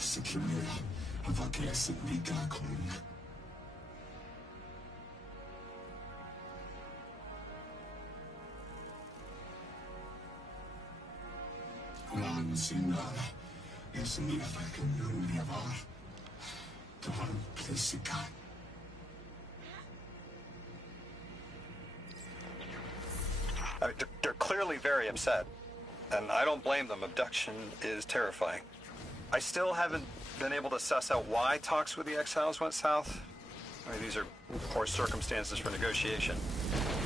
Secure a vergessen Migakon. Ran Sinar is never Nuliavar. Dawn Plessica. They're clearly very upset, and I don't blame them. Abduction is terrifying. I still haven't been able to suss out why talks with the exiles went south. I mean, these are poor circumstances for negotiation.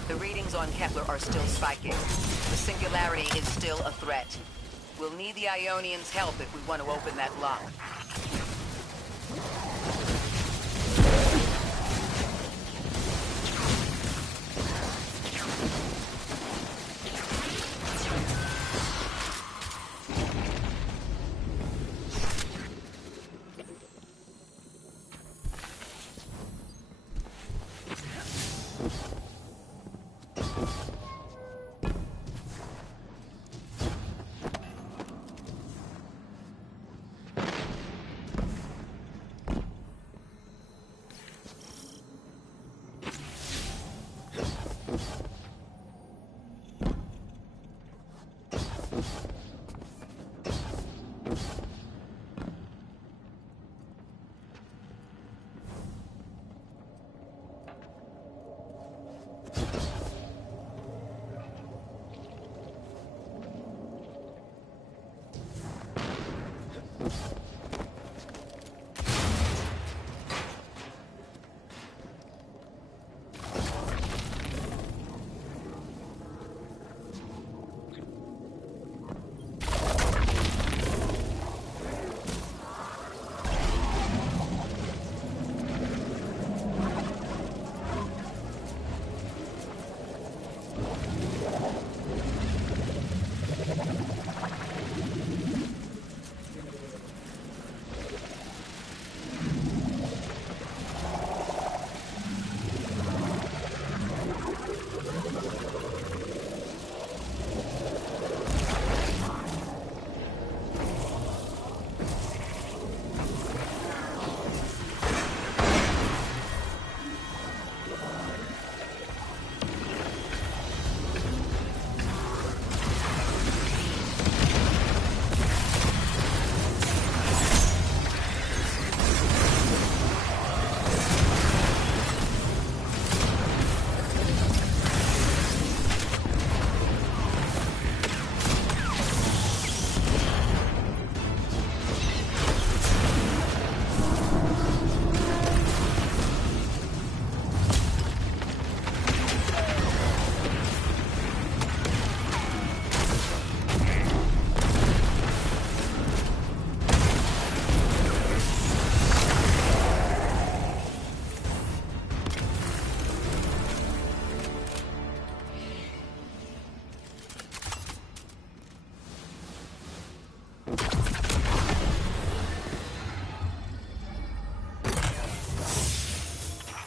The readings on Kepler are still spiking. The singularity is still a threat. We'll need the Ionians' help if we want to open that lock.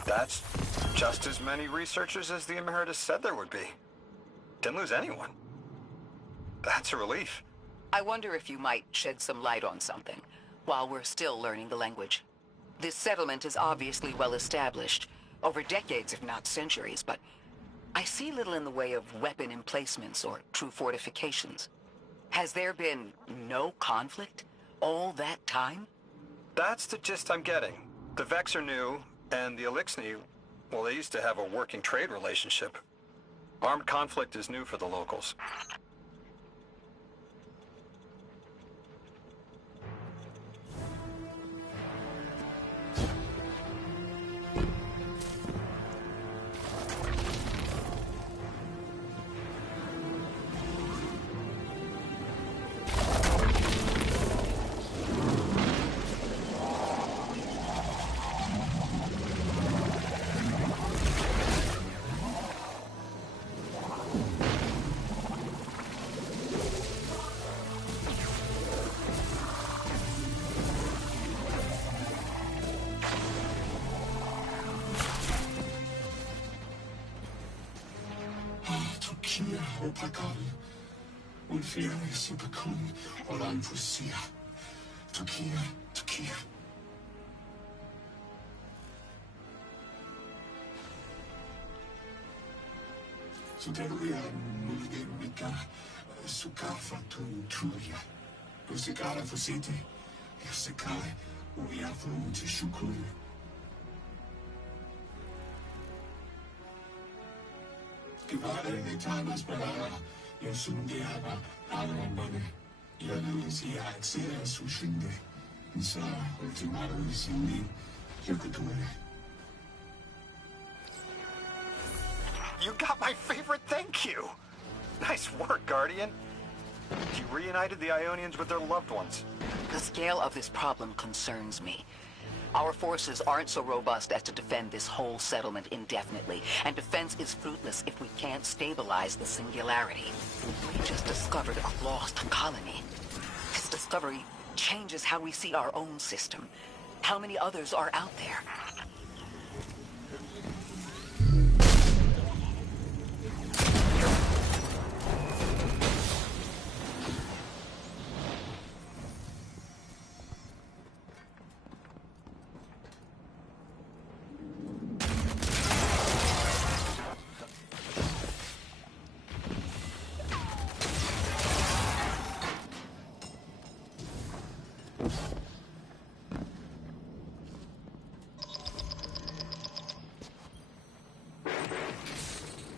That's just as many researchers as the Emeritus said there would be. Didn't lose anyone. That's a relief. I wonder if you might shed some light on something while we're still learning the language. This settlement is obviously well established, over decades if not centuries, but I see little in the way of weapon emplacements or true fortifications. Has there been no conflict all that time? That's the gist I'm getting. The Vex are new, and the Elixni, well, they used to have a working trade relationship. Armed conflict is new for the locals. Turkiya opakal. Unfiare sipakun olan pusia. Turkiya, Turkiya. Suderuya mulgemika sukafatu tuya. Usikara fusite. Yasekare uyafu tishukuru. Kivare de tanas para yosundiana alomane yalusia xera sushinde isa ultimaru sindi yakutule. You got my favorite thank you! Nice work, Guardian. You reunited the Ionians with their loved ones. The scale of this problem concerns me. Our forces aren't so robust as to defend this whole settlement indefinitely, and defense is fruitless if we can't stabilize the singularity. We just discovered a lost colony. This discovery changes how we see our own system. How many others are out there?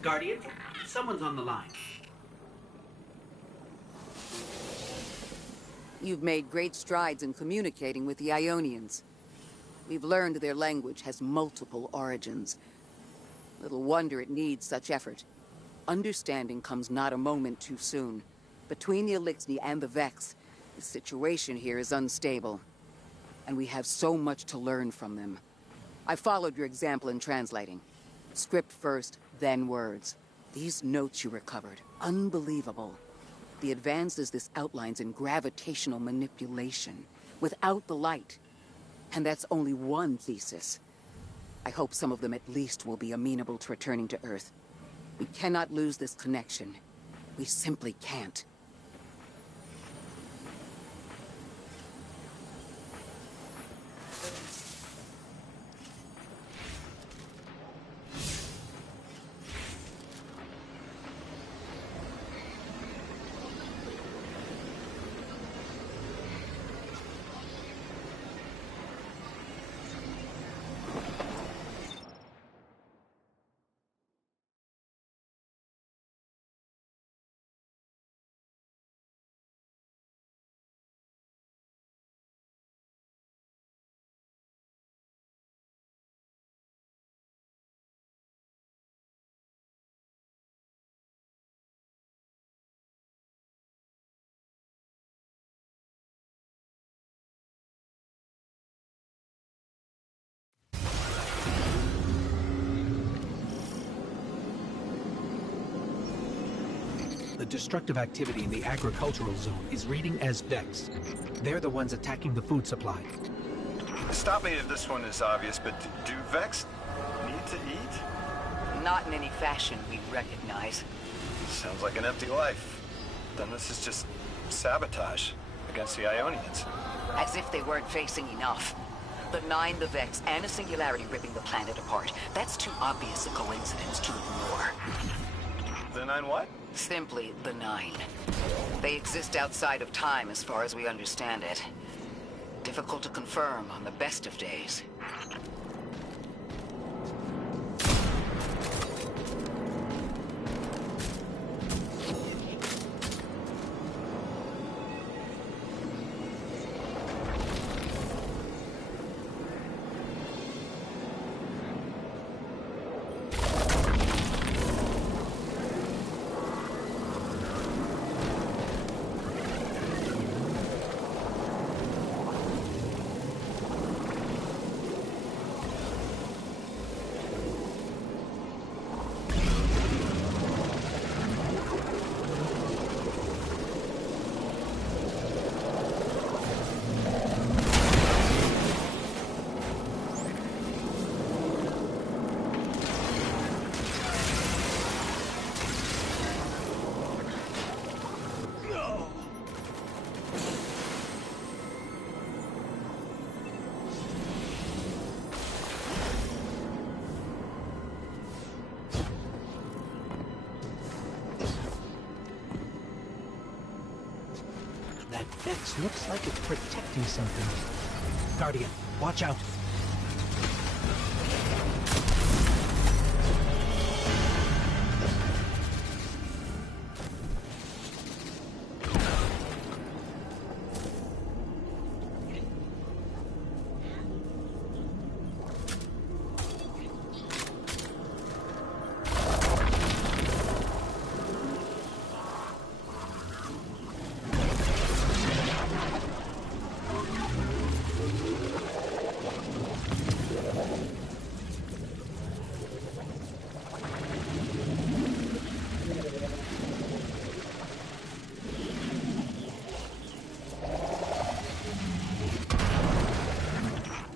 Guardian, someone's on the line. You've made great strides in communicating with the Ionians. We've learned their language has multiple origins. Little wonder it needs such effort. Understanding comes not a moment too soon. Between the Elixni and the Vex, the situation here is unstable. And we have so much to learn from them. I followed your example in translating. Script first, then words. These notes you recovered, unbelievable. The advances this outlines in gravitational manipulation, without the light. And that's only one thesis. I hope some of them at least will be amenable to returning to Earth. We cannot lose this connection. We simply can't. The destructive activity in the agricultural zone is reading as Vex. They're the ones attacking the food supply. Stop me if this one is obvious, but do Vex need to eat? Not in any fashion we'd recognize. Sounds like an empty life. Then this is just sabotage against the Ionians. As if they weren't facing enough. The Nine, the Vex, and a singularity ripping the planet apart. That's too obvious a coincidence to ignore. The Nine what? Simply the Nine. They exist outside of time as far as we understand it. Difficult to confirm on the best of days. That Vex looks like it's protecting something. Guardian, watch out.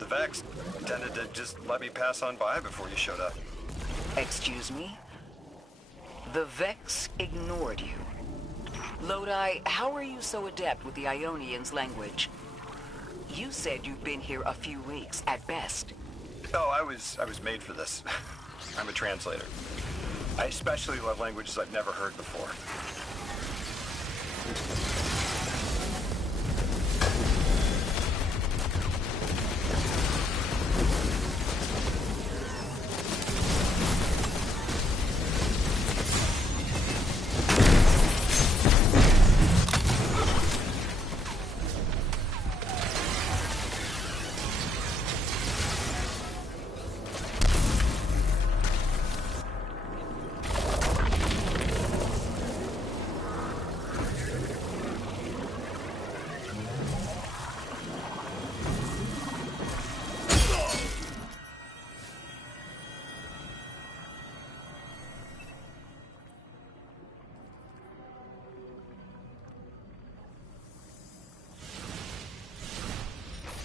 Vex tended to just let me pass on by before you showed up. Excuse me? The Vex ignored you. Lodi, how are you so adept with the Ionian's language? You said you've been here a few weeks, at best. Oh, I was made for this. I'm a translator. I especially love languages I've never heard before.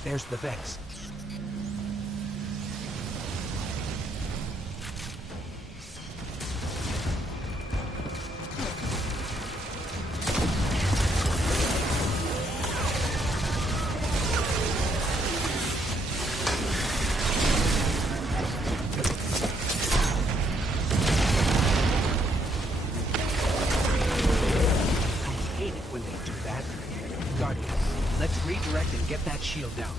There's the Vex. I hate it when they do that. Guardian, let's redirect and get that shield down.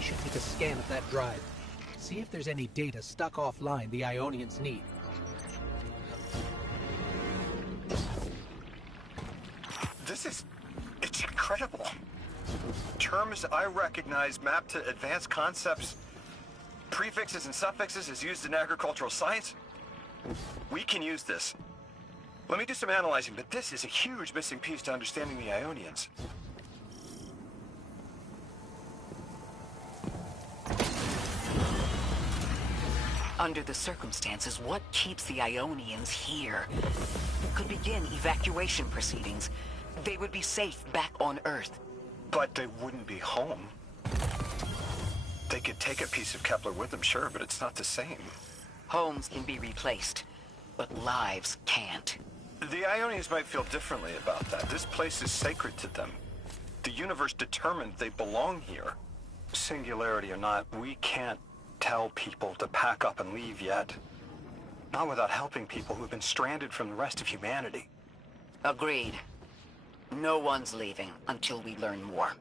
BABY-ADIE should take a scan of that drive. See if there's any data stuck offline the Ionians need. It's incredible. Terms I recognize mapped to advanced concepts, prefixes and suffixes as used in agricultural science. We can use this. Let me do some analyzing, but this is a huge missing piece to understanding the Ionians. Under the circumstances, what keeps the Ionians here? We could begin evacuation proceedings. They would be safe back on Earth. But they wouldn't be home. They could take a piece of Kepler with them, sure, but it's not the same. Homes can be replaced, but lives can't. The Ionians might feel differently about that. This place is sacred to them. The universe determined they belong here. Singularity or not, we can't tell people to pack up and leave yet. Not without helping people who've been stranded from the rest of humanity. Agreed. No one's leaving until we learn more.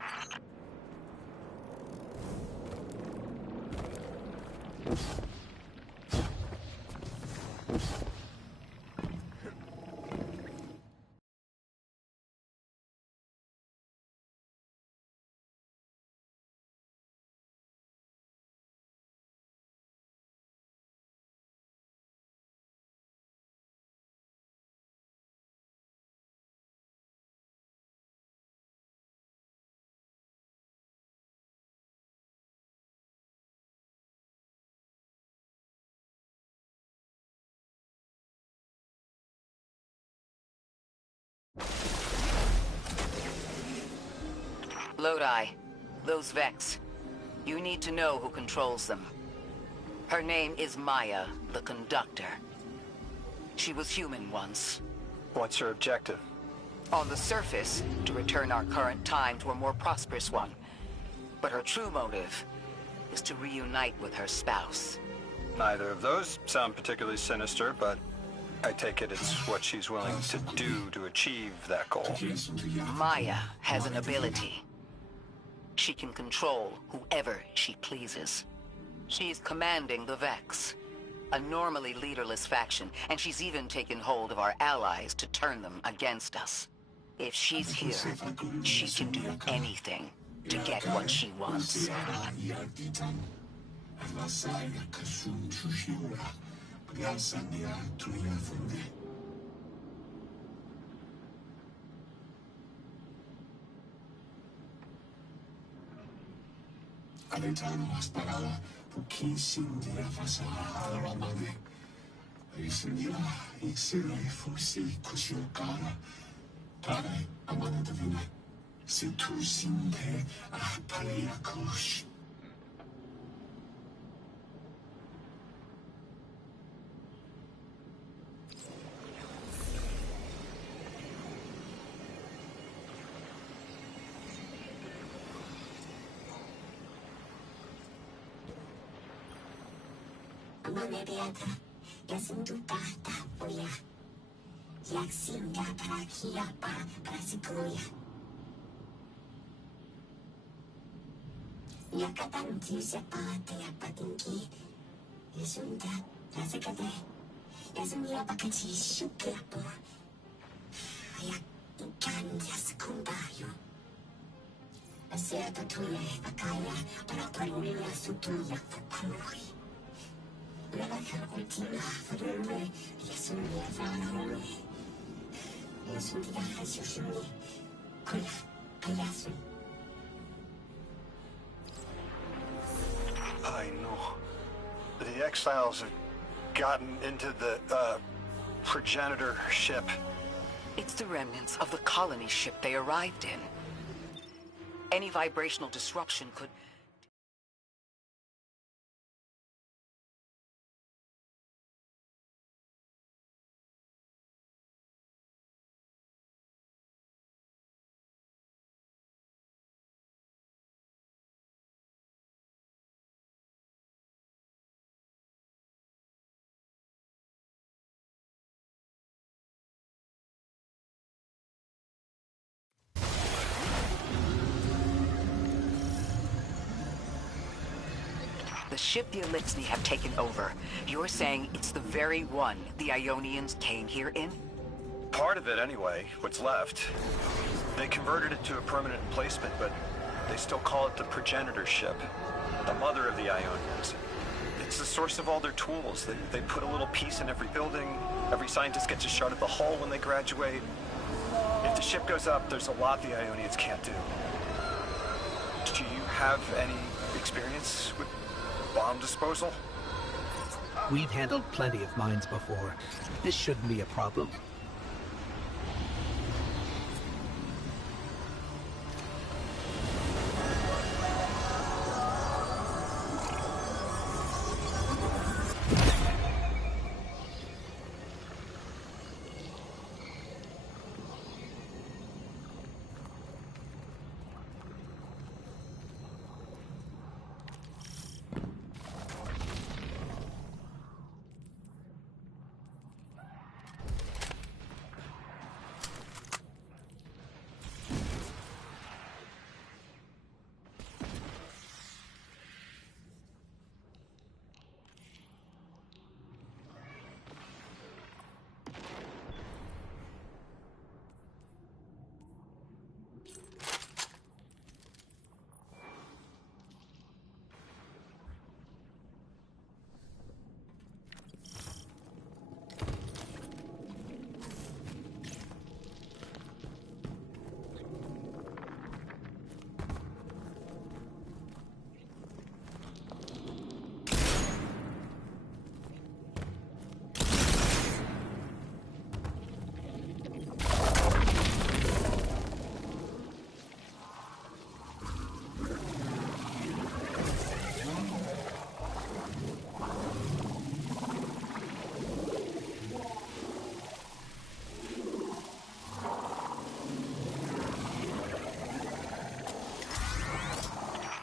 Lodi, those Vex. You need to know who controls them. Her name is Maya, the Conductor. She was human once. What's her objective? On the surface, to return our current time to a more prosperous one. But her true motive is to reunite with her spouse. Neither of those sound particularly sinister, but I take it it's what she's willing to do to achieve that goal. Maya has an ability. She can control whoever she pleases. She's commanding the Vex, a normally leaderless faction, and she's even taken hold of our allies to turn them against us. If she's here, she can do anything to get what she wants. All'etano sparava pochissimo di affasciare alla madre. Risentiva essere fosse così cara. Tare amana divina. Se tu sinte a paria così. Amane beata, yasinduta poya. Yaksinga para kiapa para sikuya. Yakatanti sepate apatinki. Yasunda, yasekate. Yasumia pakachi shukiapo. Ayak ikan yasekundayo. Acerta tule akaya para parulia sutuya fukuri. I know. The exiles have gotten into the, progenitor ship. It's the remnants of the colony ship they arrived in. Any vibrational disruption could... The ship the Elixni have taken over. You're saying it's the very one the Ionians came here in? Part of it, anyway, what's left. They converted it to a permanent emplacement, but they still call it the progenitor ship, the mother of the Ionians. It's the source of all their tools. They put a little piece in every building. Every scientist gets a shot at the hull when they graduate. If the ship goes up, there's a lot the Ionians can't do. Do you have any experience with bomb disposal? We've handled plenty of mines before. This shouldn't be a problem.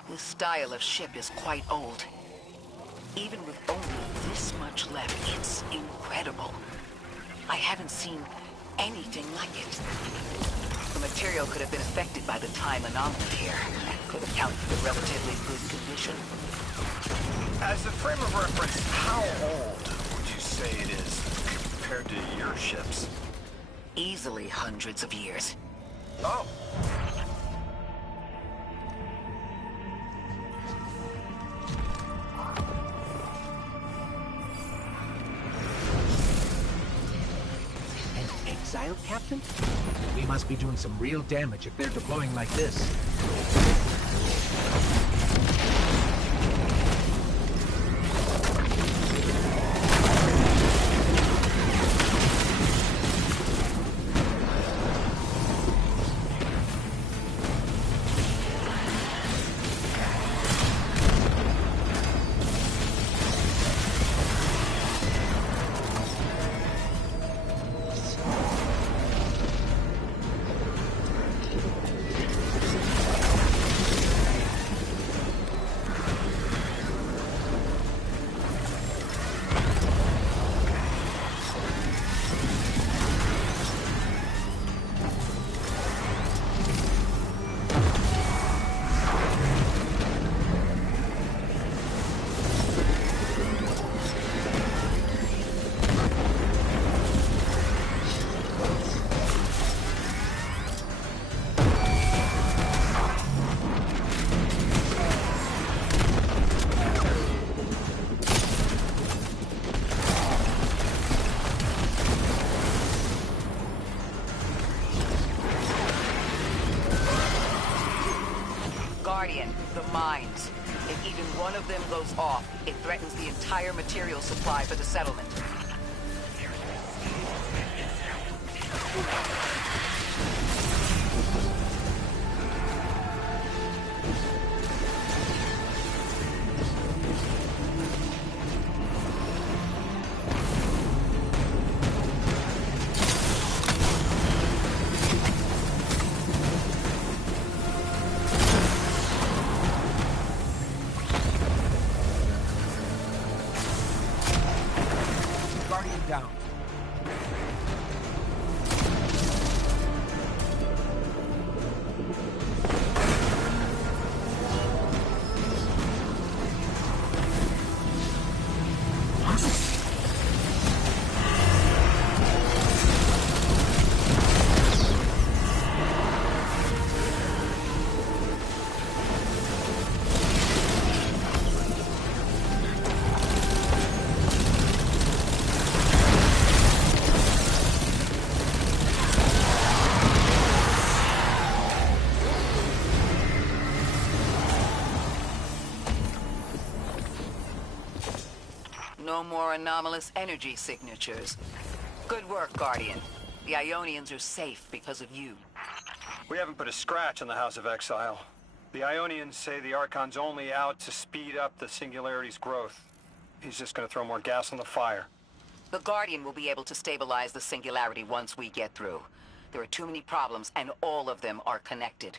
This style of ship is quite old. Even with only this much left, it's incredible. I haven't seen anything like it. The material could have been affected by the time anomaly here. That could account for the relatively good condition. As a frame of reference, how old would you say it is compared to your ships? Easily hundreds of years. Oh. Exiled, Captain? We must be doing some real damage if they're deploying like this. The mines. If even one of them goes off, it threatens the entire material supply for the settlement. Down. No more anomalous energy signatures. Good work, Guardian. The Ionians are safe because of you. We haven't put a scratch on the House of Exile. The Ionians say the Archon's only out to speed up the Singularity's growth. He's just gonna throw more gas on the fire. The Guardian will be able to stabilize the Singularity once we get through. There are too many problems, and all of them are connected.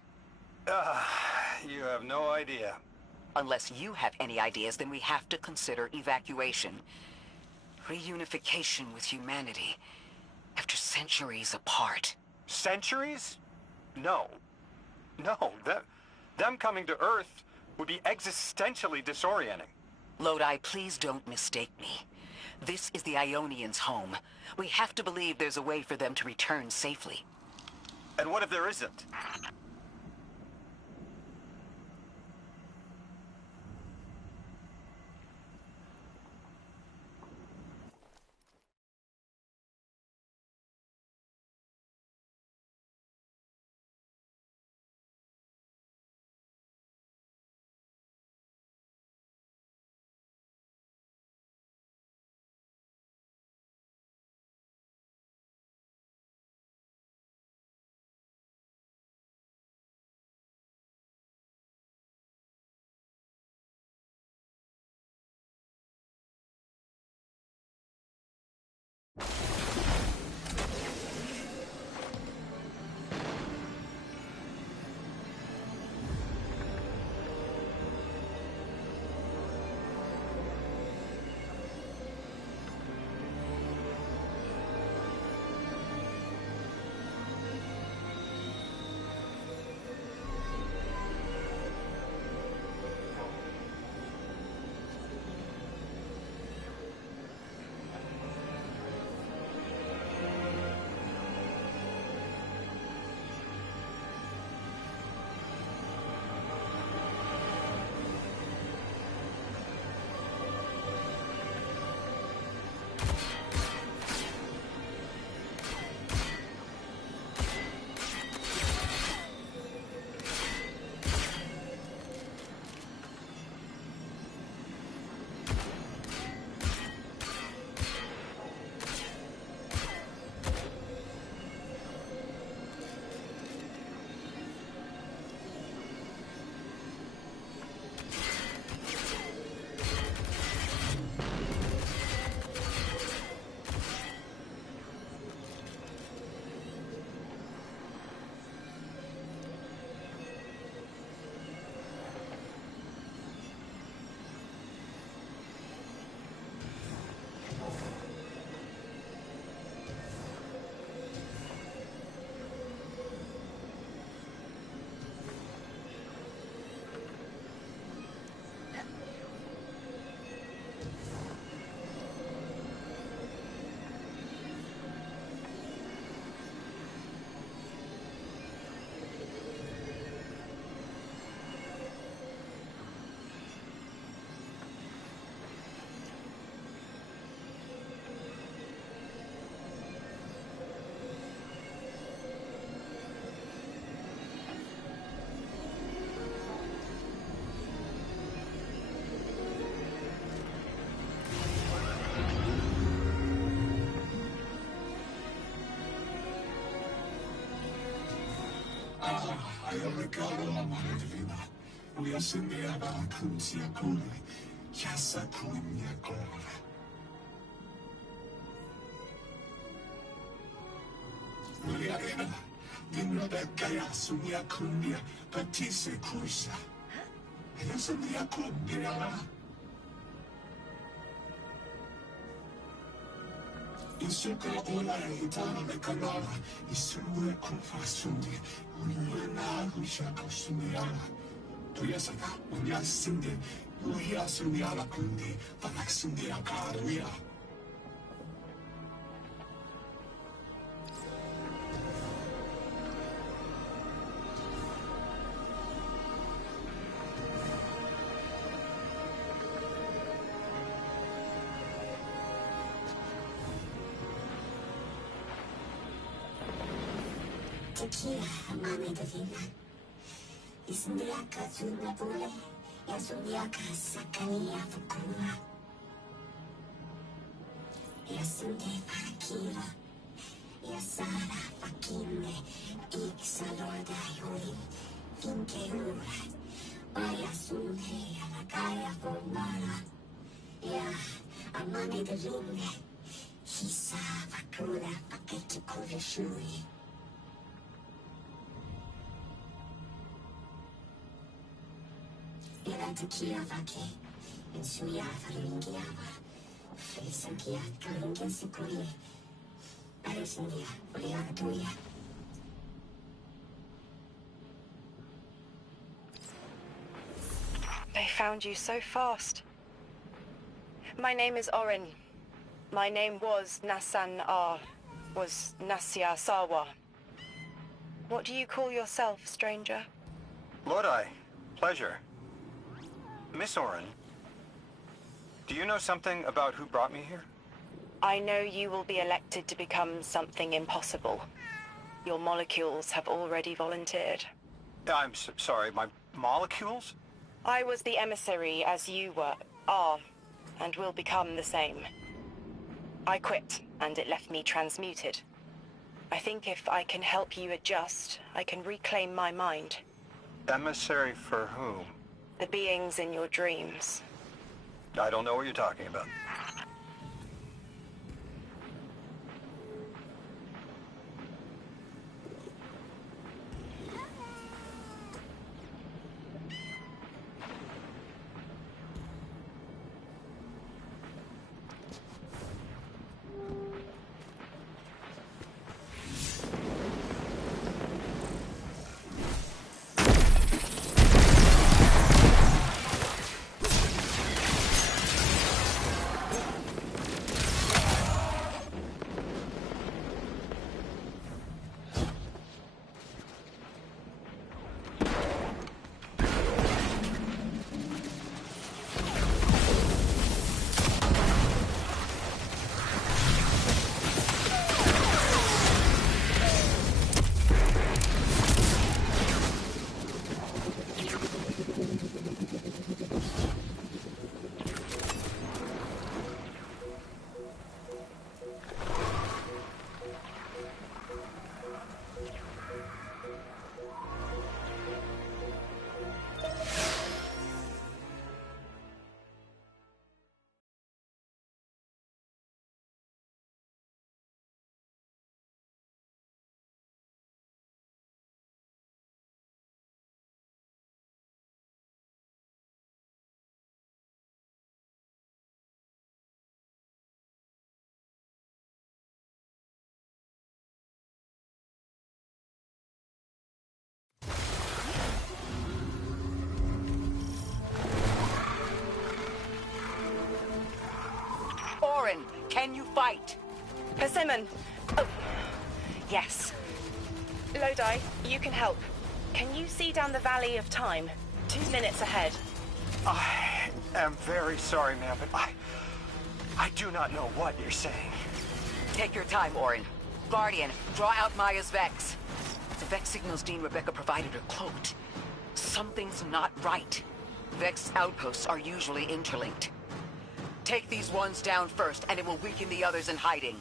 You have no idea. Unless you have any ideas, then we have to consider evacuation. Reunification with humanity. After centuries apart. Centuries? No. No, them coming to Earth would be existentially disorienting. Lodi, please don't mistake me. This is the Ionians' home. We have to believe there's a way for them to return safely. And what if there isn't? Insulka ola itana mekanala, isumwe kufa sundi, ununa hushaka sumiala. Tuyasaka unya sinde, uya sumiala kundi, panak sundi akaruya. Tequila, mami divina. Ismiaka zuna bule, ya zuniaka sakania fukuna. Yasunde Akira. Yasara Fakinde. Iksalorda Yori. Kinkeura. Bayasunde Alakaya Formara. Ya Amani de Lune. Hisa Fakura Paketu Kurishuri. Era Takia Vake. In Suyava Lingiava. Felisangia Kalinga Sukuri. Arisindia Uliatuya. They found you so fast. My name is Orin. My name was Nasan R. Was Nasya Sawa. What do you call yourself, stranger? Lodi, pleasure. Miss Orin, do you know something about who brought me here? I know you will be elected to become something impossible. Your molecules have already volunteered. I'm sorry, my molecules? I was the emissary as you are, and will become the same. I quit, and it left me transmuted. I think if I can help you adjust, I can reclaim my mind. Emissary for whom? The beings in your dreams. I don't know what you're talking about. Orin, can you fight? Persimmon! Oh, yes. Lodi, you can help. Can you see down the Valley of Time? 2 minutes ahead. I am very sorry, ma'am, but I do not know what you're saying. Take your time, Orin. Guardian, draw out Maya's Vex. The Vex signals Dean Rebecca provided are cloaked. Something's not right. Vex outposts are usually interlinked. Take these ones down first, and it will weaken the others in hiding.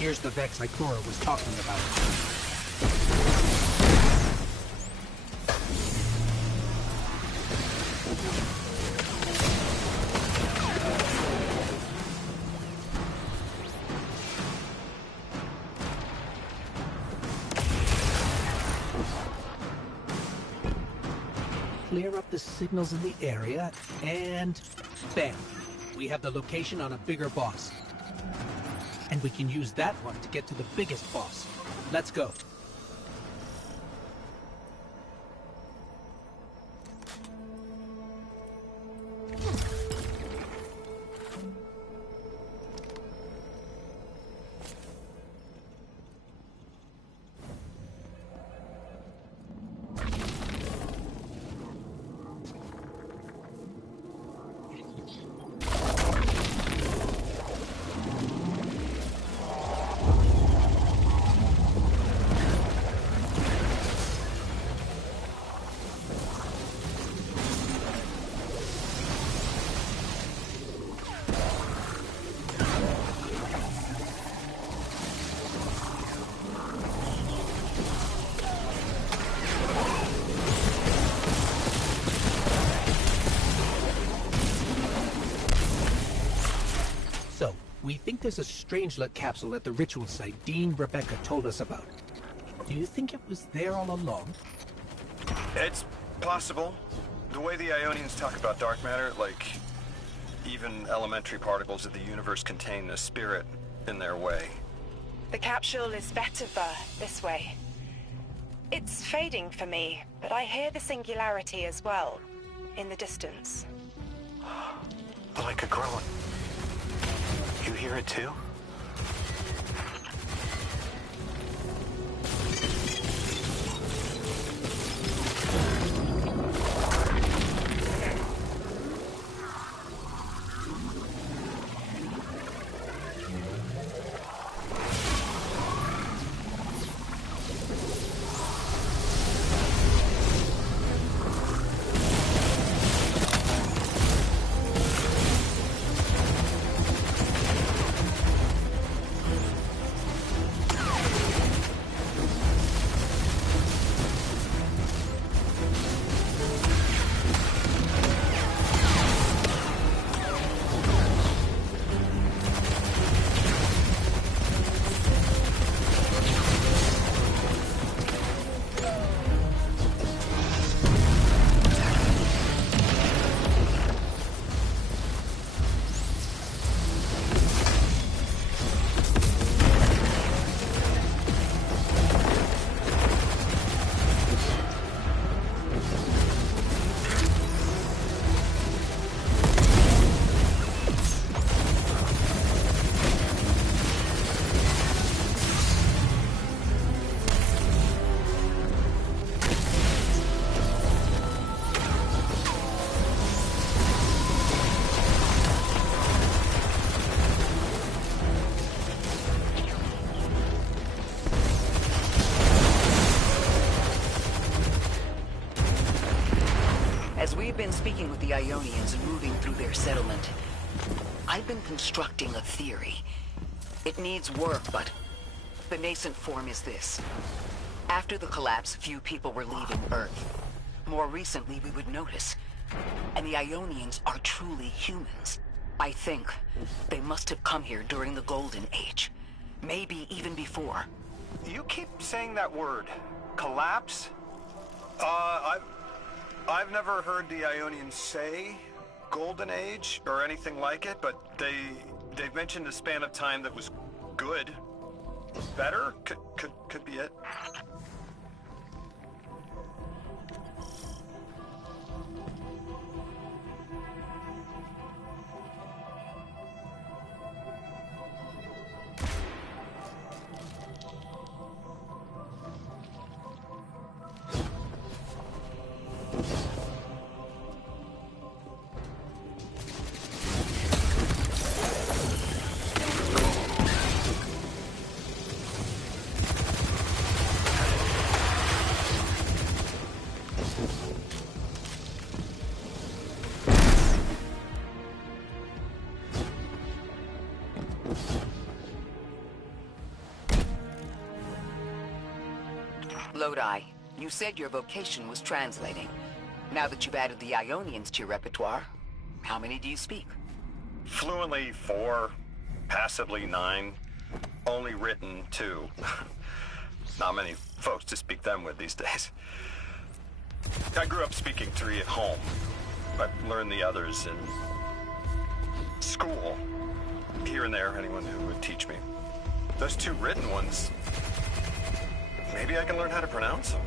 Here's the Vex Ikora was talking about. Clear up the signals in the area, and bam! We have the location on a bigger boss. And we can use that one to get to the biggest boss. Let's go. We think there's a Strangelet capsule at the ritual site Dean Rebecca told us about. Do you think it was there all along? It's possible. The way the Ionians talk about dark matter, like even elementary particles of the universe contain a spirit in their way. The capsule is better this way. It's fading for me, but I hear the singularity as well, in the distance. Like a groan. You hear it too? Been speaking with the Ionians and moving through their settlement. I've been constructing a theory. It needs work, but the nascent form is this. After the collapse, few people were leaving Earth. More recently, we would notice. And the Ionians are truly humans. I think they must have come here during the Golden Age. Maybe even before. You keep saying that word. Collapse? I've never heard the Ionians say Golden Age or anything like it, but they've mentioned a span of time that was good. Better? Could be it. Lodi, you said your vocation was translating. Now that you've added the Ionians to your repertoire, how many do you speak? Fluently 4, passively 9, only written 2. Not many folks to speak them with these days. I grew up speaking 3 at home. I learned the others in school. Here and there, anyone who would teach me. Those 2 written ones, maybe I can learn how to pronounce them.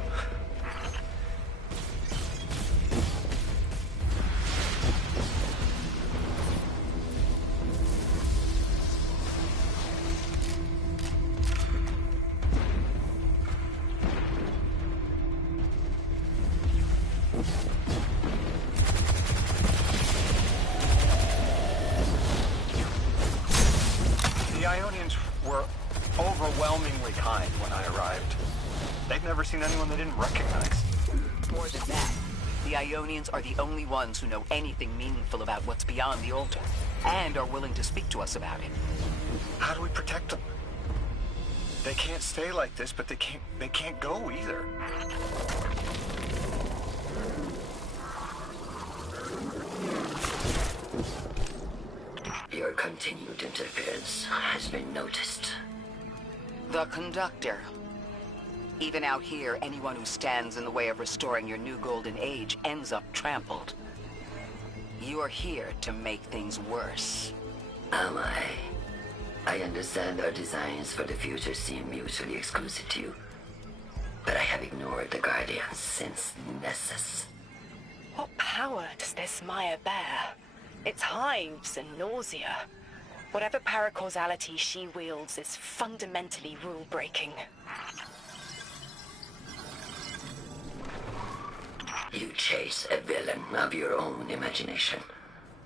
The Ionians were overwhelmingly kind when I arrived. They'd never seen anyone they didn't recognize. More than that, the Ionians are the only ones who know anything meaningful about what's beyond the altar, and are willing to speak to us about it. How do we protect them? They can't stay like this, but they can't go either. Your continued interference has been noticed. The Conductor. Even out here, anyone who stands in the way of restoring your new golden age ends up trampled. You are here to make things worse. Am I? I understand our designs for the future seem mutually exclusive to you, but I have ignored the Guardians since Nessus. What power does this Maya bear? It's hives and nausea. Whatever paracausality she wields is fundamentally rule-breaking. You chase a villain of your own imagination.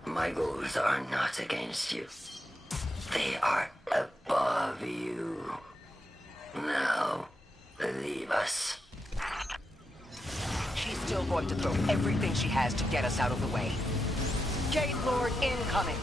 My goals are not against you. They are above you. Now, leave us. She's still going to throw everything she has to get us out of the way. Jade Lord incoming!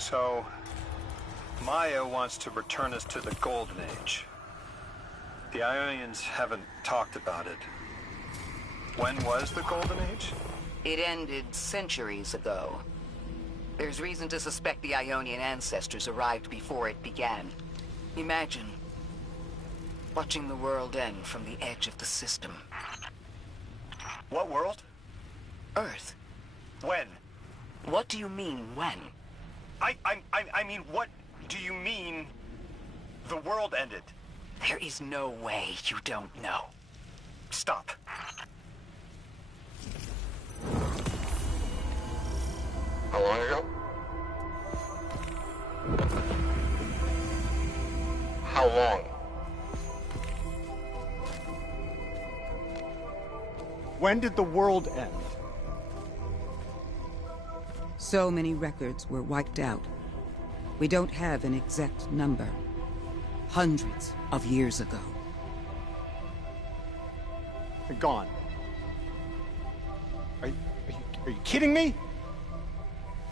So, Maya wants to return us to the Golden Age. The Ionians haven't talked about it. When was the Golden Age? It ended centuries ago. There's reason to suspect the Ionian ancestors arrived before it began. Imagine watching the world end from the edge of the system. What world? Earth. When? What do you mean, when? I mean, what do you mean the world ended? There is no way you don't know. Stop. How long ago? How long? When did the world end? So many records were wiped out. We don't have an exact number. Hundreds of years ago. They're gone. Are you kidding me?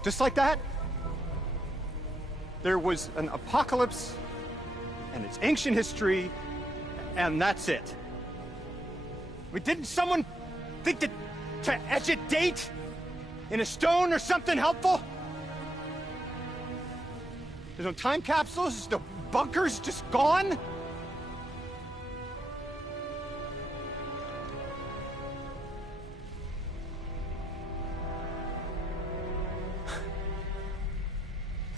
Just like that? There was an apocalypse, and it's ancient history, and that's it. I mean, didn't someone think to etch a date in a stone or something helpful? There's no time capsules, there's no bunkers, just gone?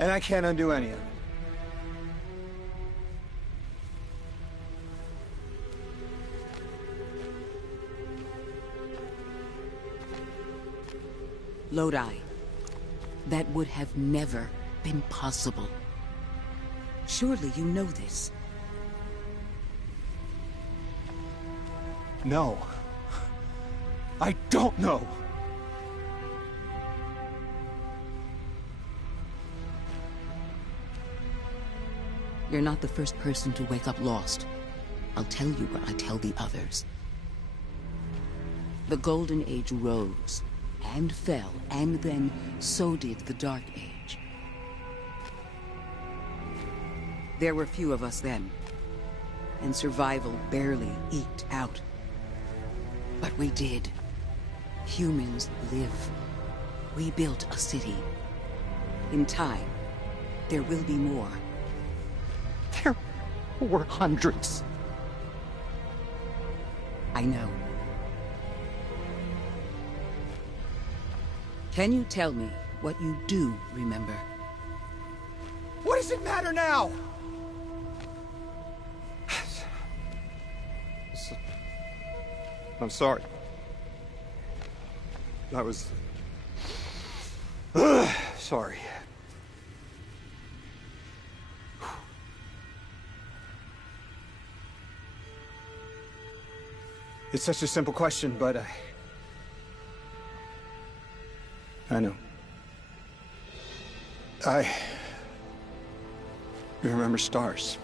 And I can't undo any of it. Lodi. That would have never been possible. Surely you know this. No. I don't know. You're not the first person to wake up lost. I'll tell you what I tell the others. The Golden Age rose and fell, and then so did the Dark Age. There were few of us then, and survival barely eked out. But we did. Humans live. We built a city. In time, there will be more. There were hundreds. I know. Can you tell me what you do remember? What does it matter now? I'm sorry. I was... sorry. It's such a simple question, but I know. You remember stars.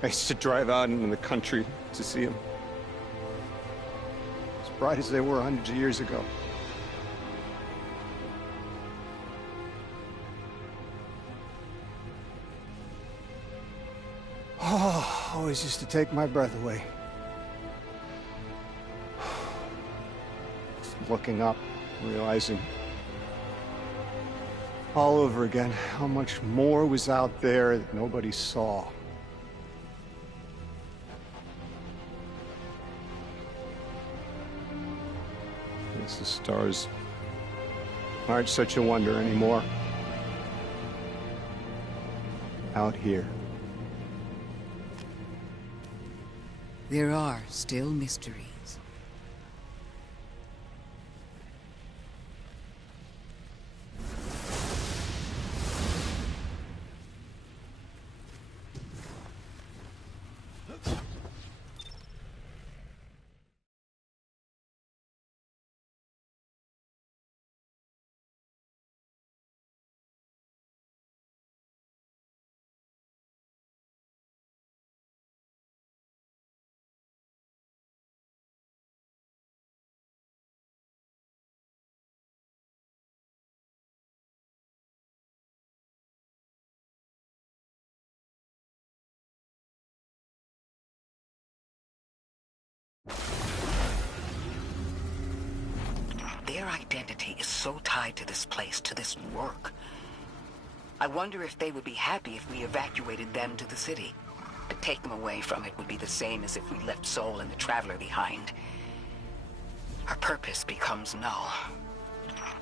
I used to drive out into the country to see them. As bright as they were hundreds of years ago. Oh, always used to take my breath away. Just looking up, realizing all over again how much more was out there that nobody saw. The stars aren't such a wonder anymore. Out here. There are still mysteries. Their identity is so tied to this place, to this work. I wonder if they would be happy if we evacuated them to the city. To take them away from it would be the same as if we left Soul and the Traveler behind. Our purpose becomes null.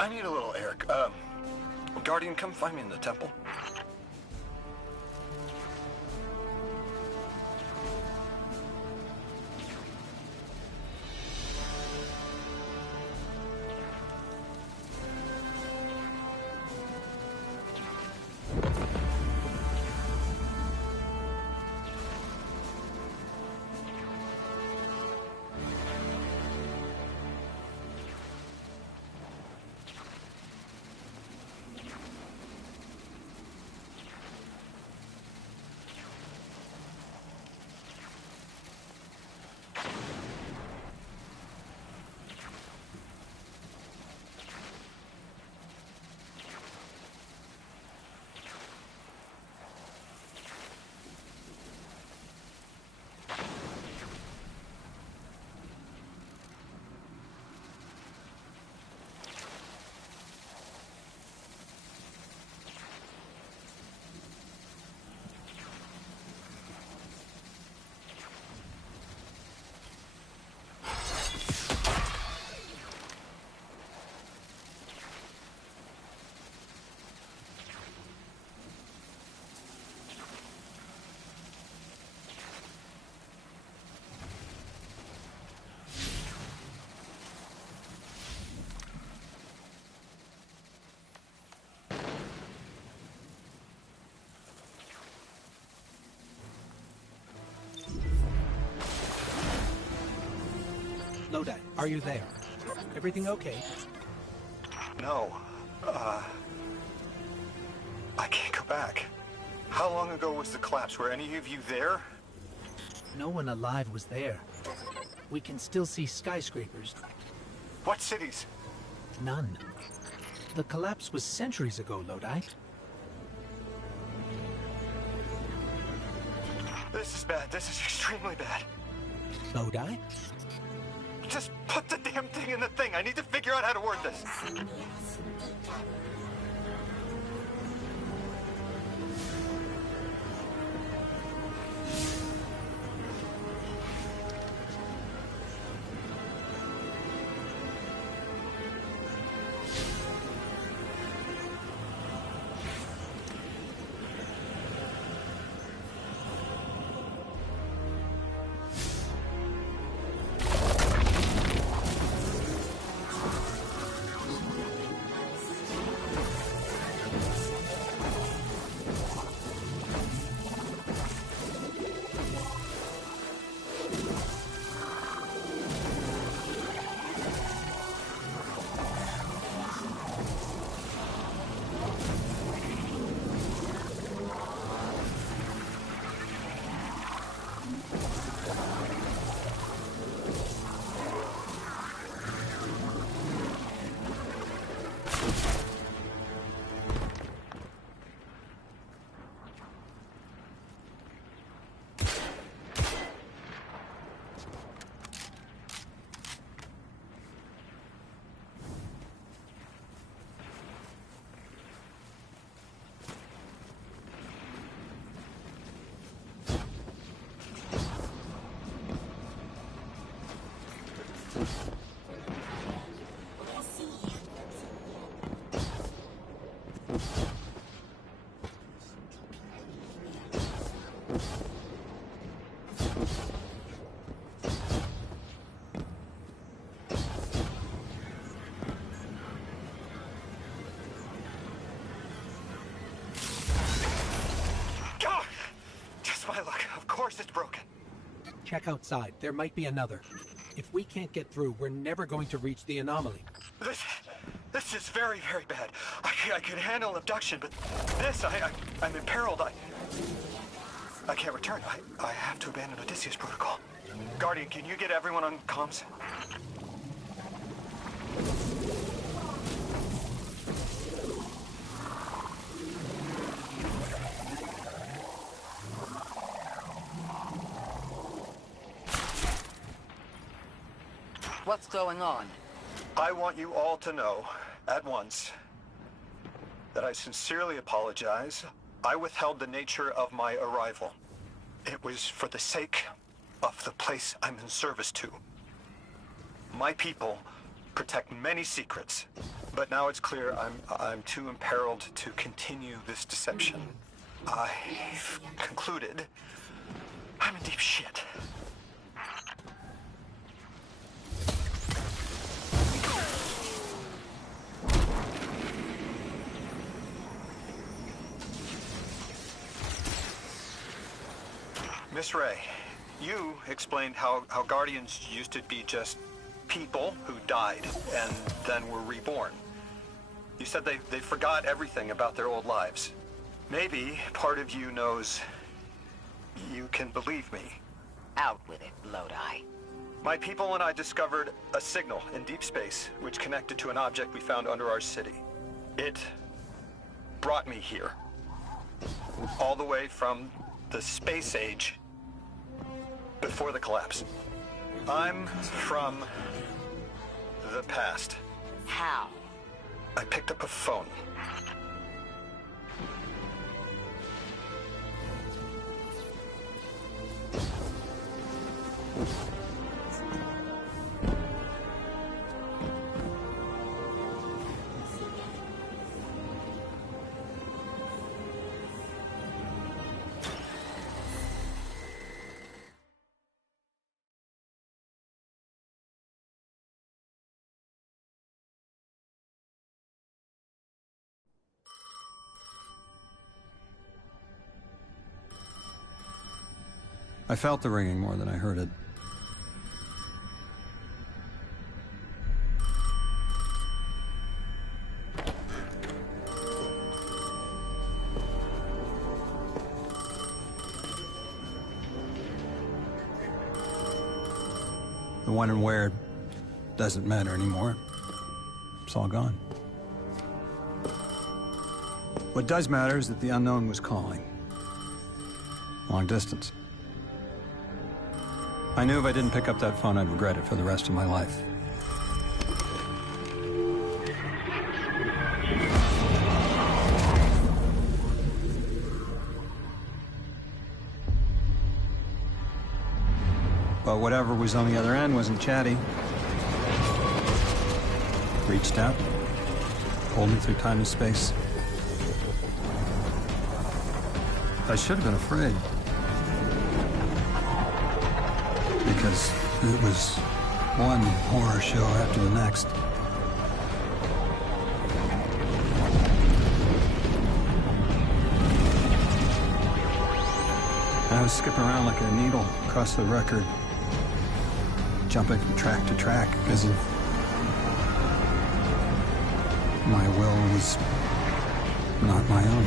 I need a little air. Guardian, come find me in the temple. Lodi, are you there? Everything okay? No. I can't go back. How long ago was the collapse? Were any of you there? No one alive was there. We can still see skyscrapers. What cities? None. The collapse was centuries ago, Lodi. This is bad. This is extremely bad. Lodi? Just put the damn thing in the thing. I need to figure out how to work this. My luck. Of course it's broken. Check outside. There might be another. If we can't get through, we're never going to reach the anomaly. This is very, very bad. I could handle abduction, but this, I'm imperiled. I can't return. I have to abandon Odysseus protocol. Guardian, can you get everyone on comms? What's going on? I want you all to know, at once, that I sincerely apologize. I withheld the nature of my arrival. It was for the sake of the place I'm in service to. My people protect many secrets, but now it's clear I'm too imperiled to continue this deception. I've concluded I'm in deep shit. Miss Ray, you explained how Guardians used to be just people who died and then were reborn. You said they forgot everything about their old lives. Maybe part of you knows you can believe me. Out with it, Lodi. My people and I discovered a signal in deep space which connected to an object we found under our city. It brought me here. All the way from the space age before the collapse. I'm from the past. How? I picked up a phone. I felt the ringing more than I heard it. The when and where doesn't matter anymore. It's all gone. What does matter is that the unknown was calling. Long distance. I knew if I didn't pick up that phone, I'd regret it for the rest of my life. But whatever was on the other end wasn't chatty. Reached out, pulled me through time and space. I should have been afraid. Because it was one horror show after the next. I was skipping around like a needle across the record, jumping from track to track because of my will was not my own.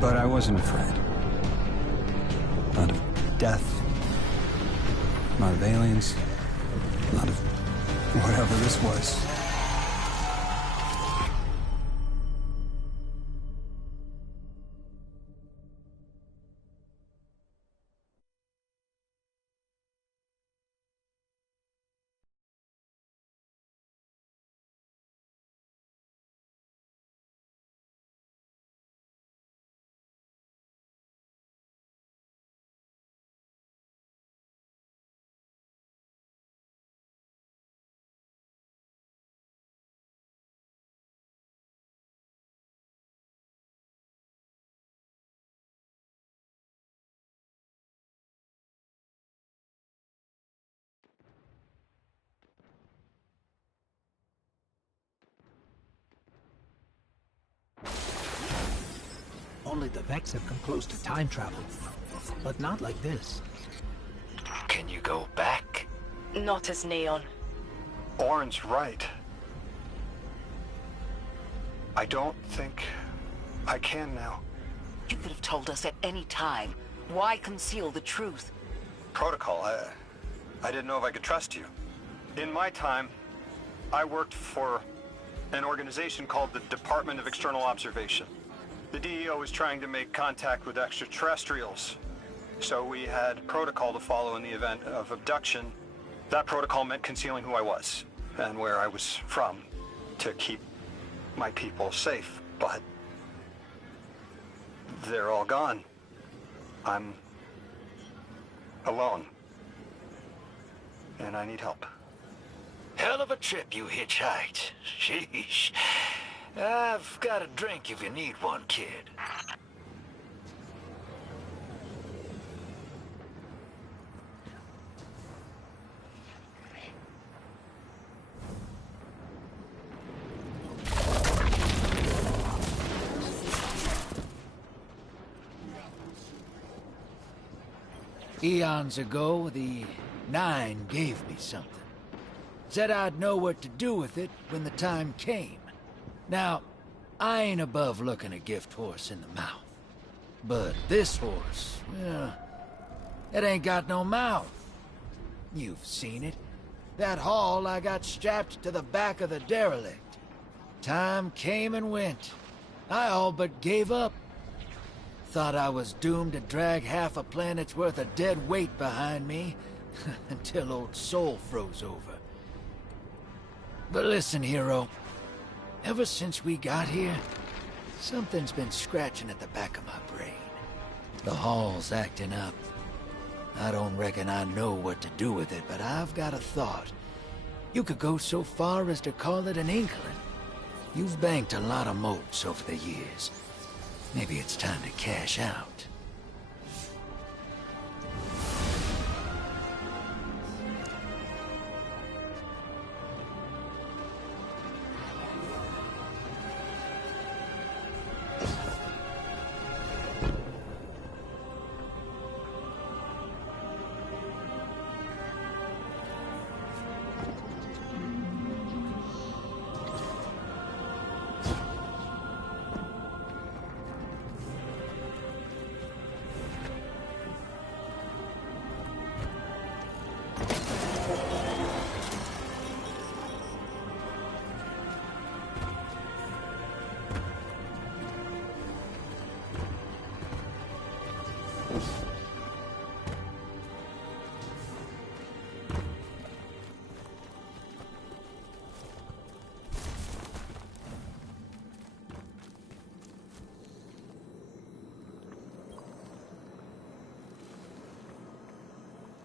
But I wasn't afraid. Not of death, not of aliens, not of whatever this was. Only the Vex have come close to time travel, but not like this. Can you go back? Not as Neon. Orin's right. I don't think I can now. You could have told us at any time. Why conceal the truth? Protocol, I didn't know if I could trust you. In my time, I worked for an organization called the Department of External Observation. The DEO was trying to make contact with extraterrestrials, so we had protocol to follow in the event of abduction. That protocol meant concealing who I was and where I was from to keep my people safe, but they're all gone. I'm alone, and I need help. Hell of a trip you hitchhiked. Sheesh. I've got a drink if you need one, kid. Eons ago, the Nine gave me something. Said I'd know what to do with it when the time came. Now, I ain't above looking a gift horse in the mouth. But this horse, well, it ain't got no mouth. You've seen it. That haul I got strapped to the back of the derelict. Time came and went. I all but gave up. Thought I was doomed to drag half a planet's worth of dead weight behind me, until old Soul froze over. But listen, hero. Ever since we got here, something's been scratching at the back of my brain. The hall's acting up. I don't reckon I know what to do with it, but I've got a thought. You could go so far as to call it an inkling. You've banked a lot of motes over the years. Maybe it's time to cash out.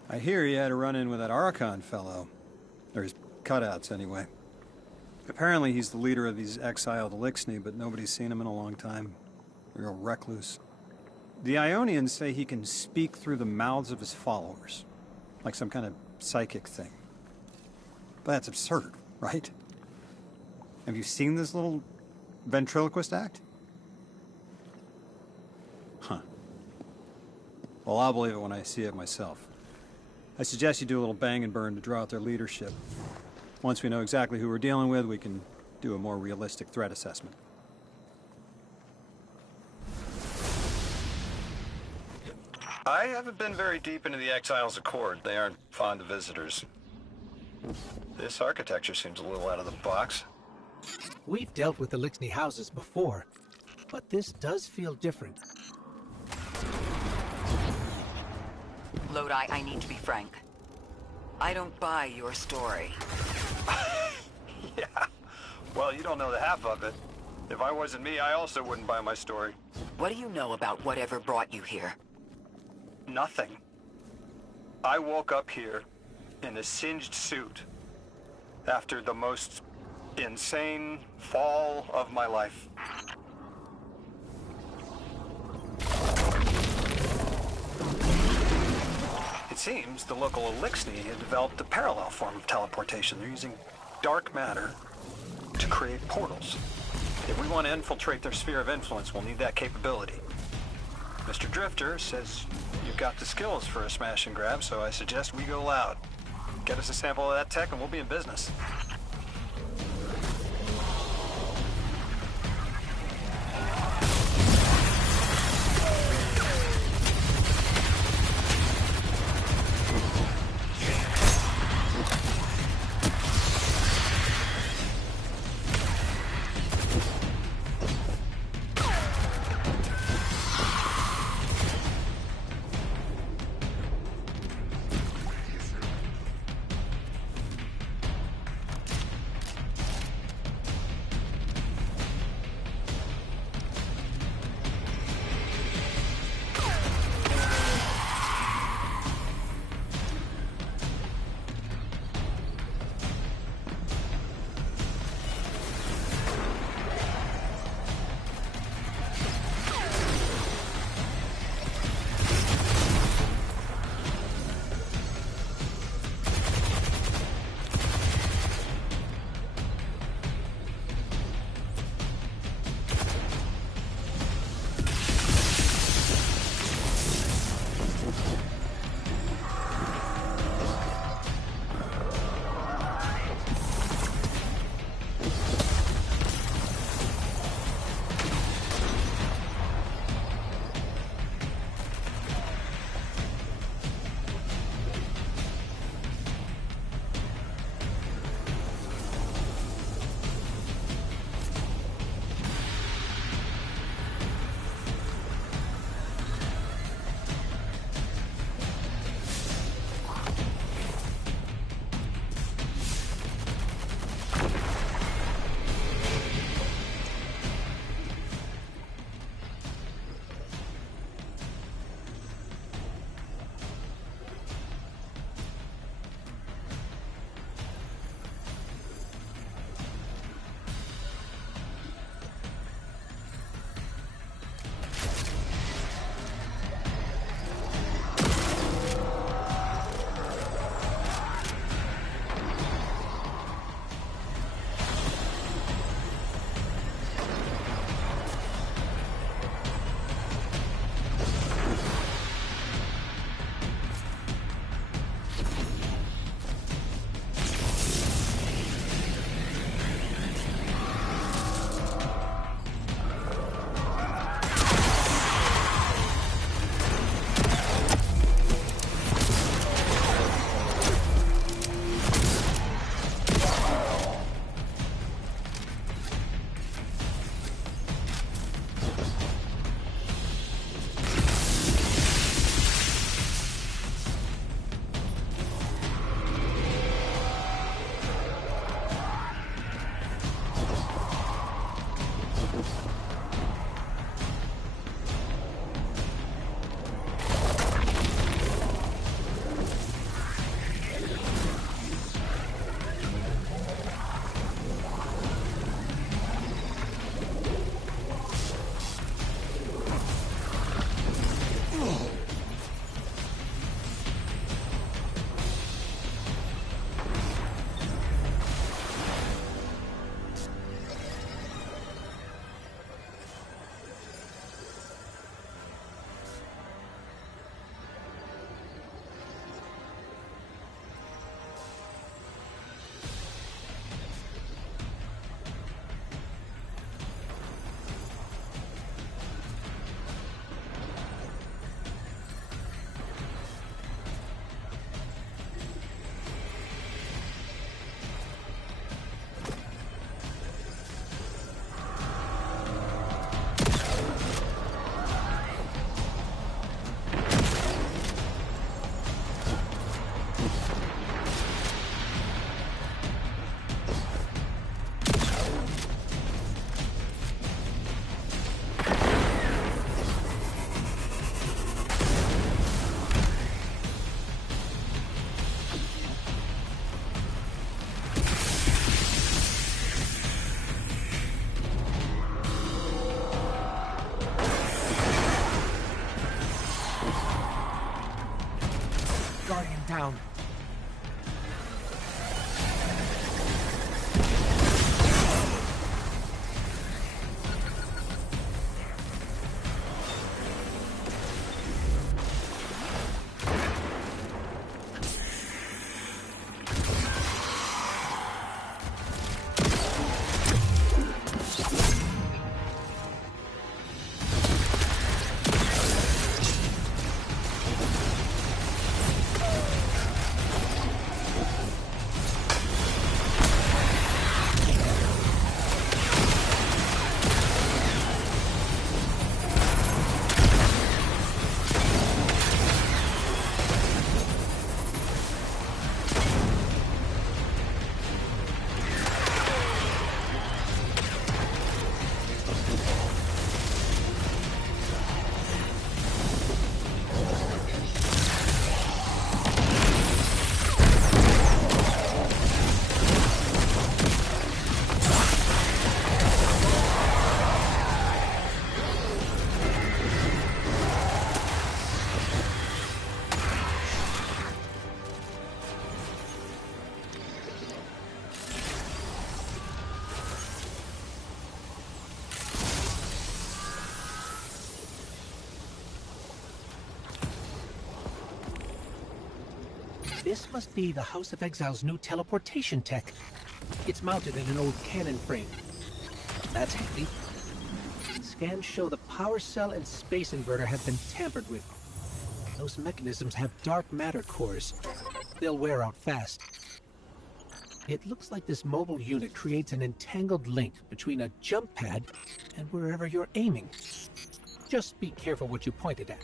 I hear you had a run-in with that Archon fellow. Or his cutouts, anyway. Apparently he's the leader of these exiled Elixni, but nobody's seen him in a long time. Real recluse. The Ionians say he can speak through the mouths of his followers. Like some kind of psychic thing. But that's absurd, right? Have you seen this little ventriloquist act? Huh. Well, I'll believe it when I see it myself. I suggest you do a little bang and burn to draw out their leadership. Once we know exactly who we're dealing with, we can do a more realistic threat assessment. I haven't been very deep into the Exiles' Accord. They aren't fond of visitors. This architecture seems a little out of the box. We've dealt with Elixni houses before, but this does feel different. Lodi, I need to be frank. I don't buy your story. Yeah. Well, you don't know the half of it. If I wasn't me, I also wouldn't buy my story. What do you know about whatever brought you here? Nothing. I woke up here in a singed suit after the most insane fall of my life. It seems the local Elixni had developed a parallel form of teleportation. They're using dark matter to create portals. If we want to infiltrate their sphere of influence, we'll need that capability. Mr. Drifter says you've got the skills for a smash and grab, so I suggest we go loud. Get us a sample of that tech and we'll be in business. This must be the House of Exile's new teleportation tech. It's mounted in an old cannon frame. That's handy. Scans show the power cell and space inverter have been tampered with. Those mechanisms have dark matter cores. They'll wear out fast. It looks like this mobile unit creates an entangled link between a jump pad and wherever you're aiming. Just be careful what you pointed at.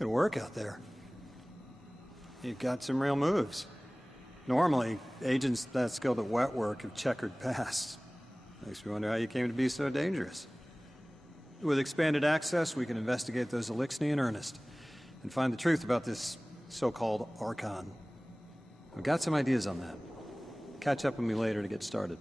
Good work out there. You've got some real moves. Normally, agents that skilled at wet work have checkered pasts. Makes me wonder how you came to be so dangerous. With expanded access, we can investigate those Elixni in earnest and find the truth about this so-called Archon. I've got some ideas on that. Catch up with me later to get started.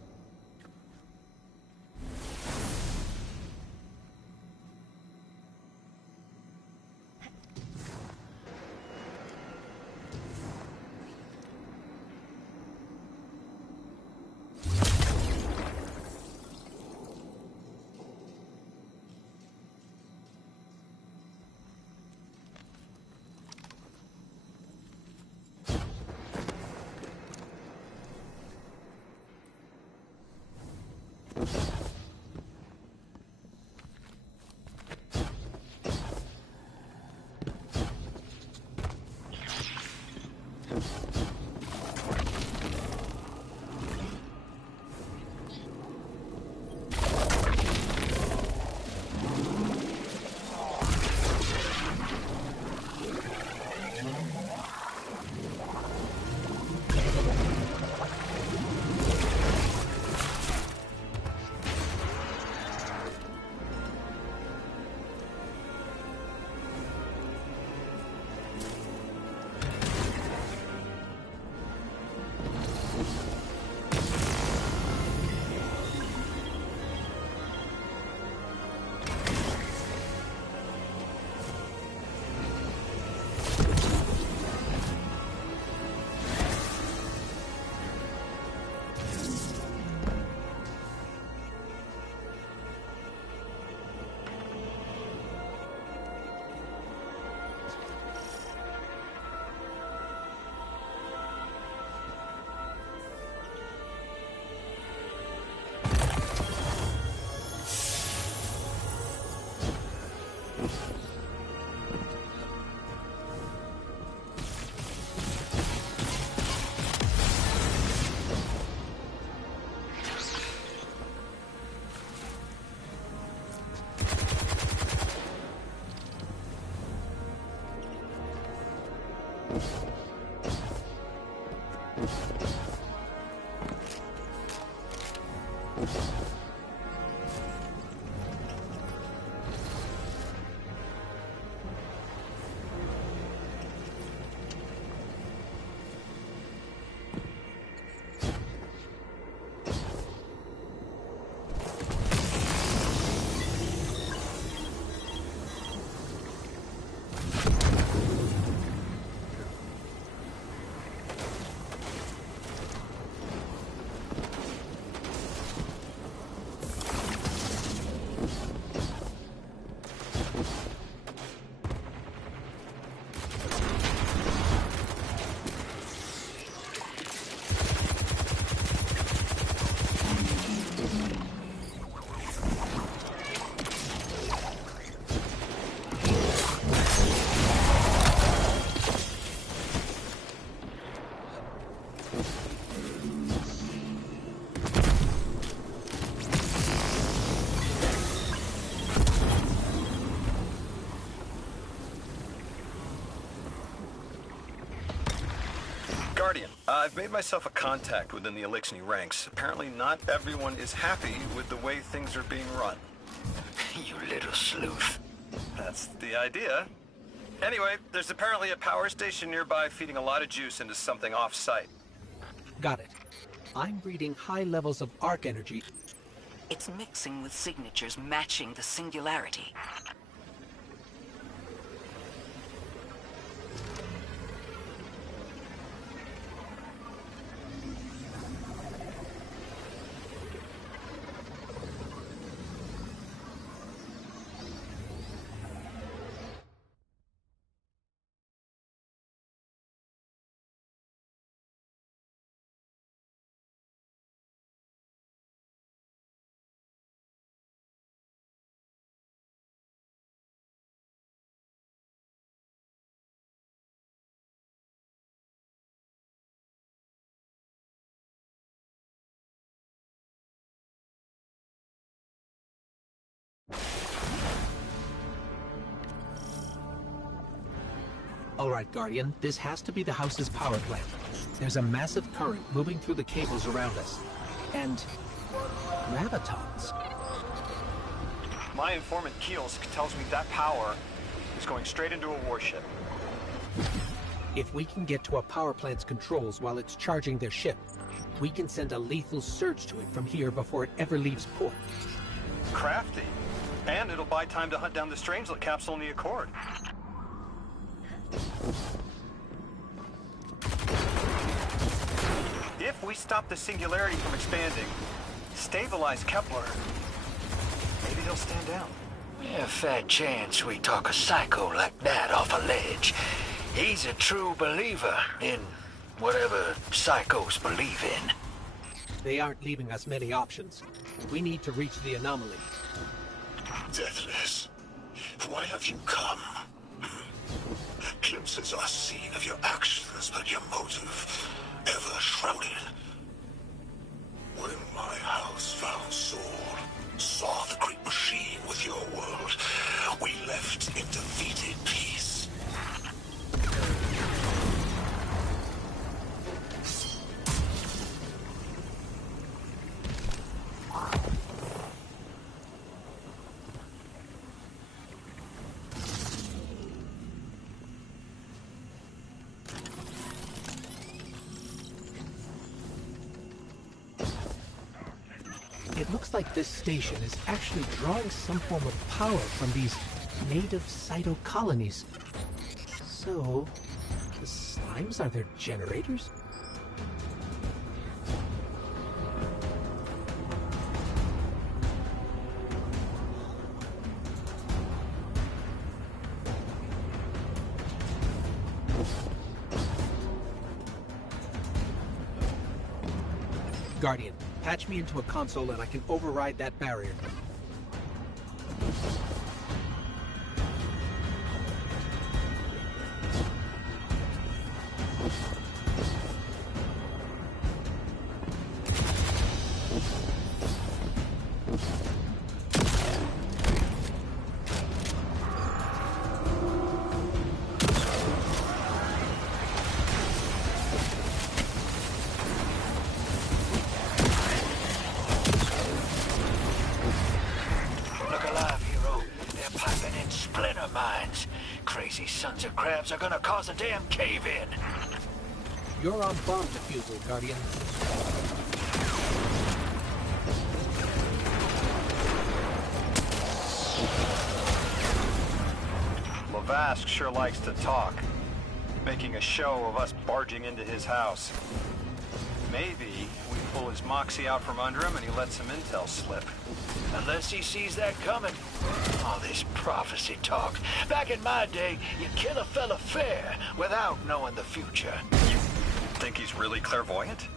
I've made myself a contact within the Elixni ranks. Apparently not everyone is happy with the way things are being run. You little sleuth. That's the idea. Anyway, there's apparently a power station nearby feeding a lot of juice into something off-site. Got it. I'm reading high levels of arc energy. It's mixing with signatures matching the singularity. All right, Guardian, this has to be the house's power plant. There's a massive current moving through the cables around us. And gravitons. My informant Keels tells me that power is going straight into a warship. If we can get to a power plant's controls while it's charging their ship, we can send a lethal surge to it from here before it ever leaves port. Crafty. And it'll buy time to hunt down the Strangelet capsule in the Accord. If we stop the singularity from expanding, stabilize Kepler, maybe he'll stand down. Yeah, fat chance we talk a psycho like that off a ledge. He's a true believer in whatever psychos believe in. They aren't leaving us many options. We need to reach the anomaly. Deathless, why have you come? Glimpses are seen of your actions, but your motive ever shrouded. When my house found Saul, saw the great machine with your world, we left in defeated peace. It looks like this station is actually drawing some form of power from these native cytocolonies. So, the slimes are their generators? Guardian, patch me into a console and I can override that barrier. Sons of crabs are gonna cause a damn cave-in. You're on bomb defusal, Guardian. Lavask sure likes to talk, making a show of us barging into his house. Maybe we pull his moxie out from under him and he lets some intel slip. Unless he sees that coming. All this prophecy talk. Back in my day, you kill a fella fair without knowing the future. You think he's really clairvoyant?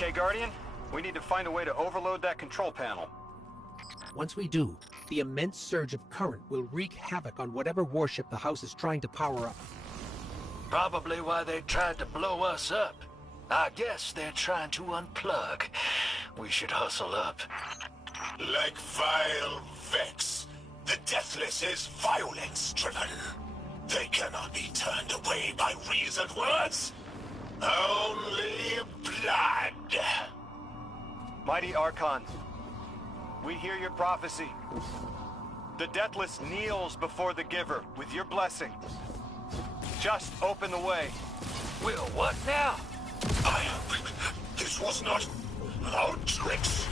Okay, Guardian. We need to find a way to overload that control panel. Once we do, the immense surge of current will wreak havoc on whatever warship the house is trying to power up. Probably why they tried to blow us up. I guess they're trying to unplug. We should hustle up. Like vile Vex, the Deathless is violence-driven. They cannot be turned away by reasoned words. Only blood. Mighty Archon, we hear your prophecy. The Deathless kneels before the Giver with your blessing. Just open the way. Will what now? This was not our tricks.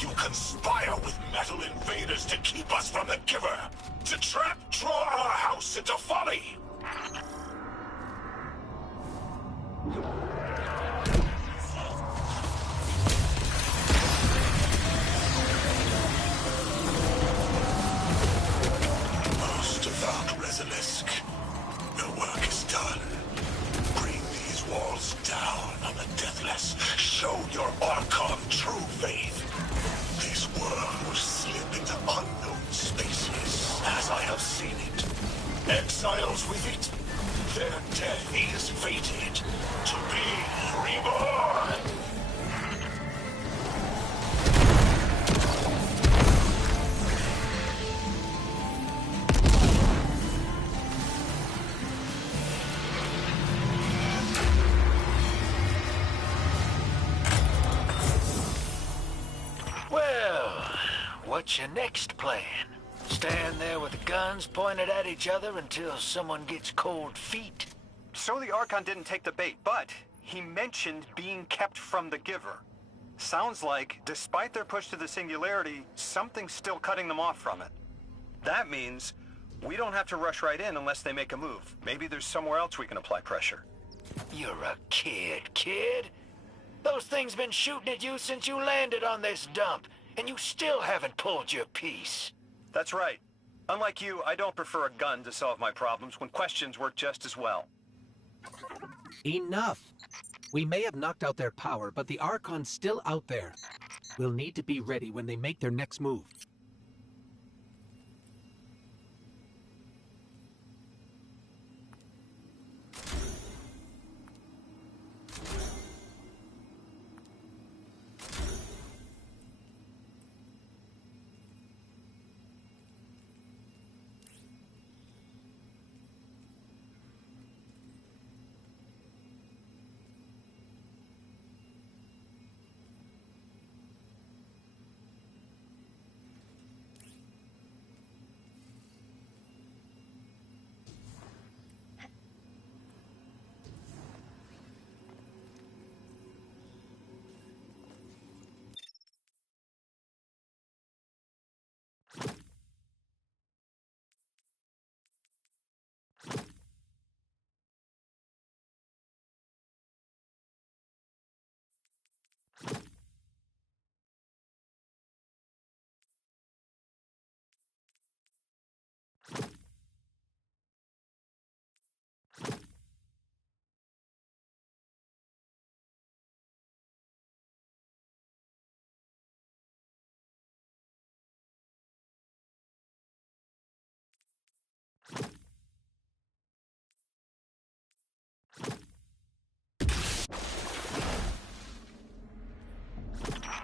You conspire with metal invaders to keep us from the Giver. To draw our house into folly. Most devout Resilisk, the work is done. Bring these walls down on the Deathless. Show your Archon true faith. This world will slip into unknown spaces, as I have seen it. Exiles with it. Their death is fated to be reborn. What's your next plan? Stand there with the guns pointed at each other until someone gets cold feet? So the Archon didn't take the bait, but he mentioned being kept from the Giver. Sounds like, despite their push to the Singularity, something's still cutting them off from it. That means we don't have to rush right in unless they make a move. Maybe there's somewhere else we can apply pressure. You're a kid. Those things been shooting at you since you landed on this dump. And you still haven't pulled your piece. That's right. Unlike you, I don't prefer a gun to solve my problems when questions work just as well. Enough! We may have knocked out their power, but the Archon's still out there. We'll need to be ready when they make their next move.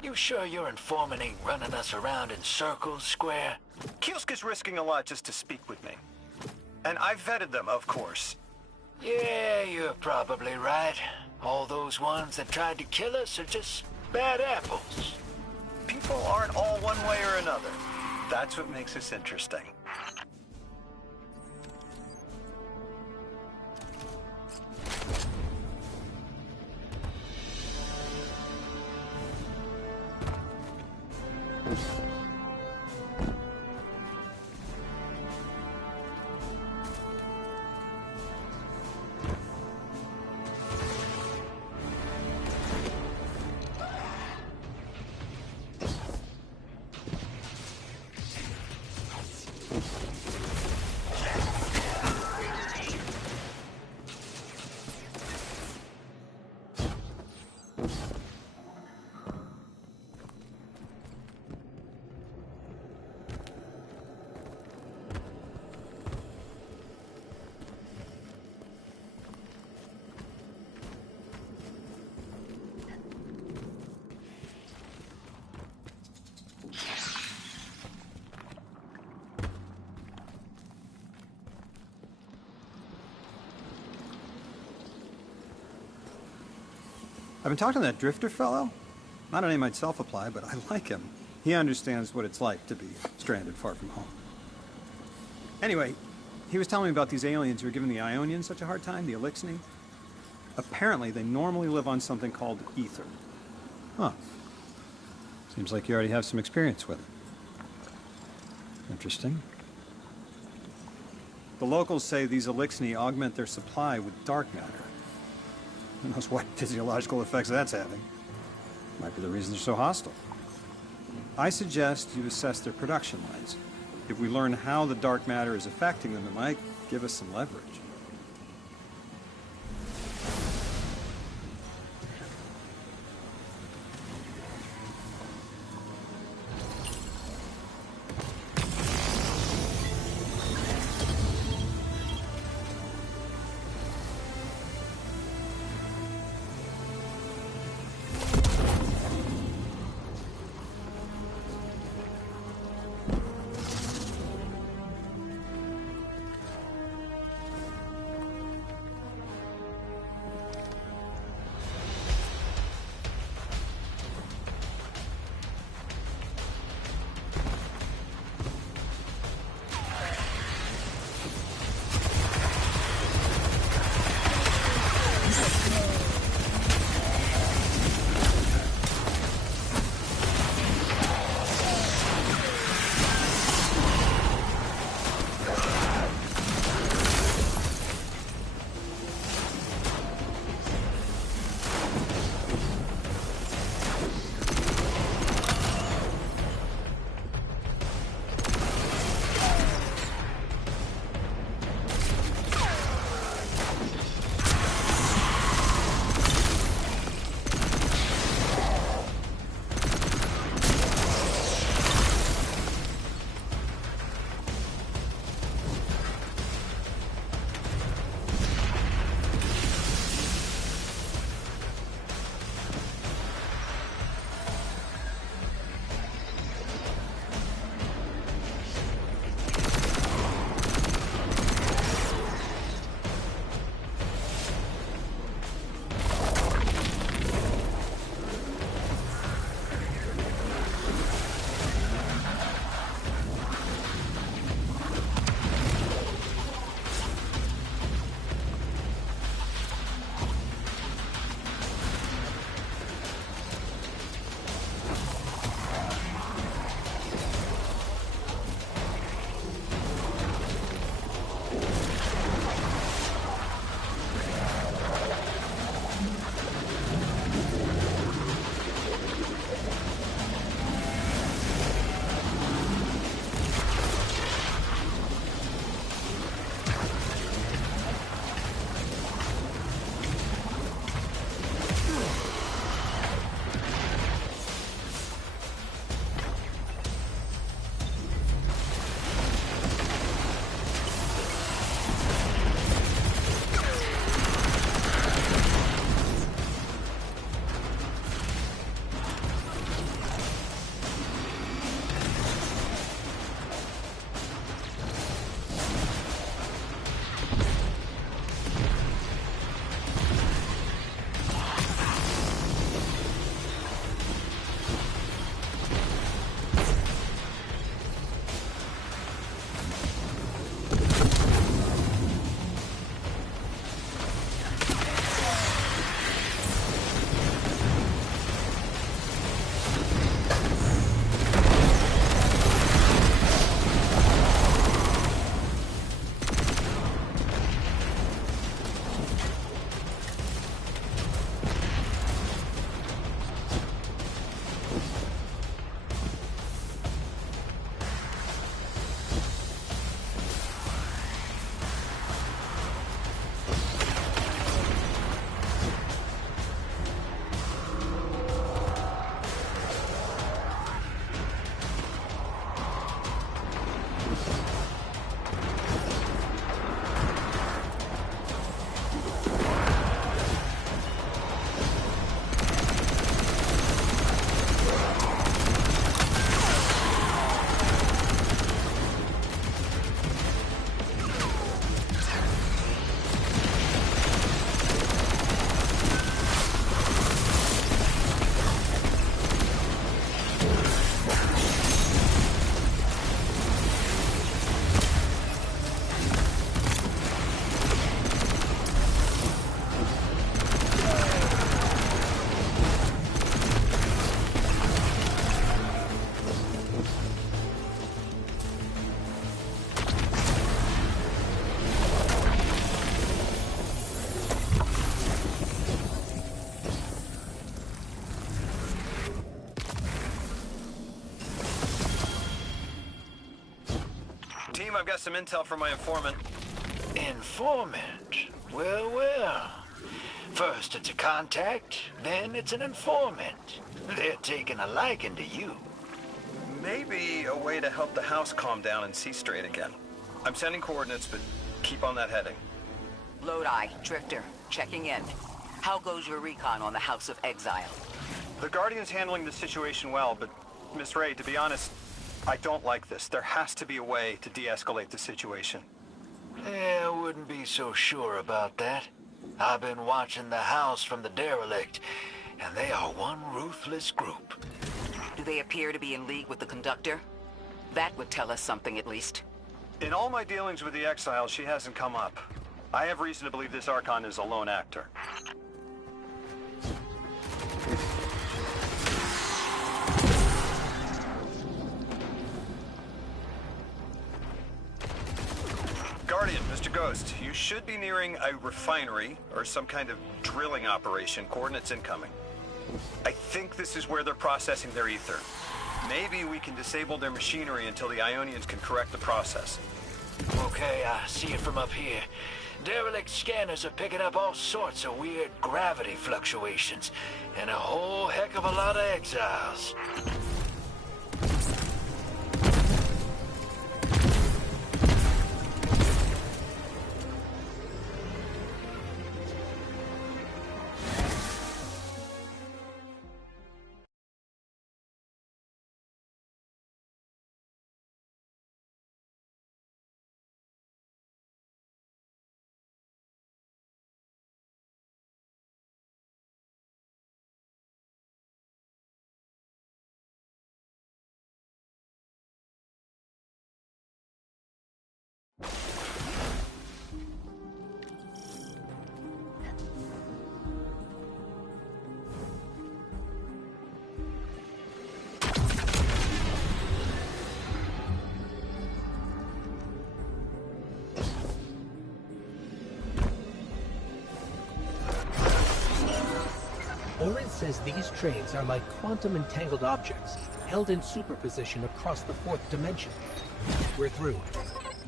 You sure your informant ain't running us around in circles, Square? Kielska's risking a lot just to speak with me. And I've vetted them, of course. Yeah, you're probably right. All those ones that tried to kill us are just bad apples. People aren't all one way or another. That's what makes us interesting. been talking to that drifter fellow. Not a name I'd self-apply, but I like him. He understands what it's like to be stranded far from home. Anyway, he was telling me about these aliens who are giving the Ionians such a hard time, the Elixni. Apparently, they normally live on something called ether. Huh. Seems like you already have some experience with it. Interesting. The locals say these Elixni augment their supply with dark matter. Who knows what physiological effects that's having. Might be the reason they're so hostile. I suggest you assess their production lines. If we learn how the dark matter is affecting them, it might give us some leverage. Team, I've got some intel from my informant. Informant? Well, well. First it's a contact, then it's an informant. They're taking a liking to you. Maybe a way to help the house calm down and see straight again. I'm sending coordinates, but keep on that heading. Lodi, Drifter, checking in. How goes your recon on the House of Exile? The Guardian's handling the situation well, but Miss Ray, to be honest, I don't like this. There has to be a way to de-escalate the situation. I wouldn't be so sure about that. I've been watching the house from the derelict, and they are one ruthless group. Do they appear to be in league with the Conductor? That would tell us something, at least. In all my dealings with the Exiles, she hasn't come up. I have reason to believe this Archon is a lone actor. Guardian, Mr. Ghost, you should be nearing a refinery or some kind of drilling operation. Coordinates incoming. I think this is where they're processing their ether. Maybe we can disable their machinery until the Ionians can correct the process. Okay, I see it from up here. Derelict scanners are picking up all sorts of weird gravity fluctuations, and a whole heck of a lot of exiles. Orin says these trains are like quantum-entangled objects, held in superposition across the fourth dimension. We're through.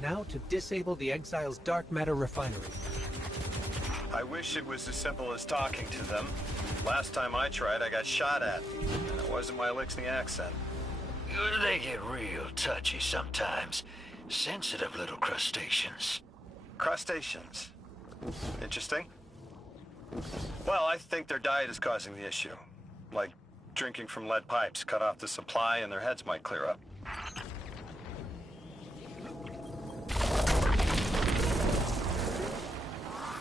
Now to disable the Exile's dark matter refinery. I wish it was as simple as talking to them. Last time I tried, I got shot at. And it wasn't my Elixni accent. They get real touchy sometimes. Sensitive little crustaceans. Crustaceans. Interesting. Well, I think their diet is causing the issue. Like drinking from lead pipes, cut off the supply and their heads might clear up.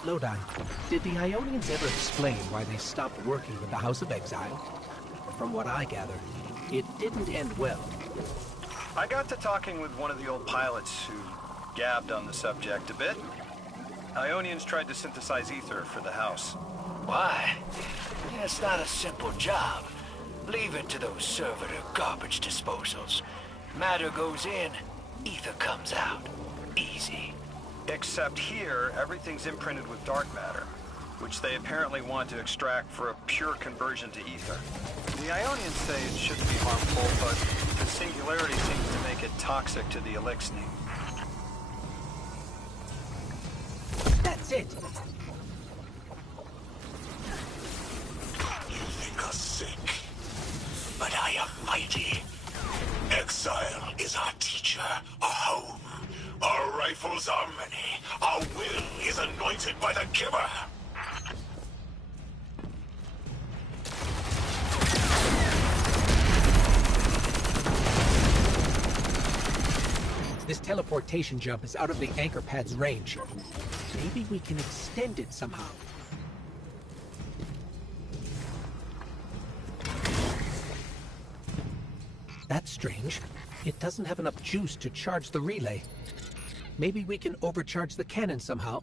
Lodi, did the Ionians ever explain why they stopped working with the House of Exile? From what I gather, it didn't end well. I got to talking with one of the old pilots who gabbed on the subject a bit. Ionians tried to synthesize ether for the house. Why? It's not a simple job. Leave it to those servitor garbage disposals. Matter goes in, ether comes out. Easy. Except here, everything's imprinted with dark matter, which they apparently want to extract for a pure conversion to ether. The Ionians say it shouldn't be harmful, but the singularity seems to make it toxic to the Elixni. That's it! You think us sick, but I am mighty. Exile is our teacher, our home. Our rifles are many. Our will is anointed by the Giver. This teleportation jump is out of the anchor pad's range. Maybe we can extend it somehow. That's strange. It doesn't have enough juice to charge the relay. Maybe we can overcharge the cannon somehow.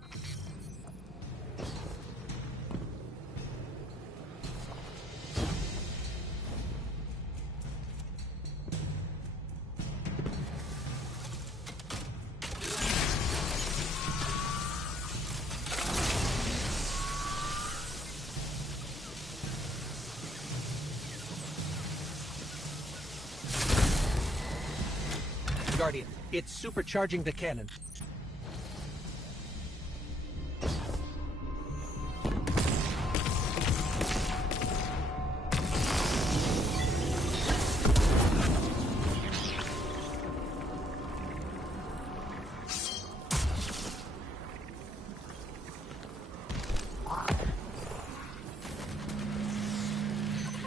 Guardian, it's supercharging the cannon.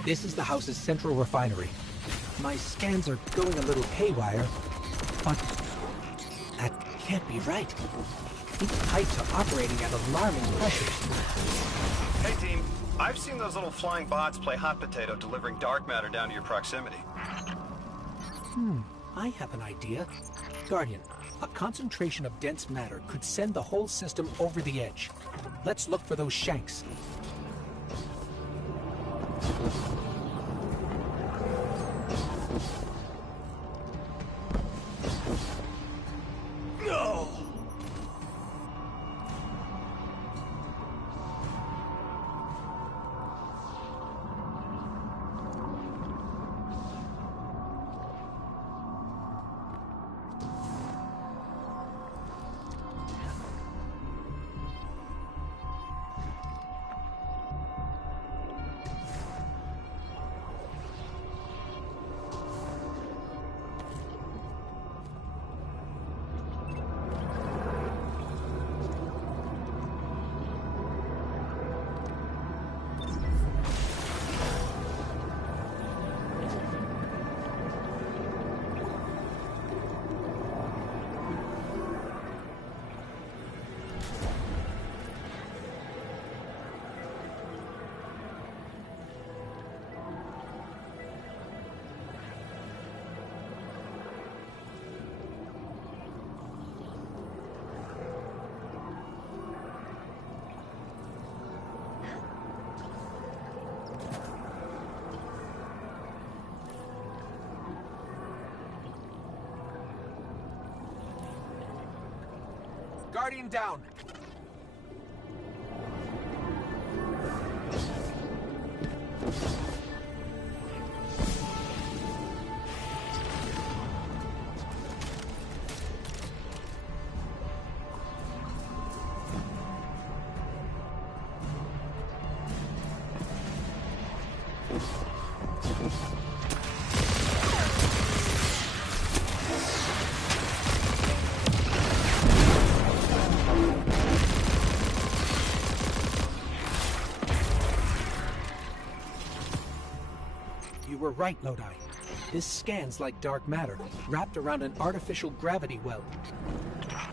This is the house's central refinery. My scans are going a little haywire, but that can't be right. These pipes are operating at alarming pressures. Hey team, I've seen those little flying bots play hot potato delivering dark matter down to your proximity. I have an idea. Guardian, a concentration of dense matter could send the whole system over the edge. Let's look for those shanks. No! Guardian down! You were right, Lodi. This scans like dark matter, wrapped around an artificial gravity well.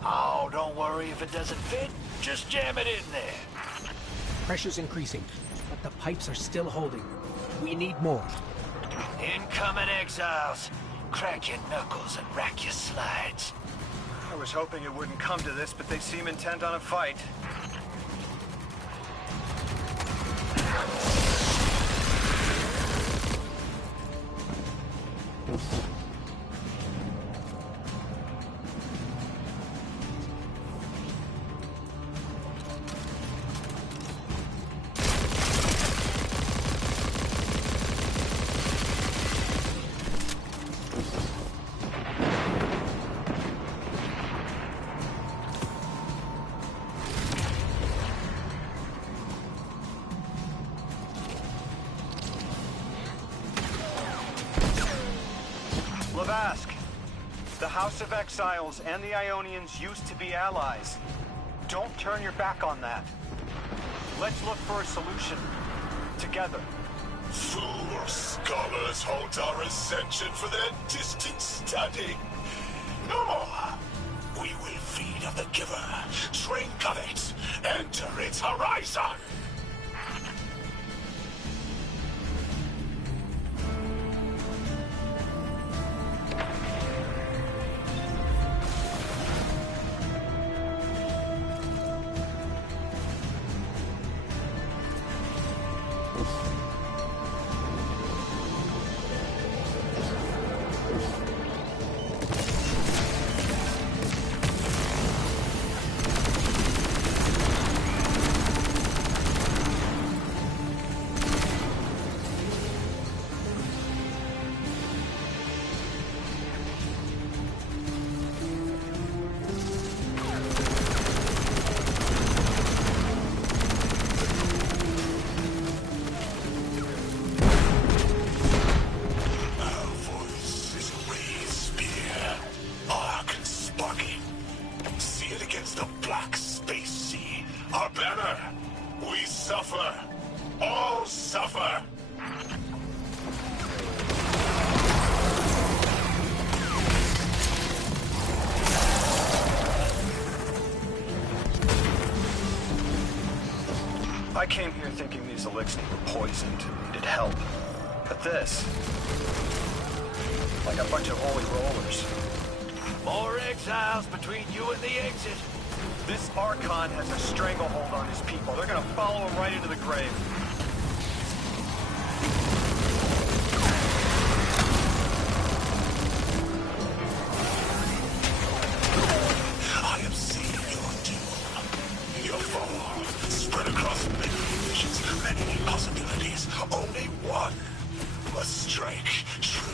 Oh, don't worry if it doesn't fit. Just jam it in there. Pressure's increasing, but the pipes are still holding. We need more. Incoming exiles. Crack your knuckles and rack your slides. I was hoping it wouldn't come to this, but they seem intent on a fight. The House of Exiles and the Ionians used to be allies. Don't turn your back on that. Let's look for a solution. Together. Fool scholars hold our ascension for their distant study. No more. We will feed on the giver, drink of it, enter its horizon. came here thinking these Elixir were poisoned and needed help. But this... like a bunch of holy rollers. More exiles between you and the exit. This Archon has a stranglehold on his people. They're gonna follow him right into the grave. I am seeing your doom. Your fall, spread across many visions, many possibilities. Only one must strike true.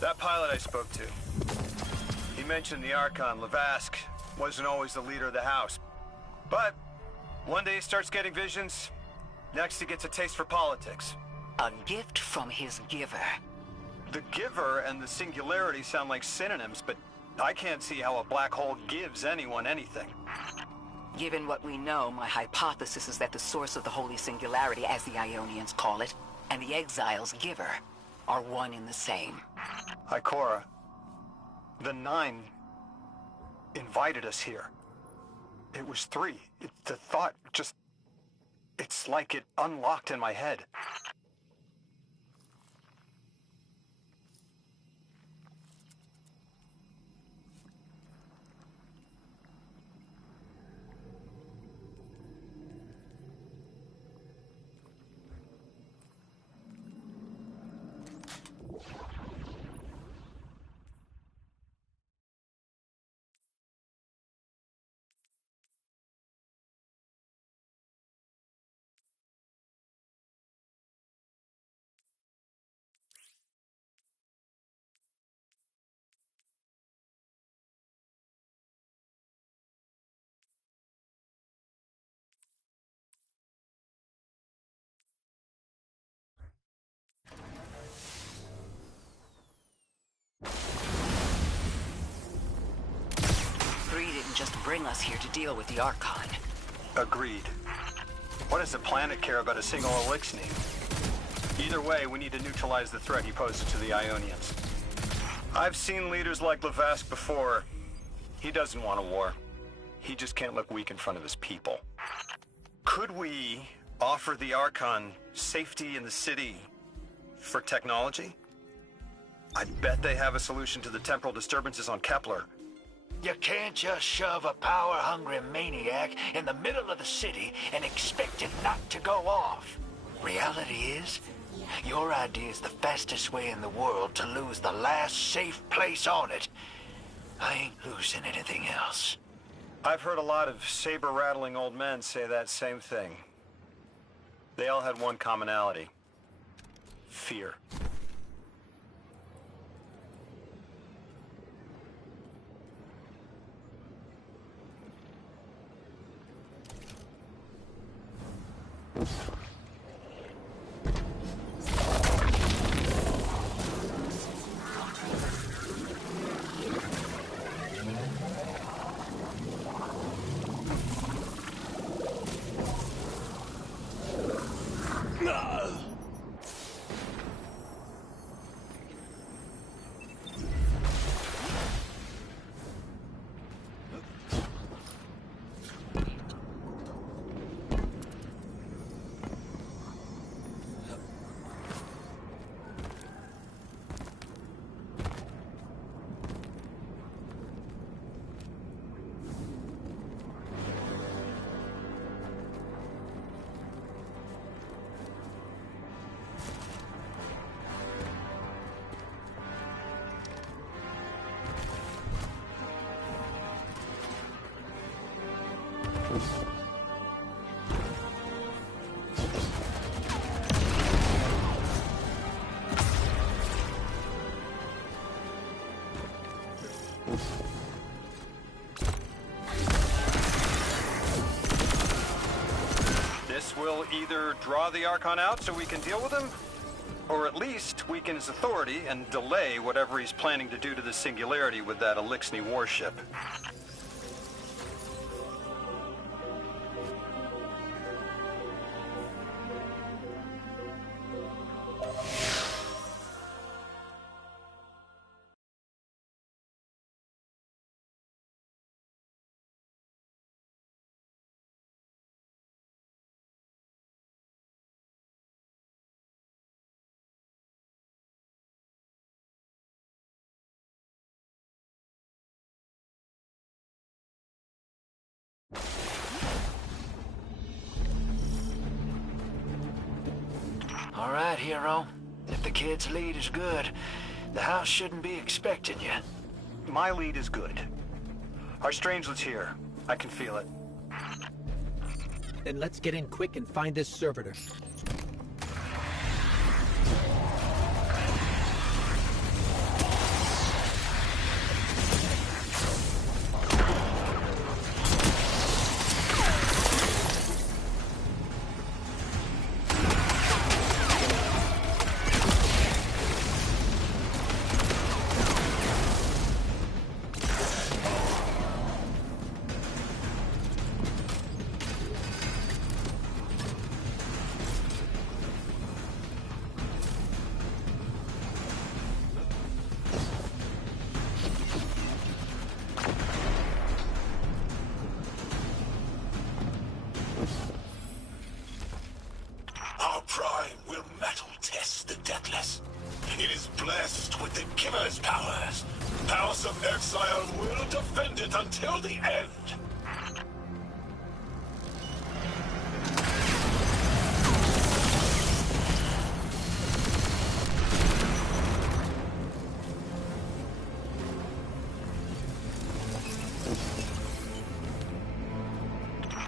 That pilot I spoke to, he mentioned the Archon, Lavask, wasn't always the leader of the house. But one day he starts getting visions, next he gets a taste for politics. A gift from his giver. The giver and the singularity sound like synonyms, but I can't see how a black hole gives anyone anything. Given what we know, my hypothesis is that the source of the Holy Singularity, as the Ionians call it, and the Exile's giver are one and the same. Ikora, the Nine invited us here. It was 3. The thought just... it's like it unlocked in my head. Didn't just bring us here to deal with the Archon. Agreed. What does the planet care about a single Elixir? Either way, we need to neutralize the threat he poses to the Ionians. I've seen leaders like Lavask before. He doesn't want a war. He just can't look weak in front of his people. Could we offer the Archon safety in the city for technology? I bet they have a solution to the temporal disturbances on Kepler. You can't just shove a power-hungry maniac in the middle of the city and expect it not to go off. Reality is, your idea is the fastest way in the world to lose the last safe place on it. I ain't losing anything else. I've heard a lot of saber-rattling old men say that same thing. They all had one commonality. Fear. will either draw the Archon out so we can deal with him, or at least weaken his authority and delay whatever he's planning to do to the Singularity with that Elixni warship. All right, hero. If the kid's lead is good, the house shouldn't be expecting you. My lead is good. Our Strangelet's here. I can feel it. Then let's get in quick and find this servitor. Our prime will metal test the Deathless. It is blessed with the Giver's powers. House of Exile will defend it until the end.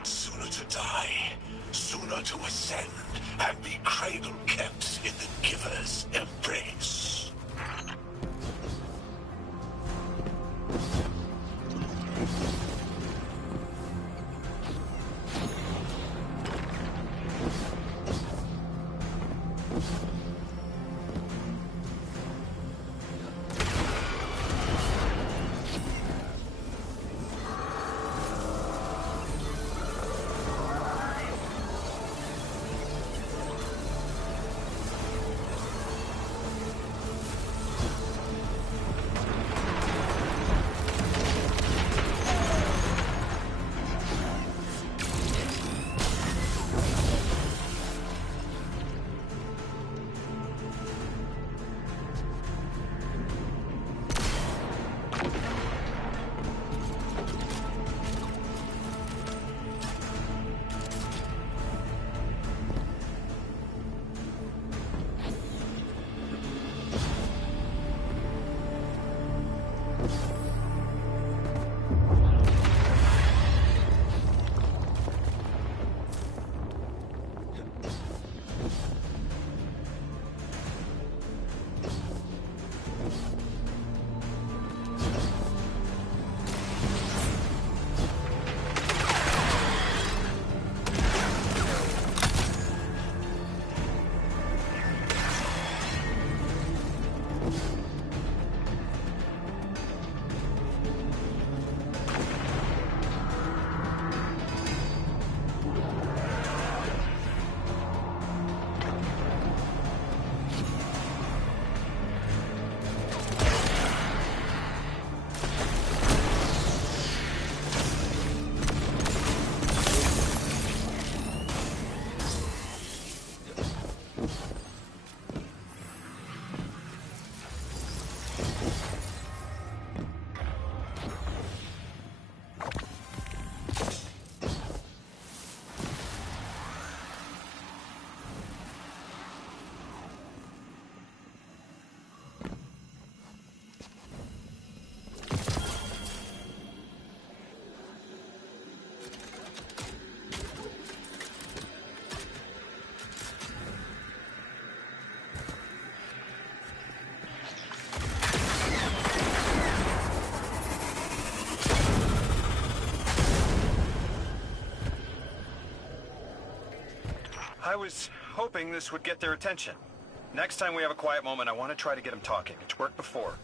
Sooner to die, sooner to ascend, and be cradle kept in the Giver's embrace. I was hoping this would get their attention. Next time we have a quiet moment, I want to try to get them talking. It's worked before.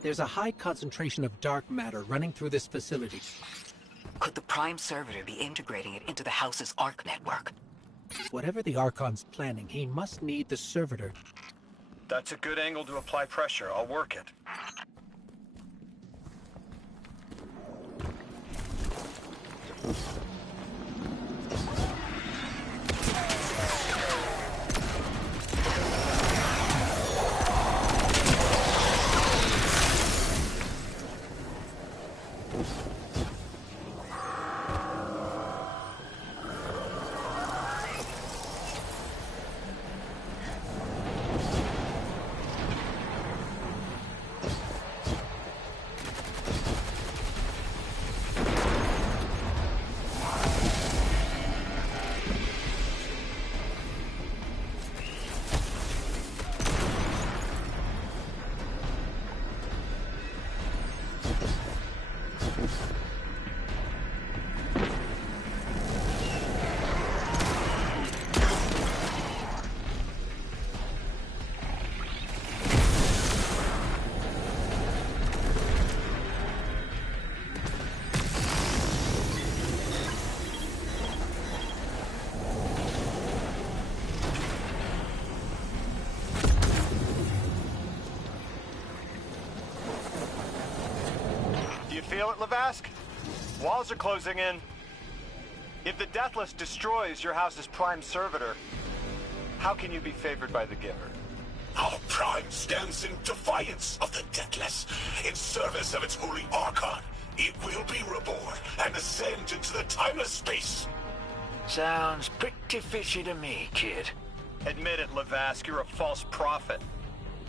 There's a high concentration of dark matter running through this facility. Could the Prime Servitor be integrating it into the House's Arc network? Whatever the Archon's planning, he must need the Servitor. That's a good angle to apply pressure. I'll work it. Feel it, Lavask? Walls are closing in. If the Deathless destroys your house's Prime Servitor, how can you be favored by the Giver? Our Prime stands in defiance of the Deathless. In service of its holy Archon, it will be reborn and ascend into the timeless space. Sounds pretty fishy to me, kid. Admit it, Lavask, you're a false prophet.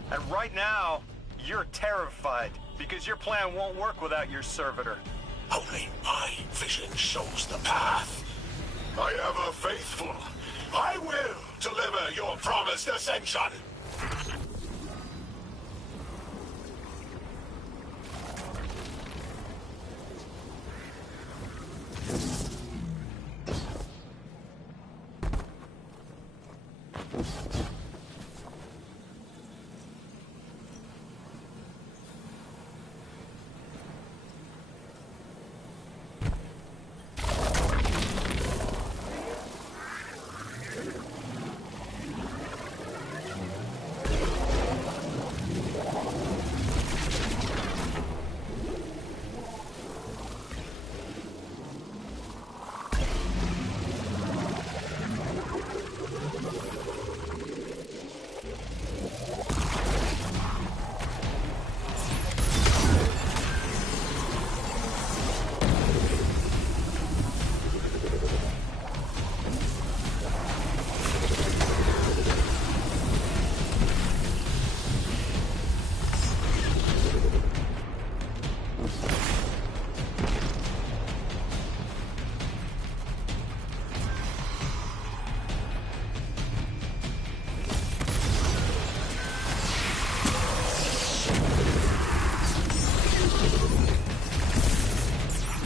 And right now, you're terrified. Because your plan won't work without your servitor. Only my vision shows the path. I am a faithful. I will deliver your promised ascension.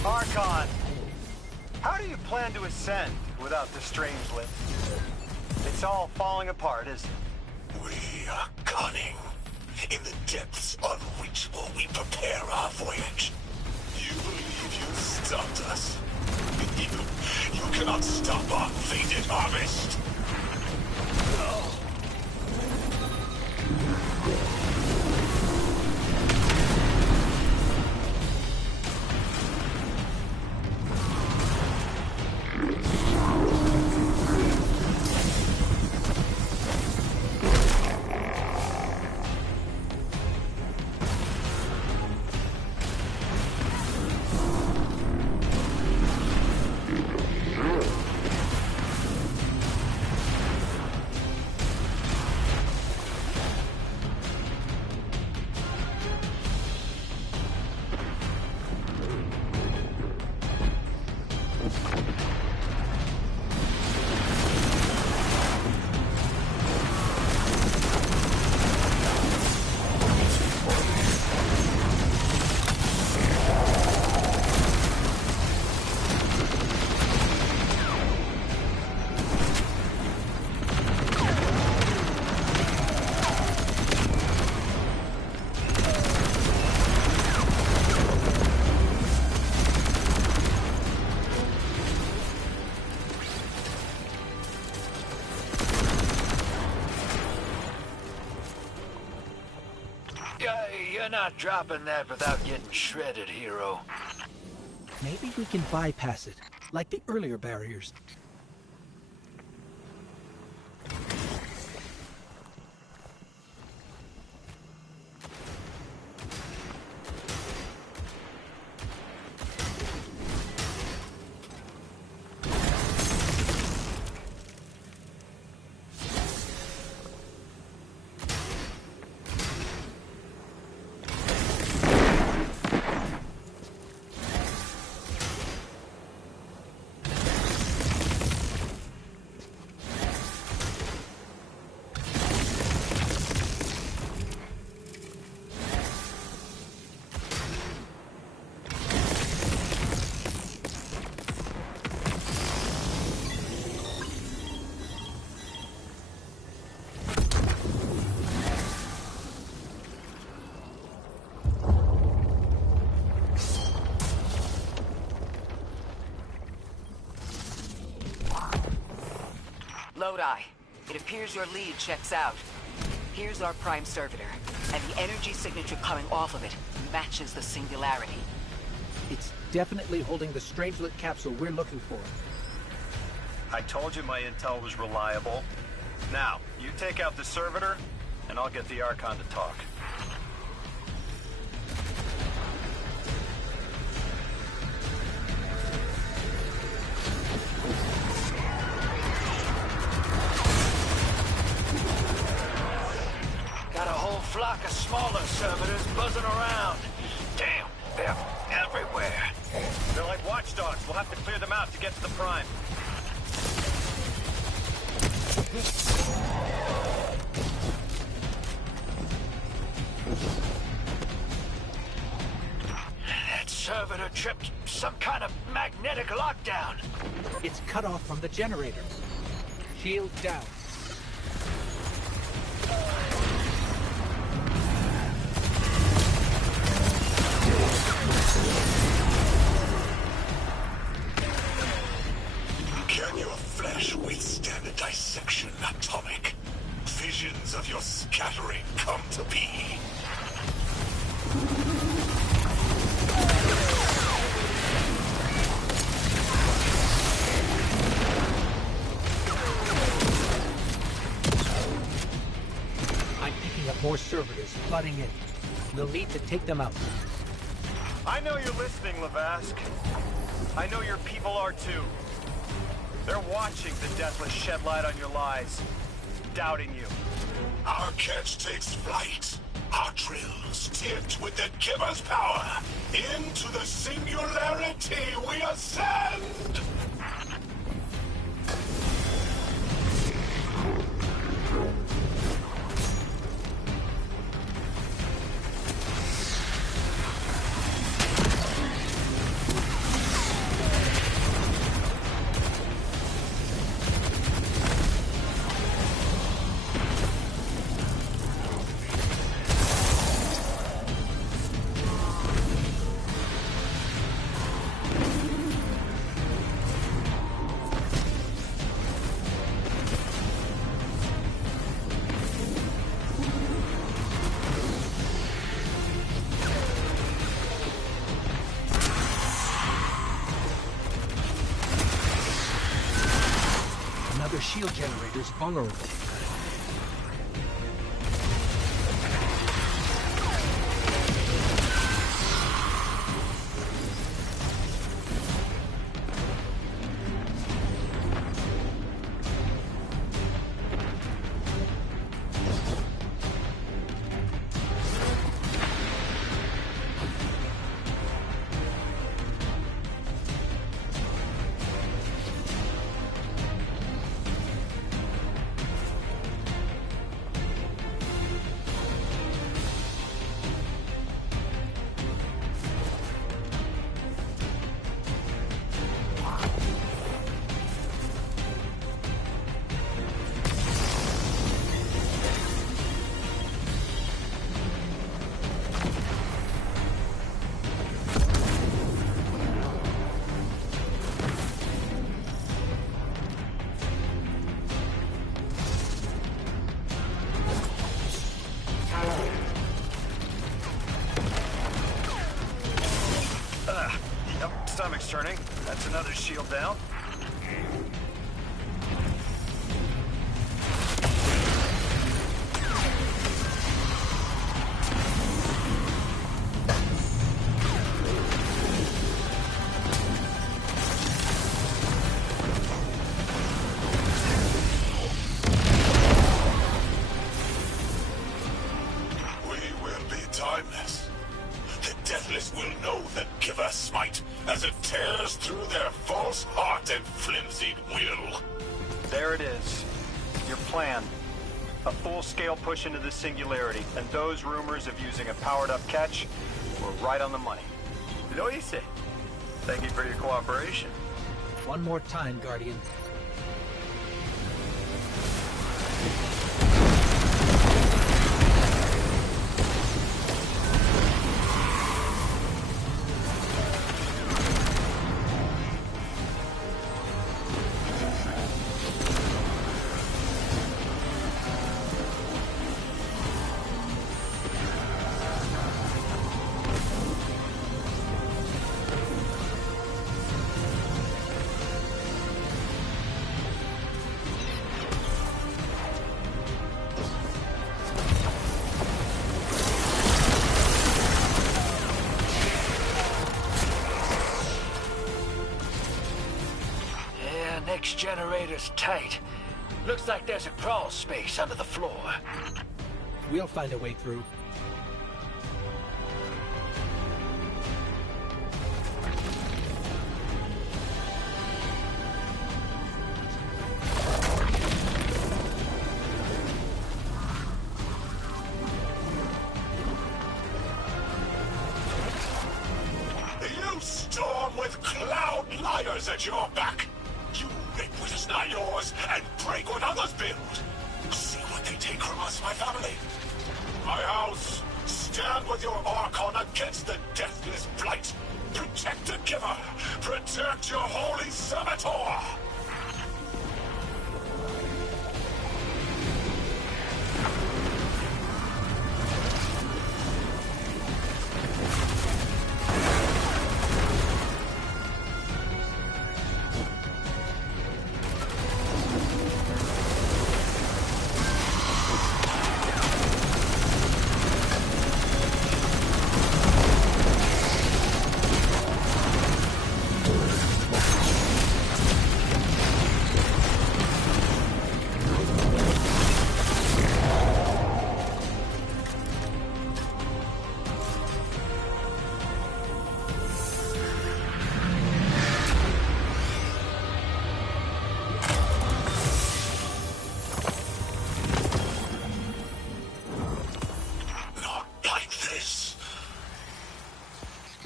Archon, how do you plan to ascend without the strange lift? It's all falling apart, isn't it? We are cunning. In the depths unreachable, we prepare our voyage. You believe you stopped us? You cannot stop our fated harvest. You're not dropping that without getting shredded, hero. Maybe we can bypass it, like the earlier barriers. Lodi, it appears your lead checks out. Here's our prime servitor, and the energy signature coming off of it matches the singularity. It's definitely holding the Strangelet capsule we're looking for. I told you my intel was reliable. Now, you take out the servitor, and I'll get the Archon to talk. Got a whole flock of smaller servitors buzzing around. Damn, they're everywhere. They're like watchdogs. We'll have to clear them out to get to the Prime. That servitor tripped some kind of magnetic lockdown. It's cut off from the generator. Shield down. Can your flesh withstand a dissection atomic? Visions of your scattering come to be. I'm picking up more servitors flooding in. We'll need to take them out. I know you're listening, Lavask. I know your people are too. They're watching the Deathless shed light on your lies, doubting you. Our catch takes flight. Our drills tipped with the Giver's power. Into the singularity we ascend! Another shield generator's vulnerable. wheels turning. That's another shield down. We will be timeless. The Deathless will know the Giver smite as it tears through their false heart and flimsied will. There it is. Your plan. A full-scale push into the singularity, and those rumors of using a powered-up catch were right on the money. Lo hice. Thank you for your cooperation. One more time, Guardian. Next generator's tight. Looks like there's a crawl space under the floor. We'll find a way through. You storm with cloud liars at your back. You make what is not yours and break what others build. See what they take from us, my family. My house, stand with your Archon against the Deathless Blight. Protect the Giver. Protect your holy servitor.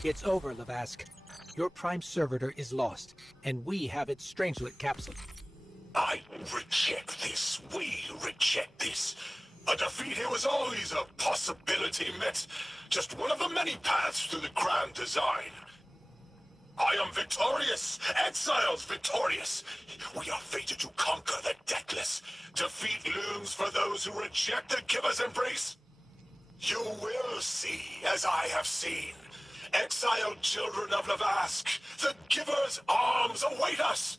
It's over, Lavask. Your Prime Servitor is lost, and we have its Strangelet capsule. I reject this. We reject this. A defeat here was always a possibility, Met. Just one of the many paths to the grand design. I am victorious. Exiles victorious. We are fated to conquer the Deathless. Defeat looms for those who reject the Giver's embrace. You will see, as I have seen. Exiled children of Lavask, the Giver's arms await us.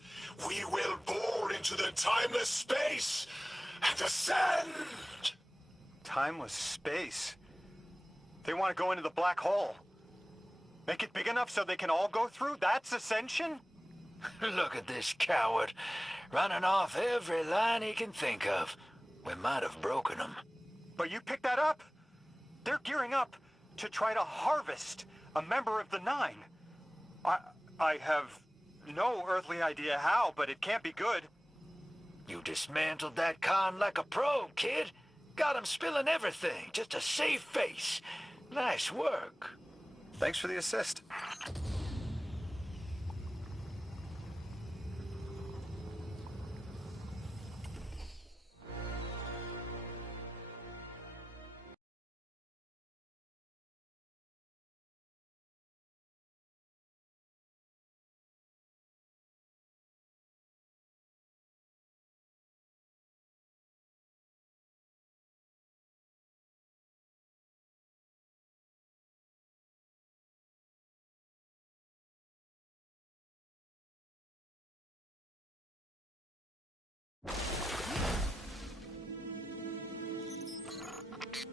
We will bore into the timeless space and ascend. Timeless space? They want to go into the black hole. Make it big enough so they can all go through? That's ascension? Look at this coward, running off every line he can think of. We might have broken him. But you picked that up? They're gearing up to try to harvest a member of the Nine. I have no earthly idea how, but it can't be good. You dismantled that con like a pro, kid. Got him spilling everything, just to save face. Nice work. Thanks for the assist.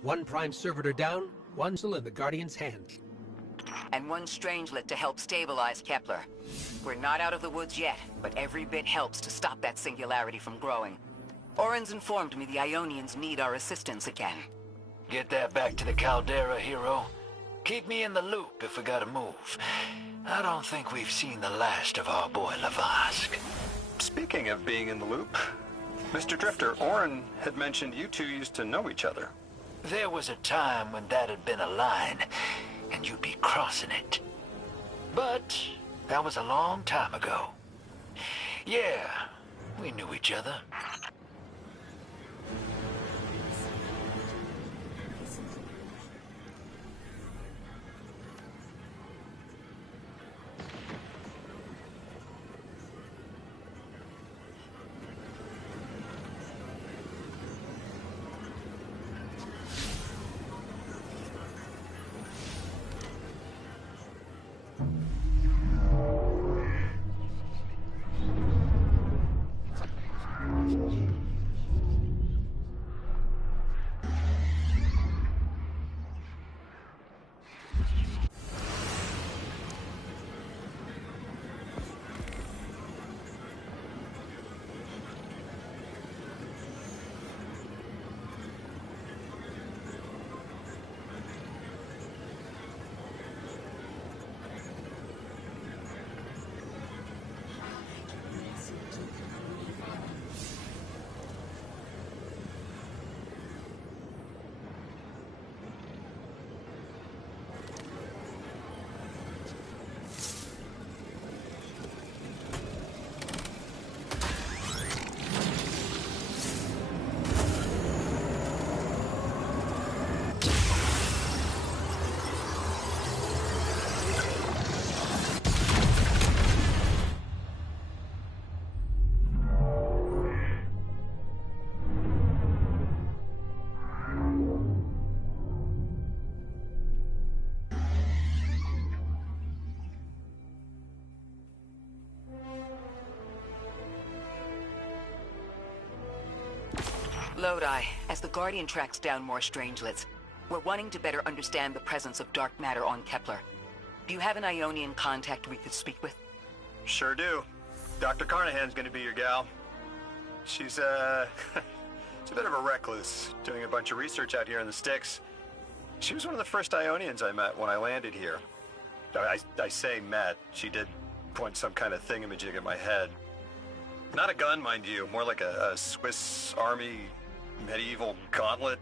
One prime servitor down, one still in the Guardian's hand. And one strangelet to help stabilize Kepler. We're not out of the woods yet, but every bit helps to stop that singularity from growing. Orin's informed me the Ionians need our assistance again. Get that back to the Caldera, hero. Keep me in the loop if we gotta move. I don't think we've seen the last of our boy Lavask. Speaking of being in the loop, Mr. Drifter, Orin had mentioned you two used to know each other. There was a time when that had been a line, and you'd be crossing it. But that was a long time ago. Yeah, we knew each other. Lodi, as the Guardian tracks down more strangelets, we're wanting to better understand the presence of dark matter on Kepler. Do you have an Ionian contact we could speak with? Sure do. Dr. Carnahan's gonna be your gal. She's, she's a bit of a recluse, doing a bunch of research out here in the sticks. She was one of the first Ionians I met when I landed here. I say met. She did point some kind of thingamajig at my head. Not a gun, mind you, more like a Swiss Army medieval gauntlet.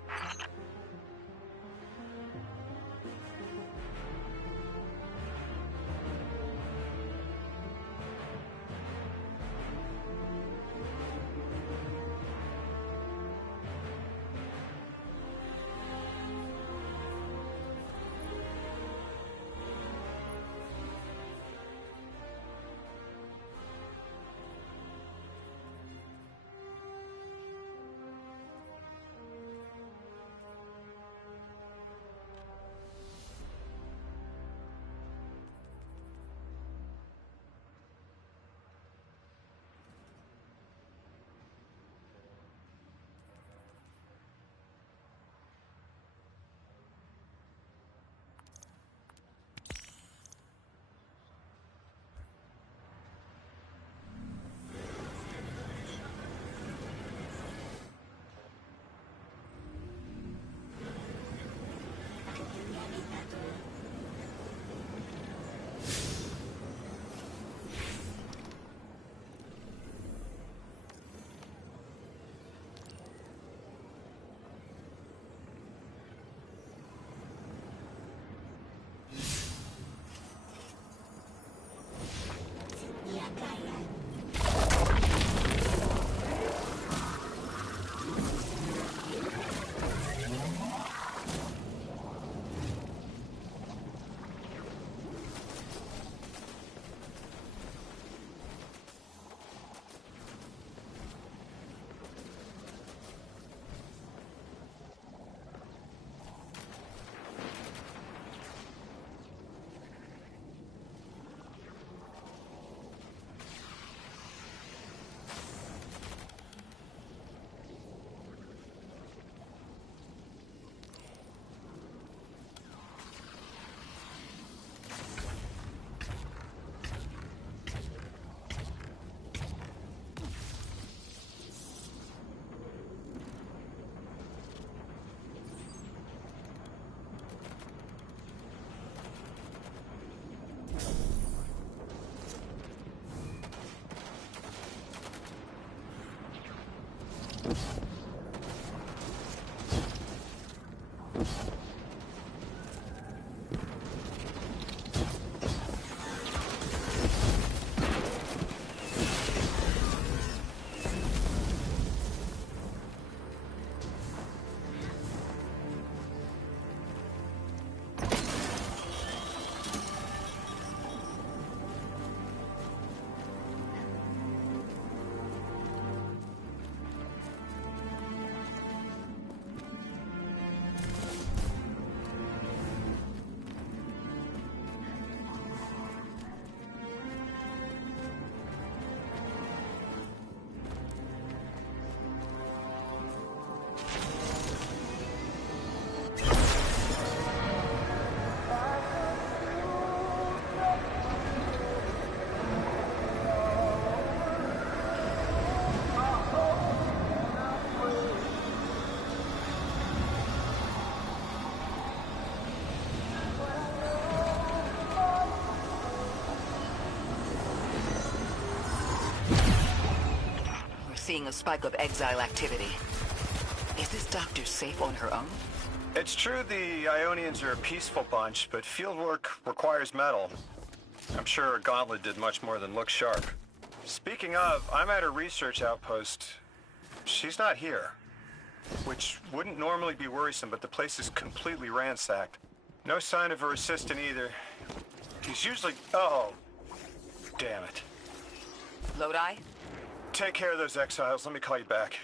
Seeing a spike of exile activity. Is this doctor safe on her own? It's true the Ionians are a peaceful bunch, but fieldwork requires metal. I'm sure a gauntlet did much more than look sharp. Speaking of, I'm at her research outpost. She's not here. Which wouldn't normally be worrisome, but the place is completely ransacked. No sign of her assistant either. He's usually... Oh, damn it. Lodi? Take care of those exiles. Let me call you back.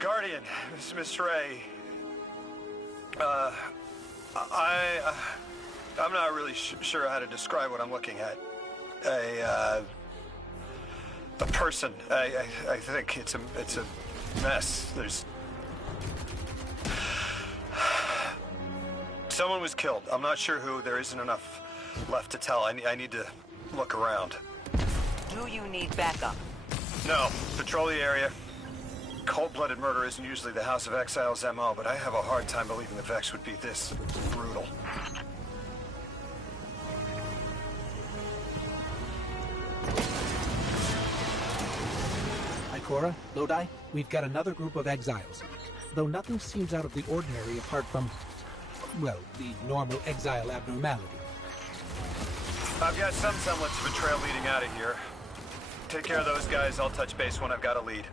Guardian, this is Miss Ray. I'm not really sure how to describe what I'm looking at. A person. I think it's a mess. There's... Someone was killed. I'm not sure who. There isn't enough left to tell. I need to look around. Do you need backup? No. Patrol the area. Cold-blooded murder isn't usually the House of Exile's MO, but I have a hard time believing the Vex would be this brutal. Ikora, Lodi, we've got another group of exiles. Though nothing seems out of the ordinary apart from, well, the normal exile abnormality. I've got some semblance of a trail leading out of here. Take care of those guys. I'll touch base when I've got a lead.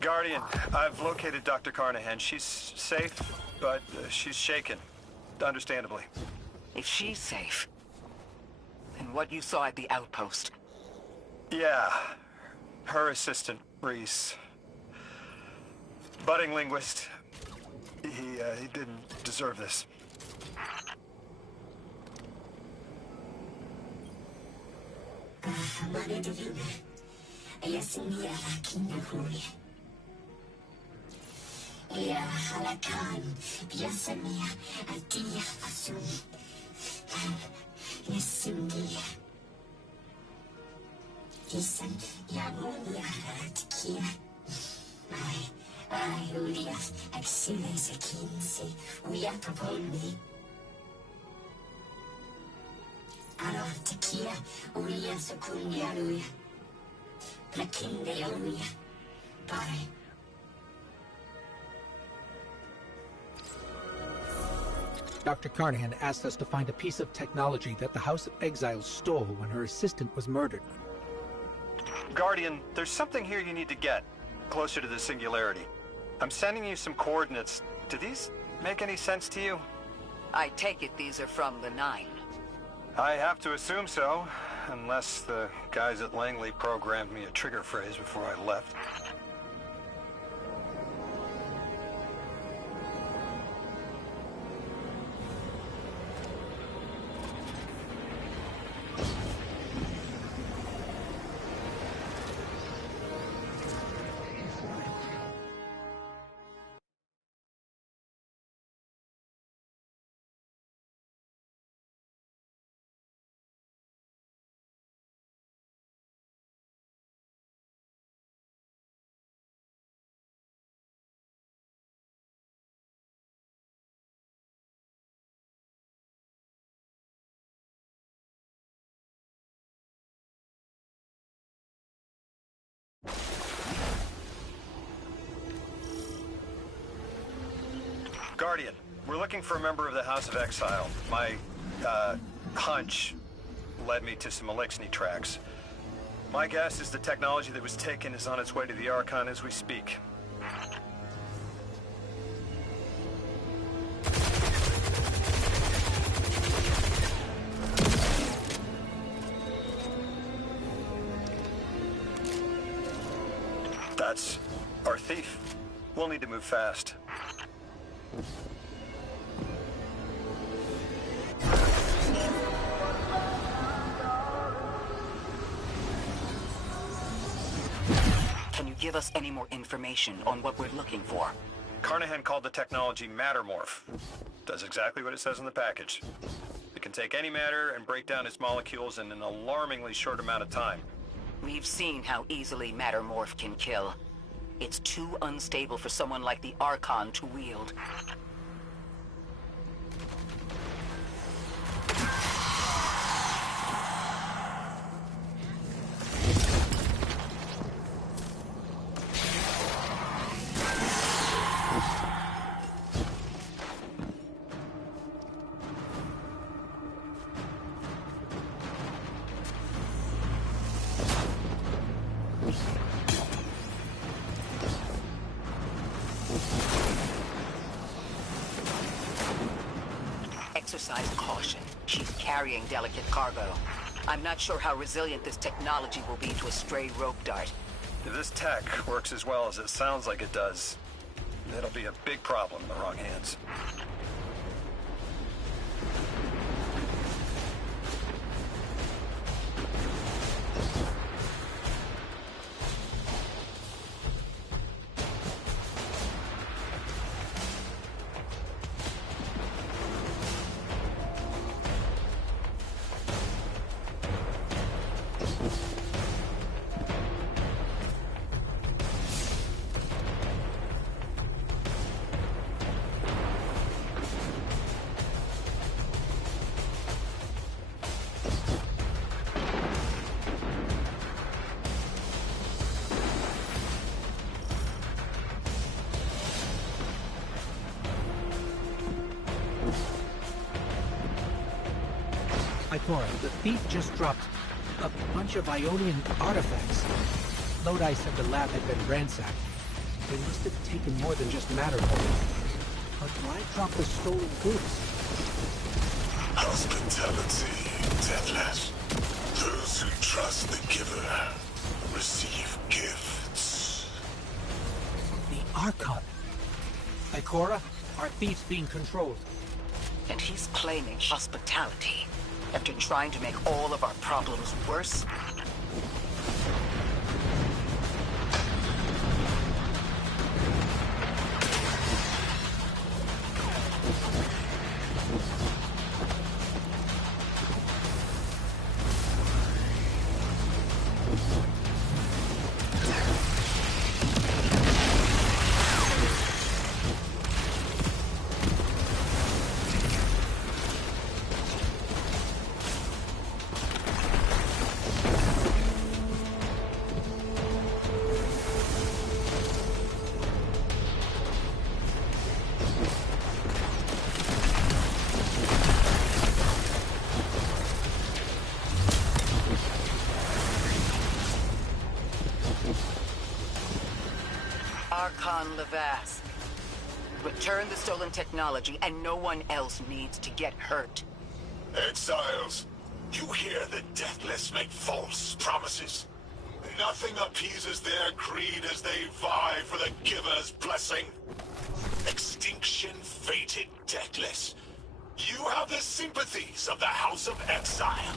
Guardian, I've located Dr. Carnahan. She's safe, but she's shaken. Understandably. If she's safe, then what you saw at the outpost... Yeah. Her assistant, Reese. Budding linguist. He didn't deserve this. Dr. Carnahan asked us to find a piece of technology that the House of Exiles stole when her assistant was murdered. Guardian, there's something here you need to get, closer to the singularity. I'm sending you some coordinates. Do these make any sense to you? I take it these are from the Nine. I have to assume so, unless the guys at Langley programmed me a trigger phrase before I left. Guardian, we're looking for a member of the House of Exile. My, hunch led me to some Elixni tracks. My guess is the technology that was taken is on its way to the Archon as we speak. That's our thief. We'll need to move fast. Can you give us any more information on what we're looking for? Carnahan called the technology Mattermorph. Does exactly what it says in the package. It can take any matter and break down its molecules in an alarmingly short amount of time. We've seen how easily Mattermorph can kill. It's too unstable for someone like the Archon to wield. Exercise caution. She's carrying delicate cargo. I'm not sure how resilient this technology will be to a stray rope dart. If this tech works as well as it sounds like it does, it'll be a big problem in the wrong hands. Ikora, the thief just dropped a bunch of Ionian artifacts. Lodi said the lab had been ransacked. They must have taken more than just matter home. But why drop the stolen goods? Hospitality, Deathless. Those who trust the giver receive gifts. The Archon. Ikora, our thief's being controlled. And he's claiming hospitality after trying to make all of our problems worse? Archon Levask. Return the stolen technology, and no one else needs to get hurt. Exiles, you hear the Deathless make false promises. Nothing appeases their greed as they vie for the Giver's blessing. Extinction fated Deathless. You have the sympathies of the House of Exile.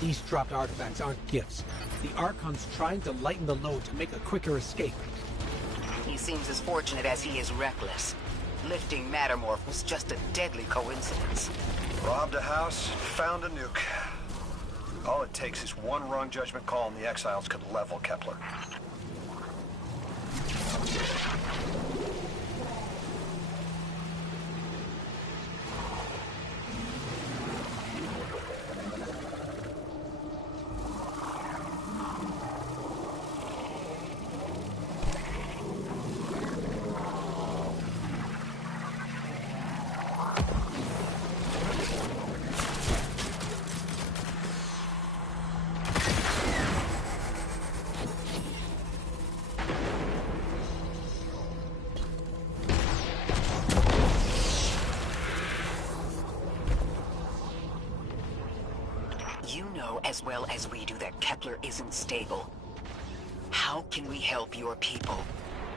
These dropped artifacts aren't gifts. The Archon's trying to lighten the load to make a quicker escape. He seems as fortunate as he is reckless. Lifting Mattermorph was just a deadly coincidence. Robbed a house, found a nuke. All it takes is one wrong judgment call and the Exiles could level Kepler. You know as well as we do that Kepler isn't stable. How can we help your people?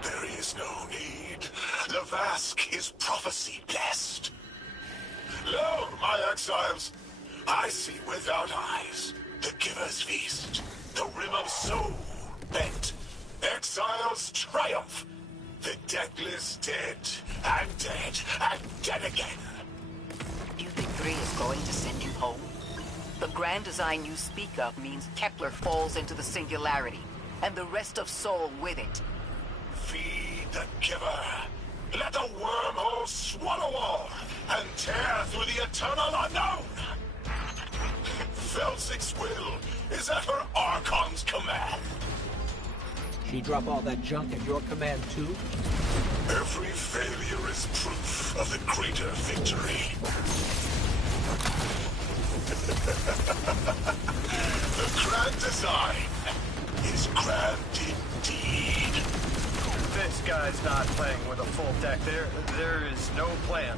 There is no need. Levask is prophecy blessed. Lo, my exiles, I see without eyes the Giver's feast, the rim of soul bent, exiles triumph, the deathless dead, and dead, and dead again. You think 3 is going to send you home? The grand design you speak of means Kepler falls into the singularity, and the rest of Sol with it. Giver. Let the wormhole swallow all and tear through the eternal unknown. Felsic's will is at her Archon's command. She drop all that junk at your command too? Every failure is proof of the greater victory. The grand design is grand indeed. This guy's not playing with a full deck. There is no plan.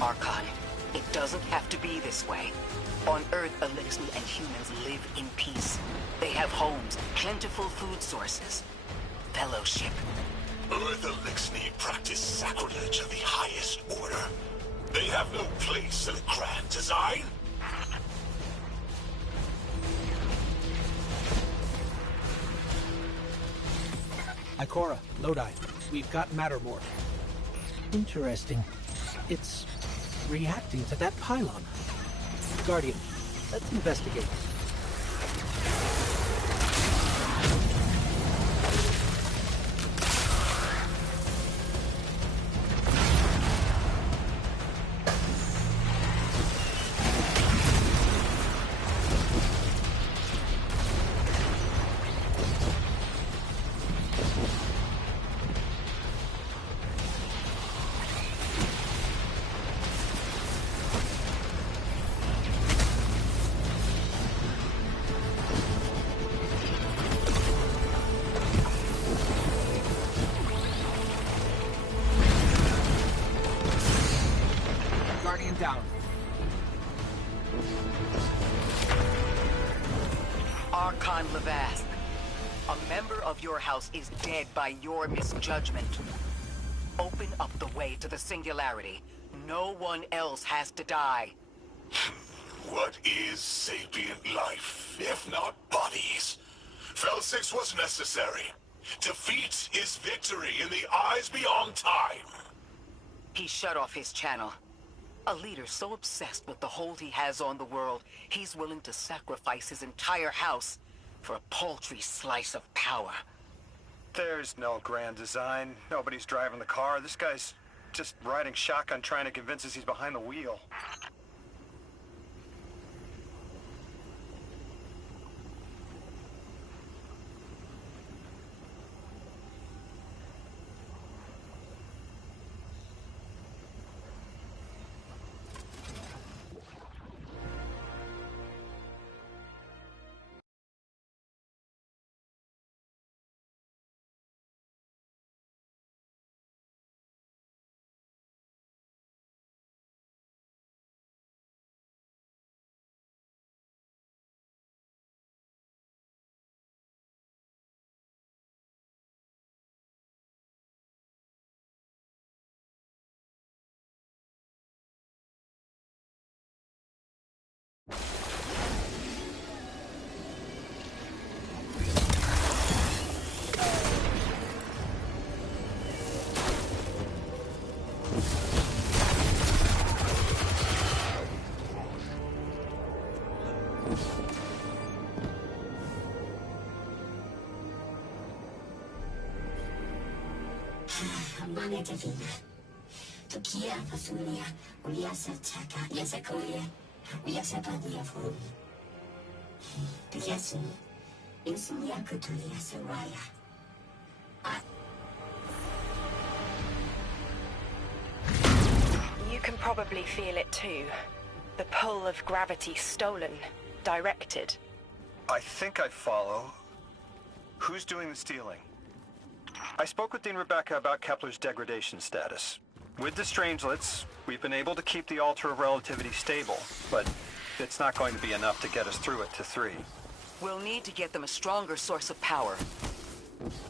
Archon, it doesn't have to be this way. On Earth, Elixni and humans live in peace. They have homes, plentiful food sources, fellowship. Earth Elixni practice sacrilege of the highest order. They have no place in a grand design. Ikora, Lodi, we've got Mattermore. Interesting. It's reacting to that pylon. Guardian, let's investigate. Down. Archon Levast, a member of your house is dead by your misjudgment. Open up the way to the Singularity. No one else has to die. What is sapient life, if not bodies? Felsix was necessary. Defeat is victory in the eyes beyond time. He shut off his channel. A leader so obsessed with the hold he has on the world, he's willing to sacrifice his entire house for a paltry slice of power. There's no grand design. Nobody's driving the car. This guy's just riding shotgun trying to convince us he's behind the wheel. You can probably feel it too. The pull of gravity stolen, directed. I think I follow. Who's doing the stealing? I spoke with Dean Rebecca about Kepler's degradation status. With the Strangelets, we've been able to keep the Altar of Relativity stable, but it's not going to be enough to get us through it to 3. We'll need to get them a stronger source of power.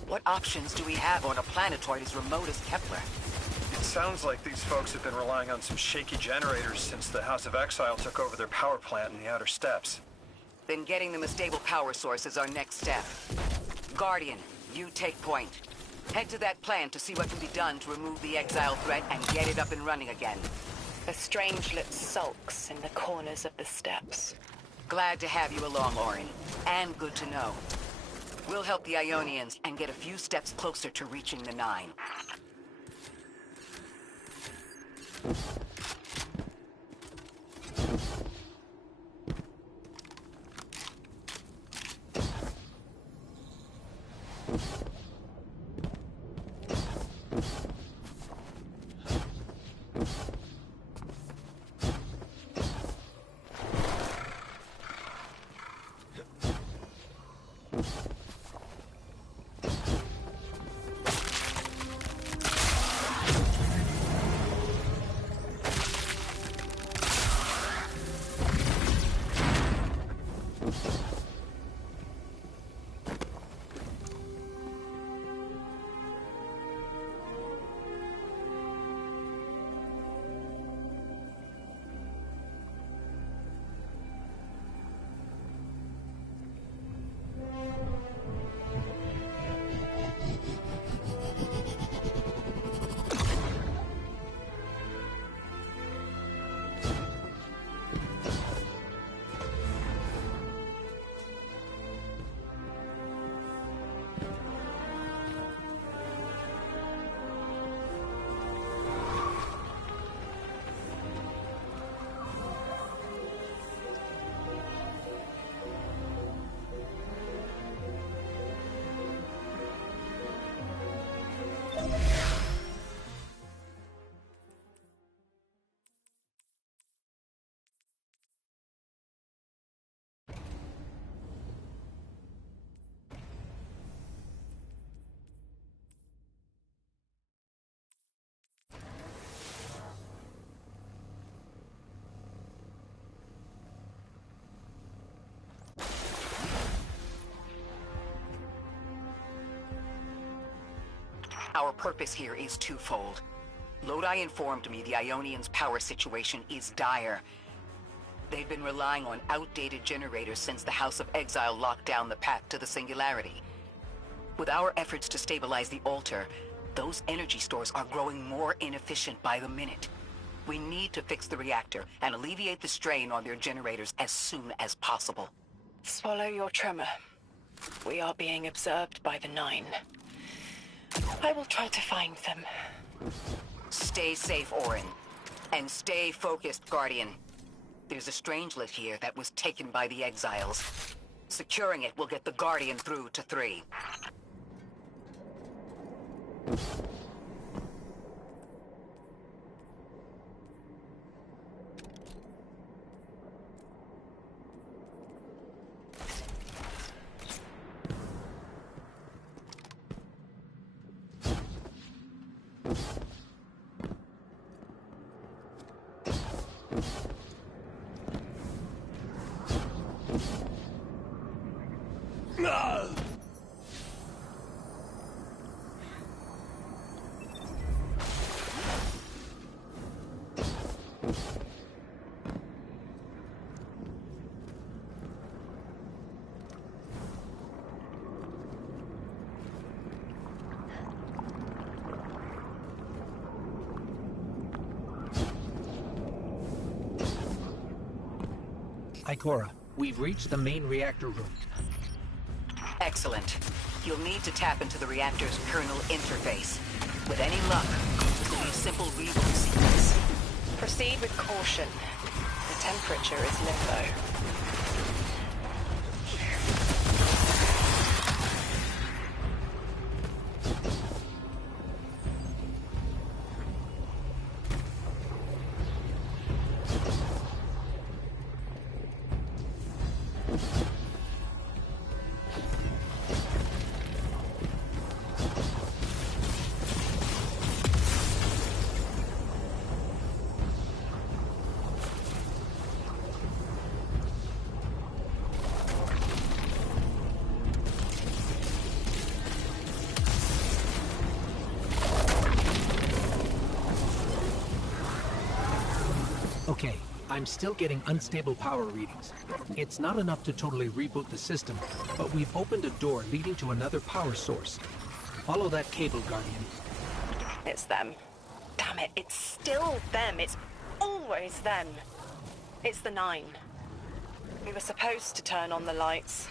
What options do we have on a planetoid as remote as Kepler? It sounds like these folks have been relying on some shaky generators since the House of Exile took over their power plant in the Outer Steppes. Then getting them a stable power source is our next step. Guardian, you take point. Head to that plant to see what can be done to remove the Exile threat and get it up and running again. The Strangelet sulks in the corners of the steppes. Glad to have you along, Orin. And good to know. We'll help the Ionians and get a few steps closer to reaching the 9. Our purpose here is twofold. Lodi informed me the Ionians' power situation is dire. They've been relying on outdated generators since the House of Exile locked down the path to the Singularity. With our efforts to stabilize the Altar, those energy stores are growing more inefficient by the minute. We need to fix the reactor and alleviate the strain on their generators as soon as possible. Swallow your tremor. We are being observed by the 9. I will try to find them. Stay safe, Orin. And stay focused, Guardian. There's a Strangelet here that was taken by the Exiles. Securing it will get the Guardian through to 3. Ikora, we've reached the main reactor room. Excellent. You'll need to tap into the reactor's kernel interface. With any luck, this will be a simple reboot sequence. Proceed with caution. The temperature is limbo. Okay, I'm still getting unstable power readings. It's not enough to totally reboot the system, but we've opened a door leading to another power source. Follow that cable, Guardian. It's them. Damn it, it's still them. It's always them. It's the 9. We were supposed to turn on the lights.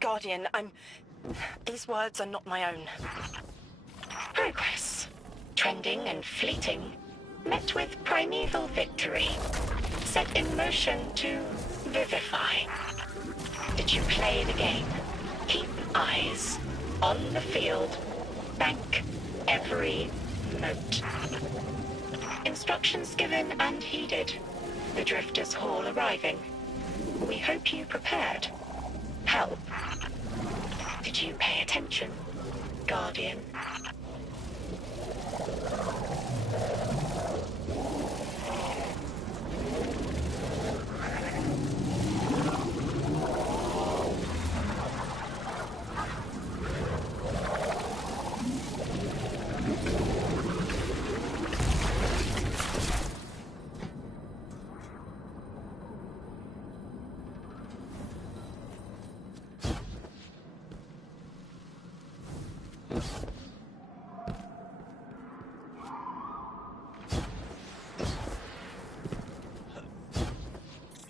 Guardian, these words are not my own. Progress. Trending and fleeting. Met with primeval victory. Set in motion to vivify. Did you play the game? Keep eyes on the field. Bank every note. Instructions given and heeded. The Drifters' Hall arriving. We hope you prepared. Help. Did you pay attention, Guardian?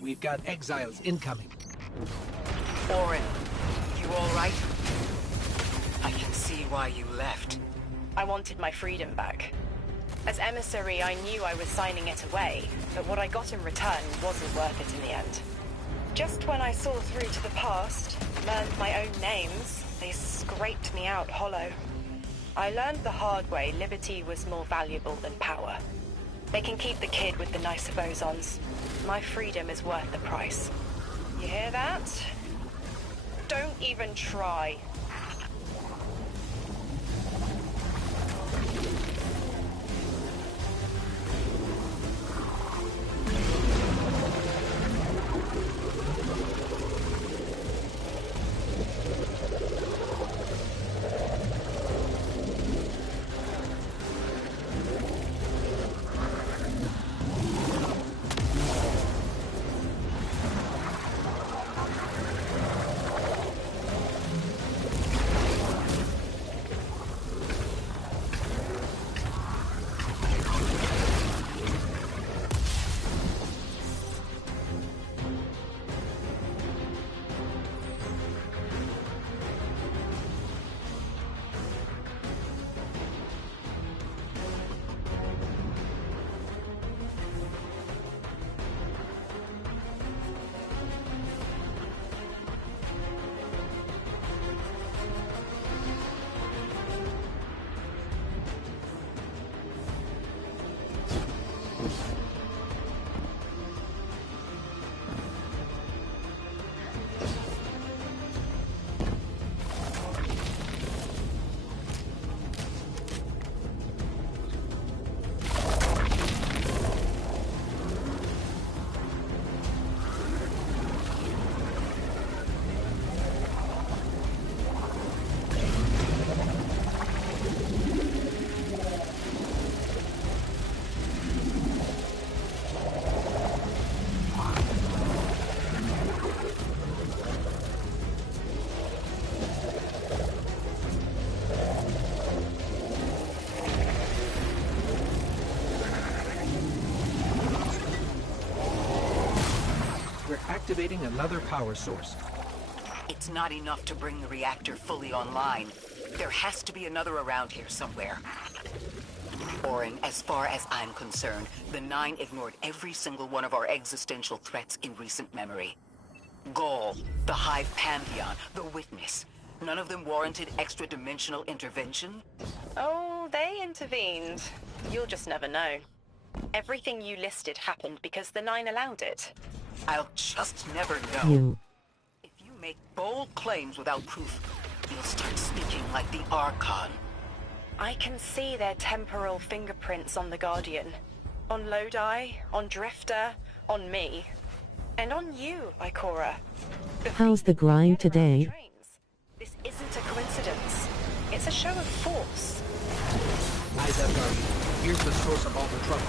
We've got exiles incoming. Orin, you all right? I can see why you left. I wanted my freedom back. As emissary, I knew I was signing it away, but what I got in return wasn't worth it in the end. Just when I saw through to the past, learned my own names, they scraped me out hollow. I learned the hard way liberty was more valuable than power. They can keep the kid with the nicer bosons. My freedom is worth the price. You hear that? Don't even try. activating another power source. It's not enough to bring the reactor fully online. There has to be another around here somewhere. Orin, as far as I'm concerned, the Nine ignored every single one of our existential threats in recent memory. Gaul, the Hive Pantheon, the Witness. None of them warranted extra-dimensional intervention? Oh, they intervened. You'll just never know. Everything you listed happened because the Nine allowed it. I'll just never know. If you make bold claims without proof, you'll start speaking like the Archon. I can see their temporal fingerprints on the Guardian. On Lodi, on Drifter, on me. And on you, Ikora. How's the grind today? This isn't a coincidence. It's a show of force. Eyes up, Guardian. Here's the source of all the trouble.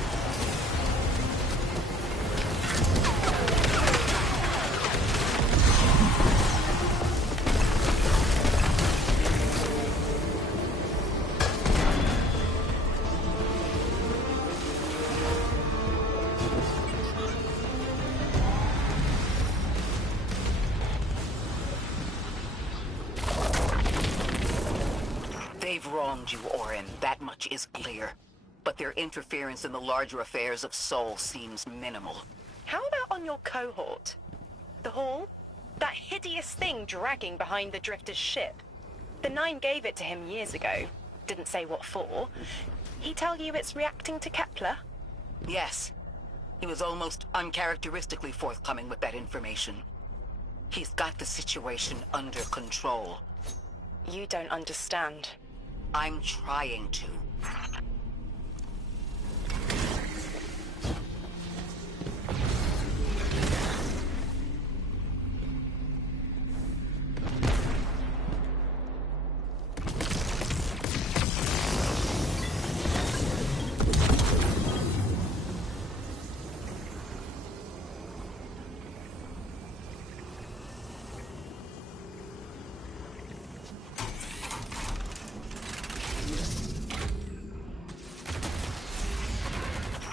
They've wronged you, Orin. That much is clear. But their interference in the larger affairs of Sol seems minimal. How about on your cohort? The Hall? That hideous thing dragging behind the Drifter's ship. The Nine gave it to him years ago. Didn't say what for. He tell you it's reacting to Kepler? Yes. He was almost uncharacteristically forthcoming with that information. He's got the situation under control. You don't understand. I'm trying to.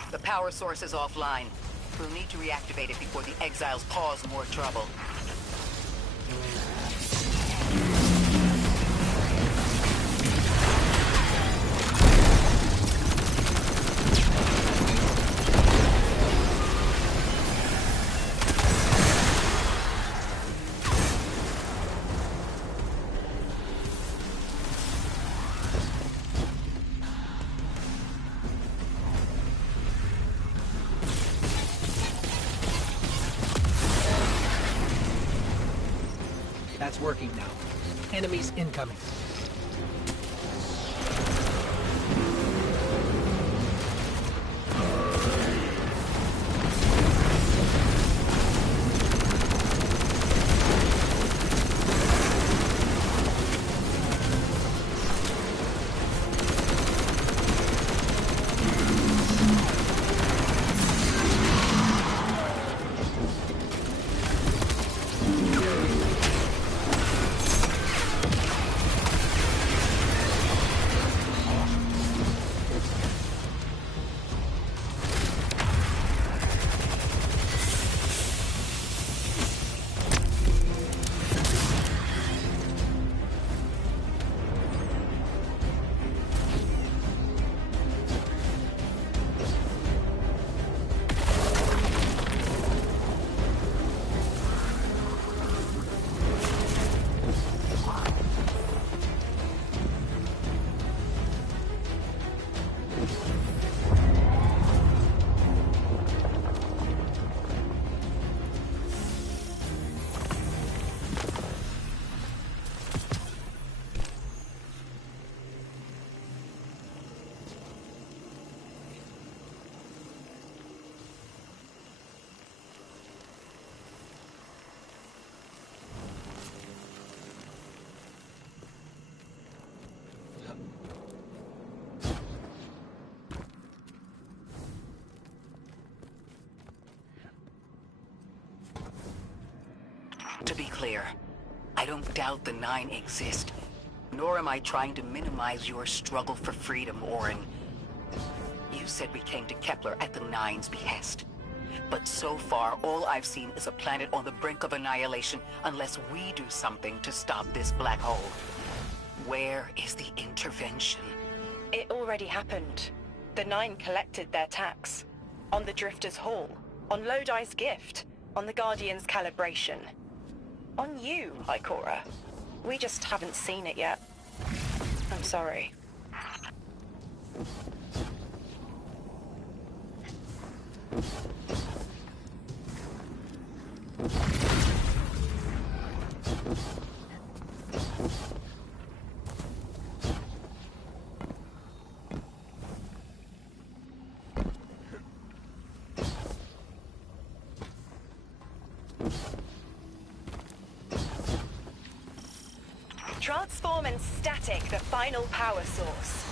The power source is offline. We'll need to reactivate it before the exiles cause more trouble. That's working now. Enemies incoming. To be clear, I don't doubt the Nine exist, nor am I trying to minimize your struggle for freedom, Orin. You said we came to Kepler at the Nine's behest. But so far, all I've seen is a planet on the brink of annihilation unless we do something to stop this black hole. Where is the intervention? It already happened. The Nine collected their tax. On the Drifter's Hall. On Lodi's gift. On the Guardian's calibration. On you, Ikora. We just haven't seen it yet. I'm sorry. Transform and static the final power source.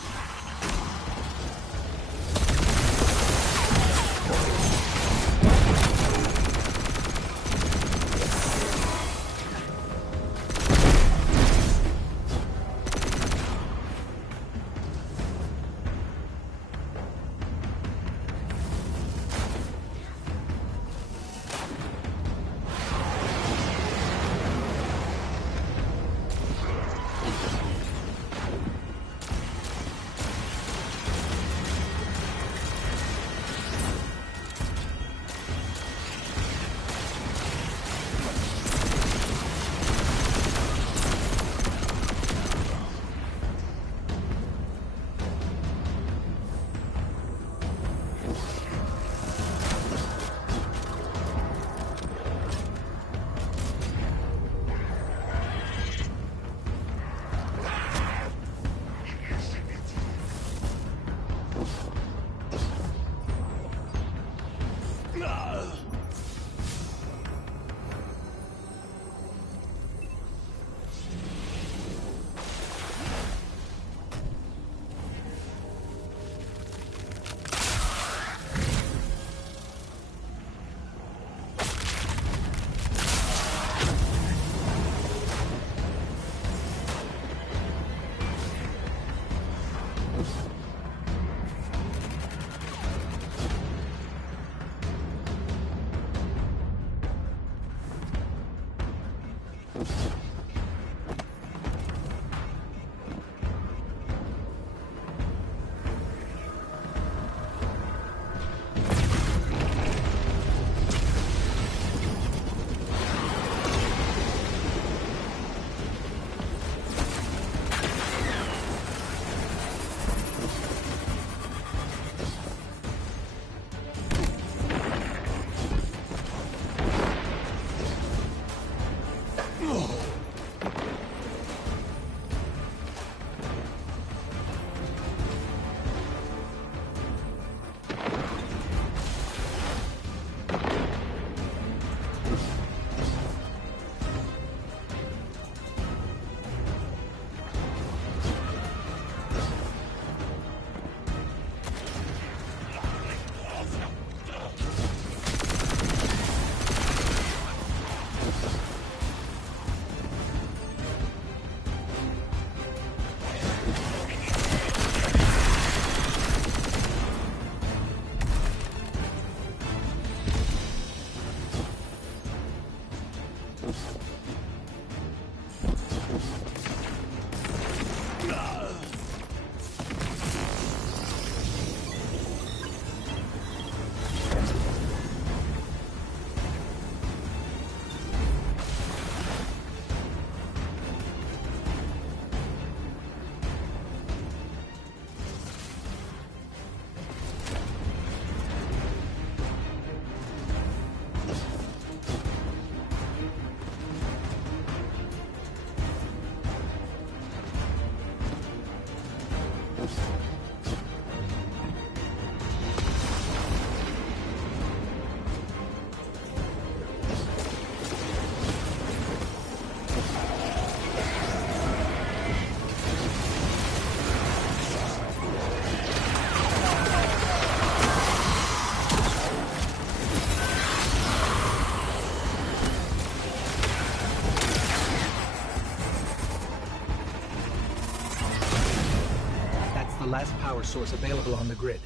Last power source available on the grid.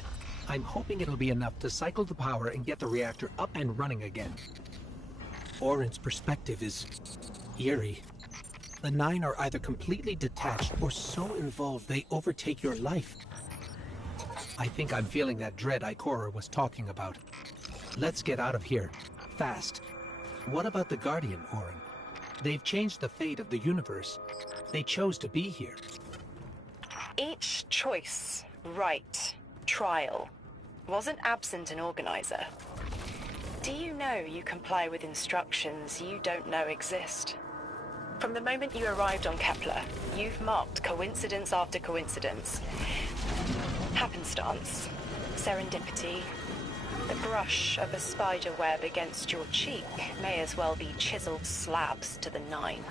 I'm hoping it'll be enough to cycle the power and get the reactor up and running again. Orin's perspective is eerie. The Nine are either completely detached or so involved they overtake your life. I think I'm feeling that dread Ikora was talking about. Let's get out of here. Fast. What about the Guardian, Orin? They've changed the fate of the universe. They chose to be here. Each choice, right, trial, wasn't absent an organizer. Do you know you comply with instructions you don't know exist? From the moment you arrived on Kepler, you've marked coincidence after coincidence. Happenstance, serendipity. The brush of a spider web against your cheek may as well be chiseled slabs to the Nine.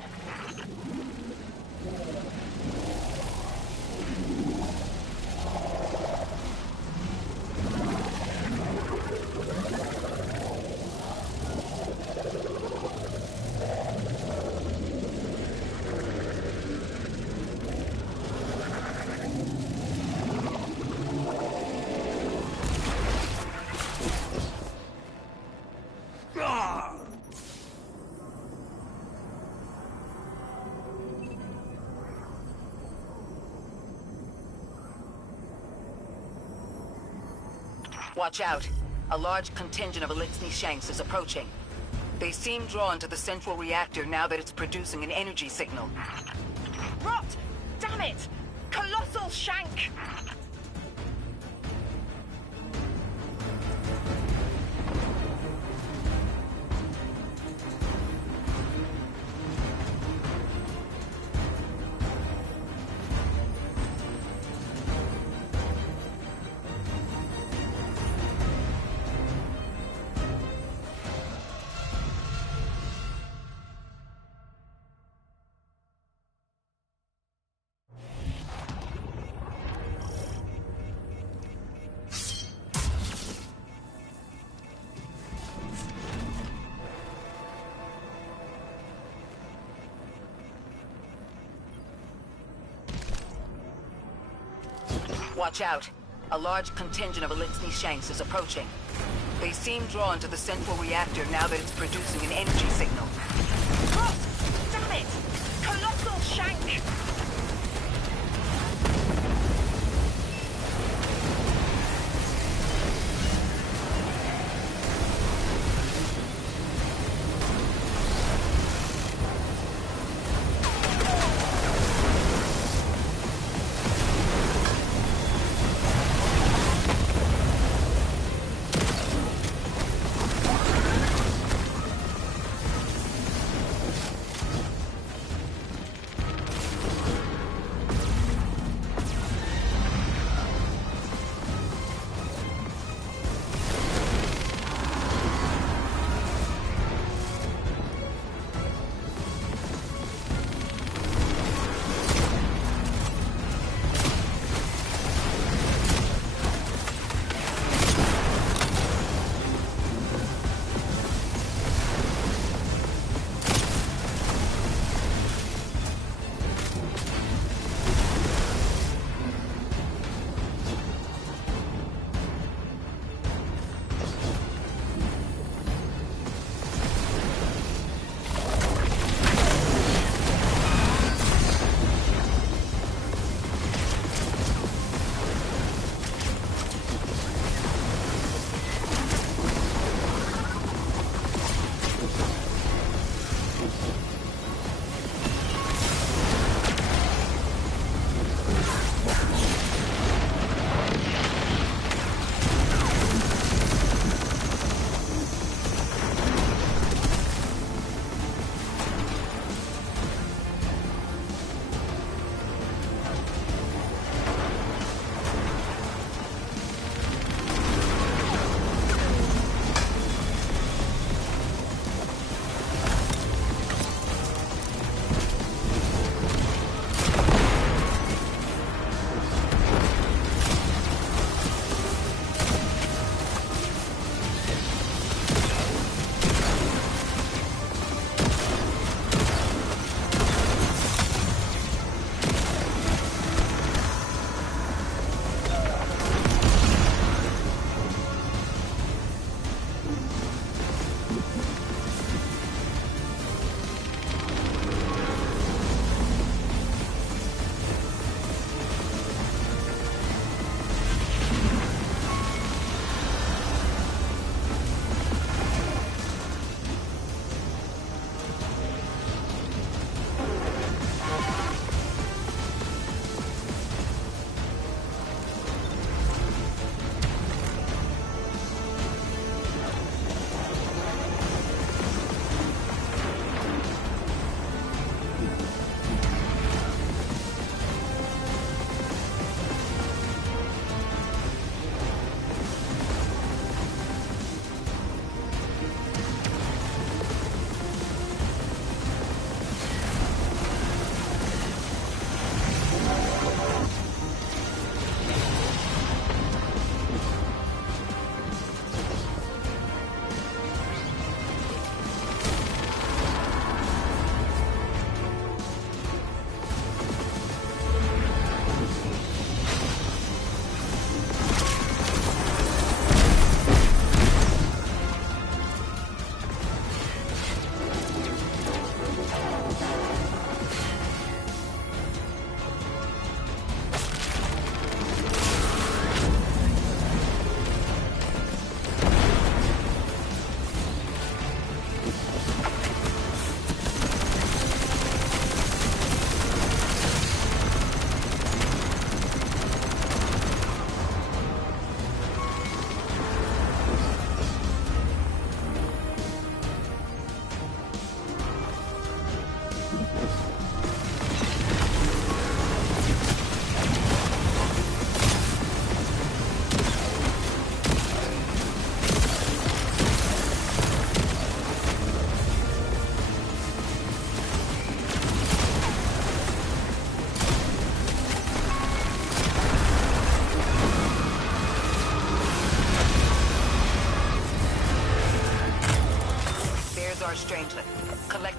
Watch out. A large contingent of Elixni Shanks is approaching. They seem drawn to the central reactor now that it's producing an energy signal. Rot! Damn it! Colossal Shank! Watch out. A large contingent of Elixni Shanks is approaching. They seem drawn to the central reactor now that it's producing an energy signal. Rot! Damn it! Colossal Shank!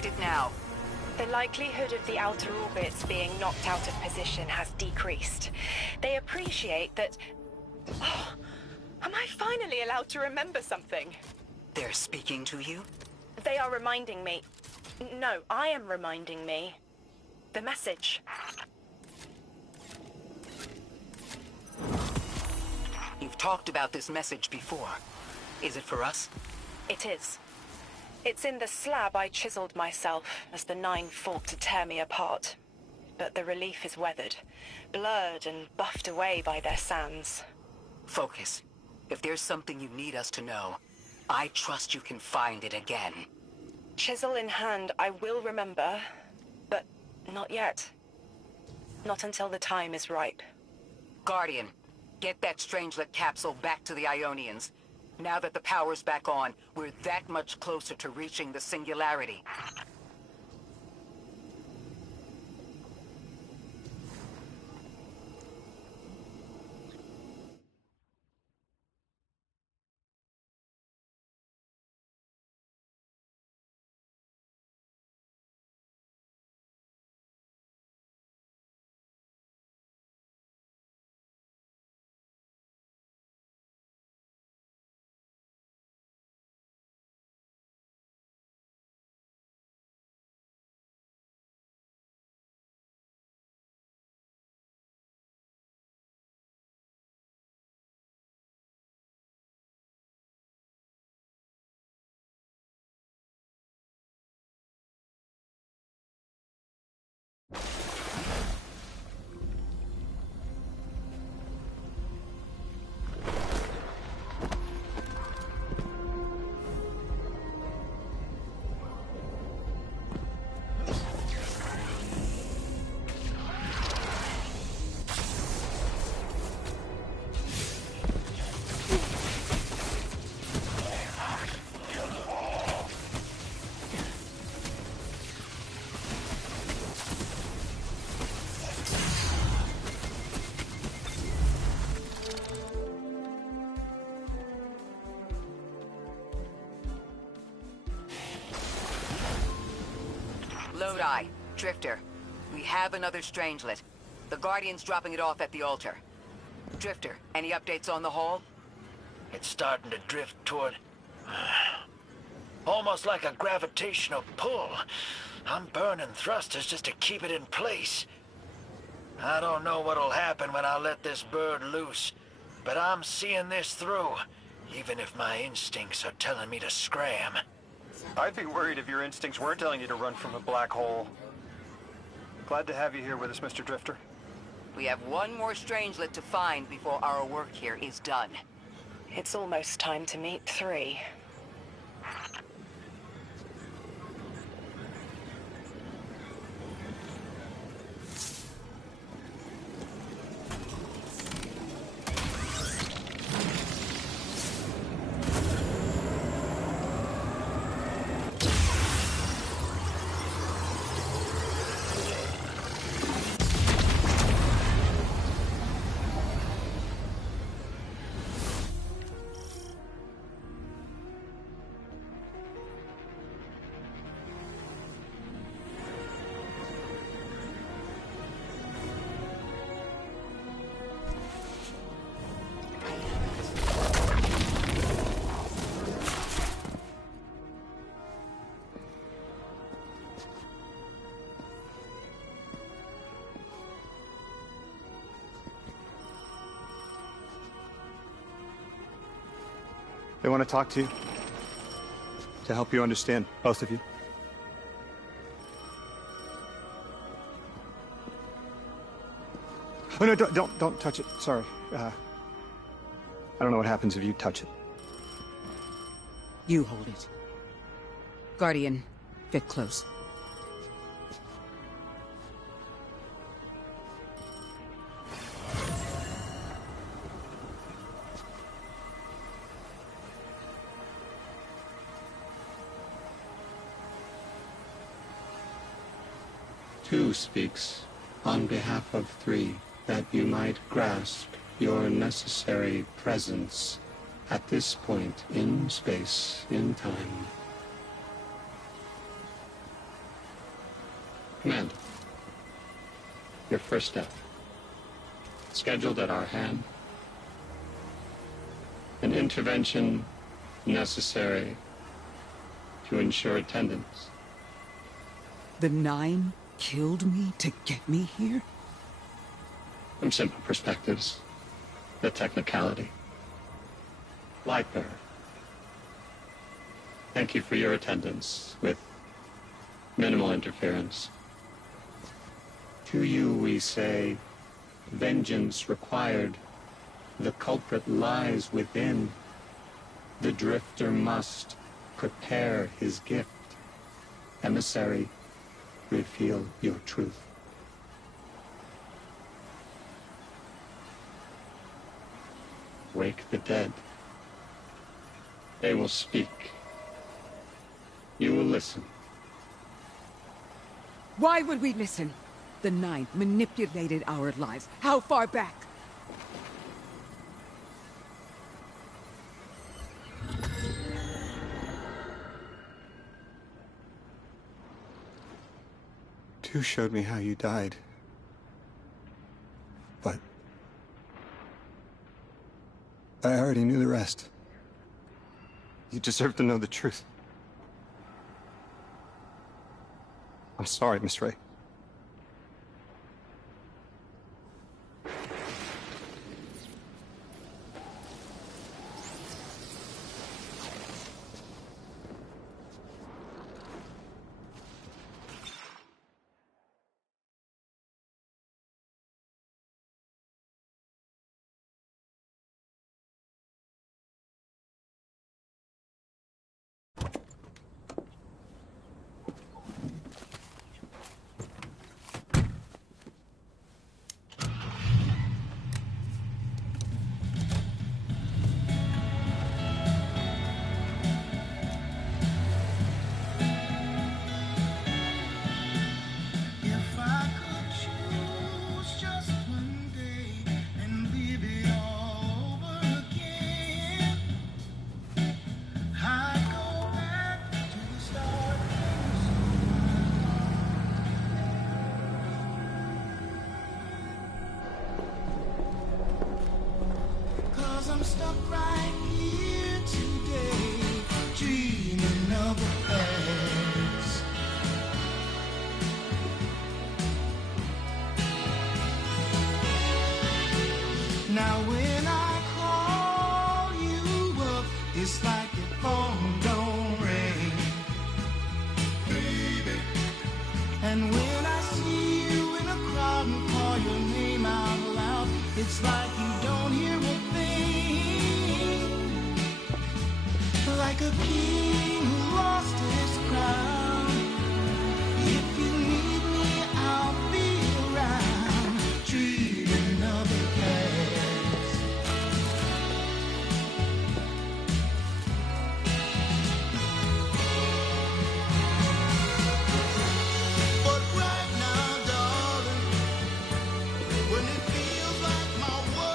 expected now? The likelihood of the outer orbits being knocked out of position has decreased. They appreciate that... Oh, am I finally allowed to remember something? They're speaking to you? They are reminding me... No, I am reminding me. The message. You've talked about this message before. Is it for us? It is. It's in the slab I chiseled myself as the Nine fought to tear me apart. But the relief is weathered, blurred and buffed away by their sands. Focus. If there's something you need us to know, I trust you can find it again. Chisel in hand, I will remember, but not yet. Not until the time is ripe. Guardian, get that Strangelet capsule back to the Ionians. Now that the power's back on, we're that much closer to reaching the singularity. Lodi, Drifter, we have another Strangelet. The Guardian's dropping it off at the altar. Drifter, any updates on the haul? It's starting to drift toward... almost like a gravitational pull. I'm burning thrusters just to keep it in place. I don't know what'll happen when I let this bird loose, but I'm seeing this through, even if my instincts are telling me to scram. I'd be worried if your instincts weren't telling you to run from a black hole. Glad to have you here with us, Mr. Drifter. We have one more Strangelet to find before our work here is done. It's almost time to meet 3. They want to talk to you. To help you understand, both of you. Oh no, don't touch it. Sorry. I don't know what happens if you touch it. You hold it. Guardian, get close. Two speaks on behalf of 3, that you might grasp your necessary presence at this point in space, in time. Commander, your first step, scheduled at our hand. An intervention necessary to ensure attendance. The 9 killed me to get me here? From simple perspectives, the technicality. Lightbearer, thank you for your attendance with minimal interference. To you we say, vengeance required. The culprit lies within. The drifter must prepare his gift. Emissary, reveal your truth. Wake the dead. They will speak. You will listen. Why would we listen? The 9 manipulated our lives. How far back? Tu showed me how you died. But I already knew the rest. You deserve to know the truth. I'm sorry, Miss Ray. I'm stuck right here today, dreaming of the past. Now when I call you up, it's like your phone don't ring, baby. And when I see you in a crowd and call your name out loud, it's like you don't hear a thing. Like a king who lost his crown. If you need me, I'll be around, dreaming of the past. But right now, darling, when it feels like my world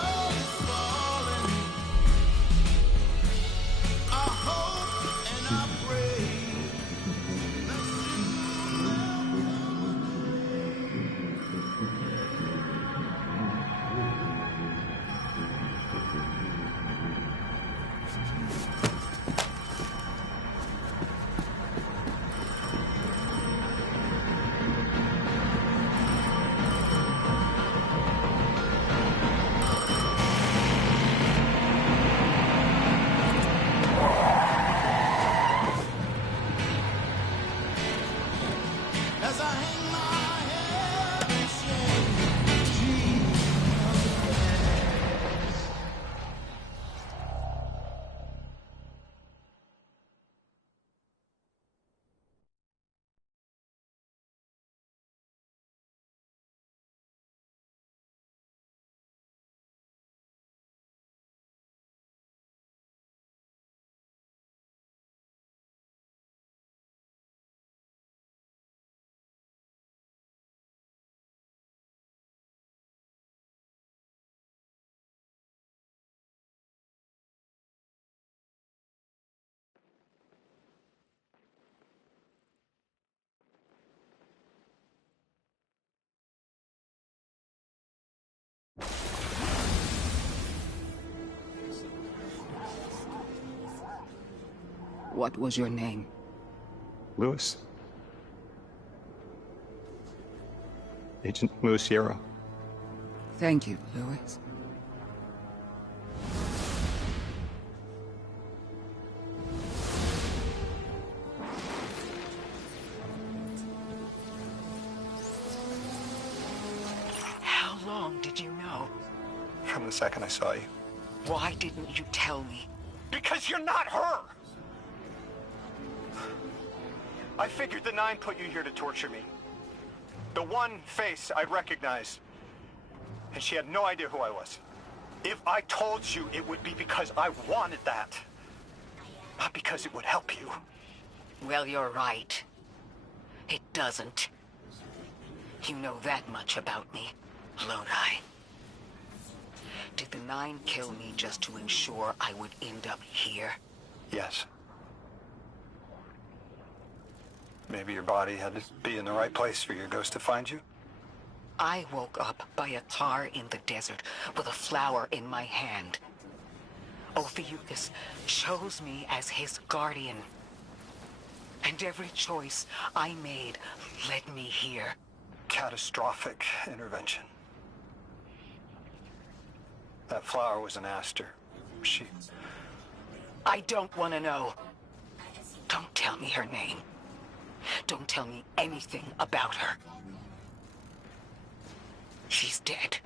What was your name? Lewis. Agent Lewis Sierra. Thank you, Lewis. How long did you know? From the second I saw you. Why didn't you tell me? Because you're not her! I figured the Nine put you here to torture me. The one face I'd recognize. And she had no idea who I was. If I told you, it would be because I wanted that. Not because it would help you. Well, you're right. It doesn't. You know that much about me, Lodi. Did the Nine kill me just to ensure I would end up here? Yes. Maybe your body had to be in the right place for your ghost to find you? I woke up by a tar in the desert with a flower in my hand. Ophiuchus chose me as his guardian. And every choice I made led me here. Catastrophic intervention. That flower was an aster. She... I don't want to know. Don't tell me her name. Don't tell me anything about her. She's dead.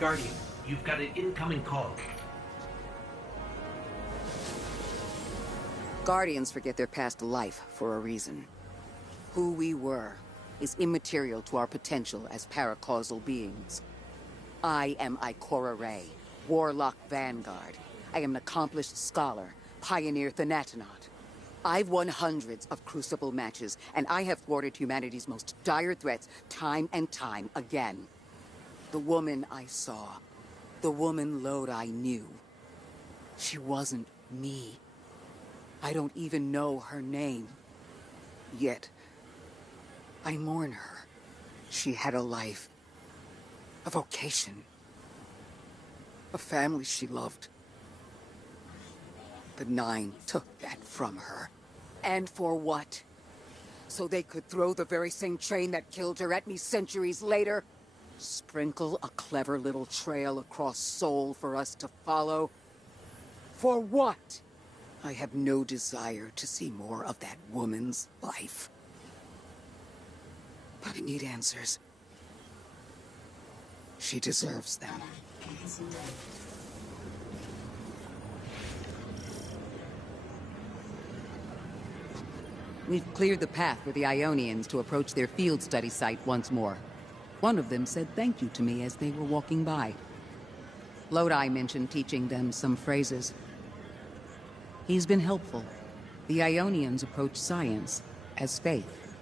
Guardian, you've got an incoming call. Guardians forget their past life for a reason. Who we were is immaterial to our potential as paracausal beings. I am Ikora Ray, Warlock Vanguard. I am an accomplished scholar, pioneer Thanatonaut. I've won hundreds of Crucible matches, and I have thwarted humanity's most dire threats time and time again. The woman I saw, the woman Lodi knew, she wasn't me. I don't even know her name. Yet, I mourn her. She had a life, a vocation, a family she loved. The Nine took that from her. And for what? So they could throw the very same train that killed her at me centuries later? Sprinkle a clever little trail across Seoul for us to follow? For what? I have no desire to see more of that woman's life. But I need answers. She deserves them. We've cleared the path for the Ionians to approach their field study site once more. One of them said thank you to me as they were walking by. Lodi mentioned teaching them some phrases. He's been helpful. The Ionians approach science as faith.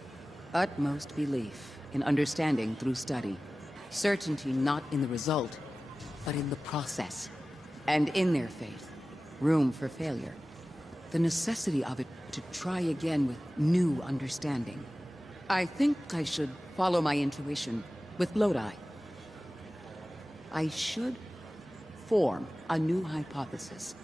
Utmost belief in understanding through study. Certainty not in the result, but in the process. And in their faith, room for failure. The necessity of it to to try again with new understanding. I think I should follow my intuition with Lodi. I should form a new hypothesis.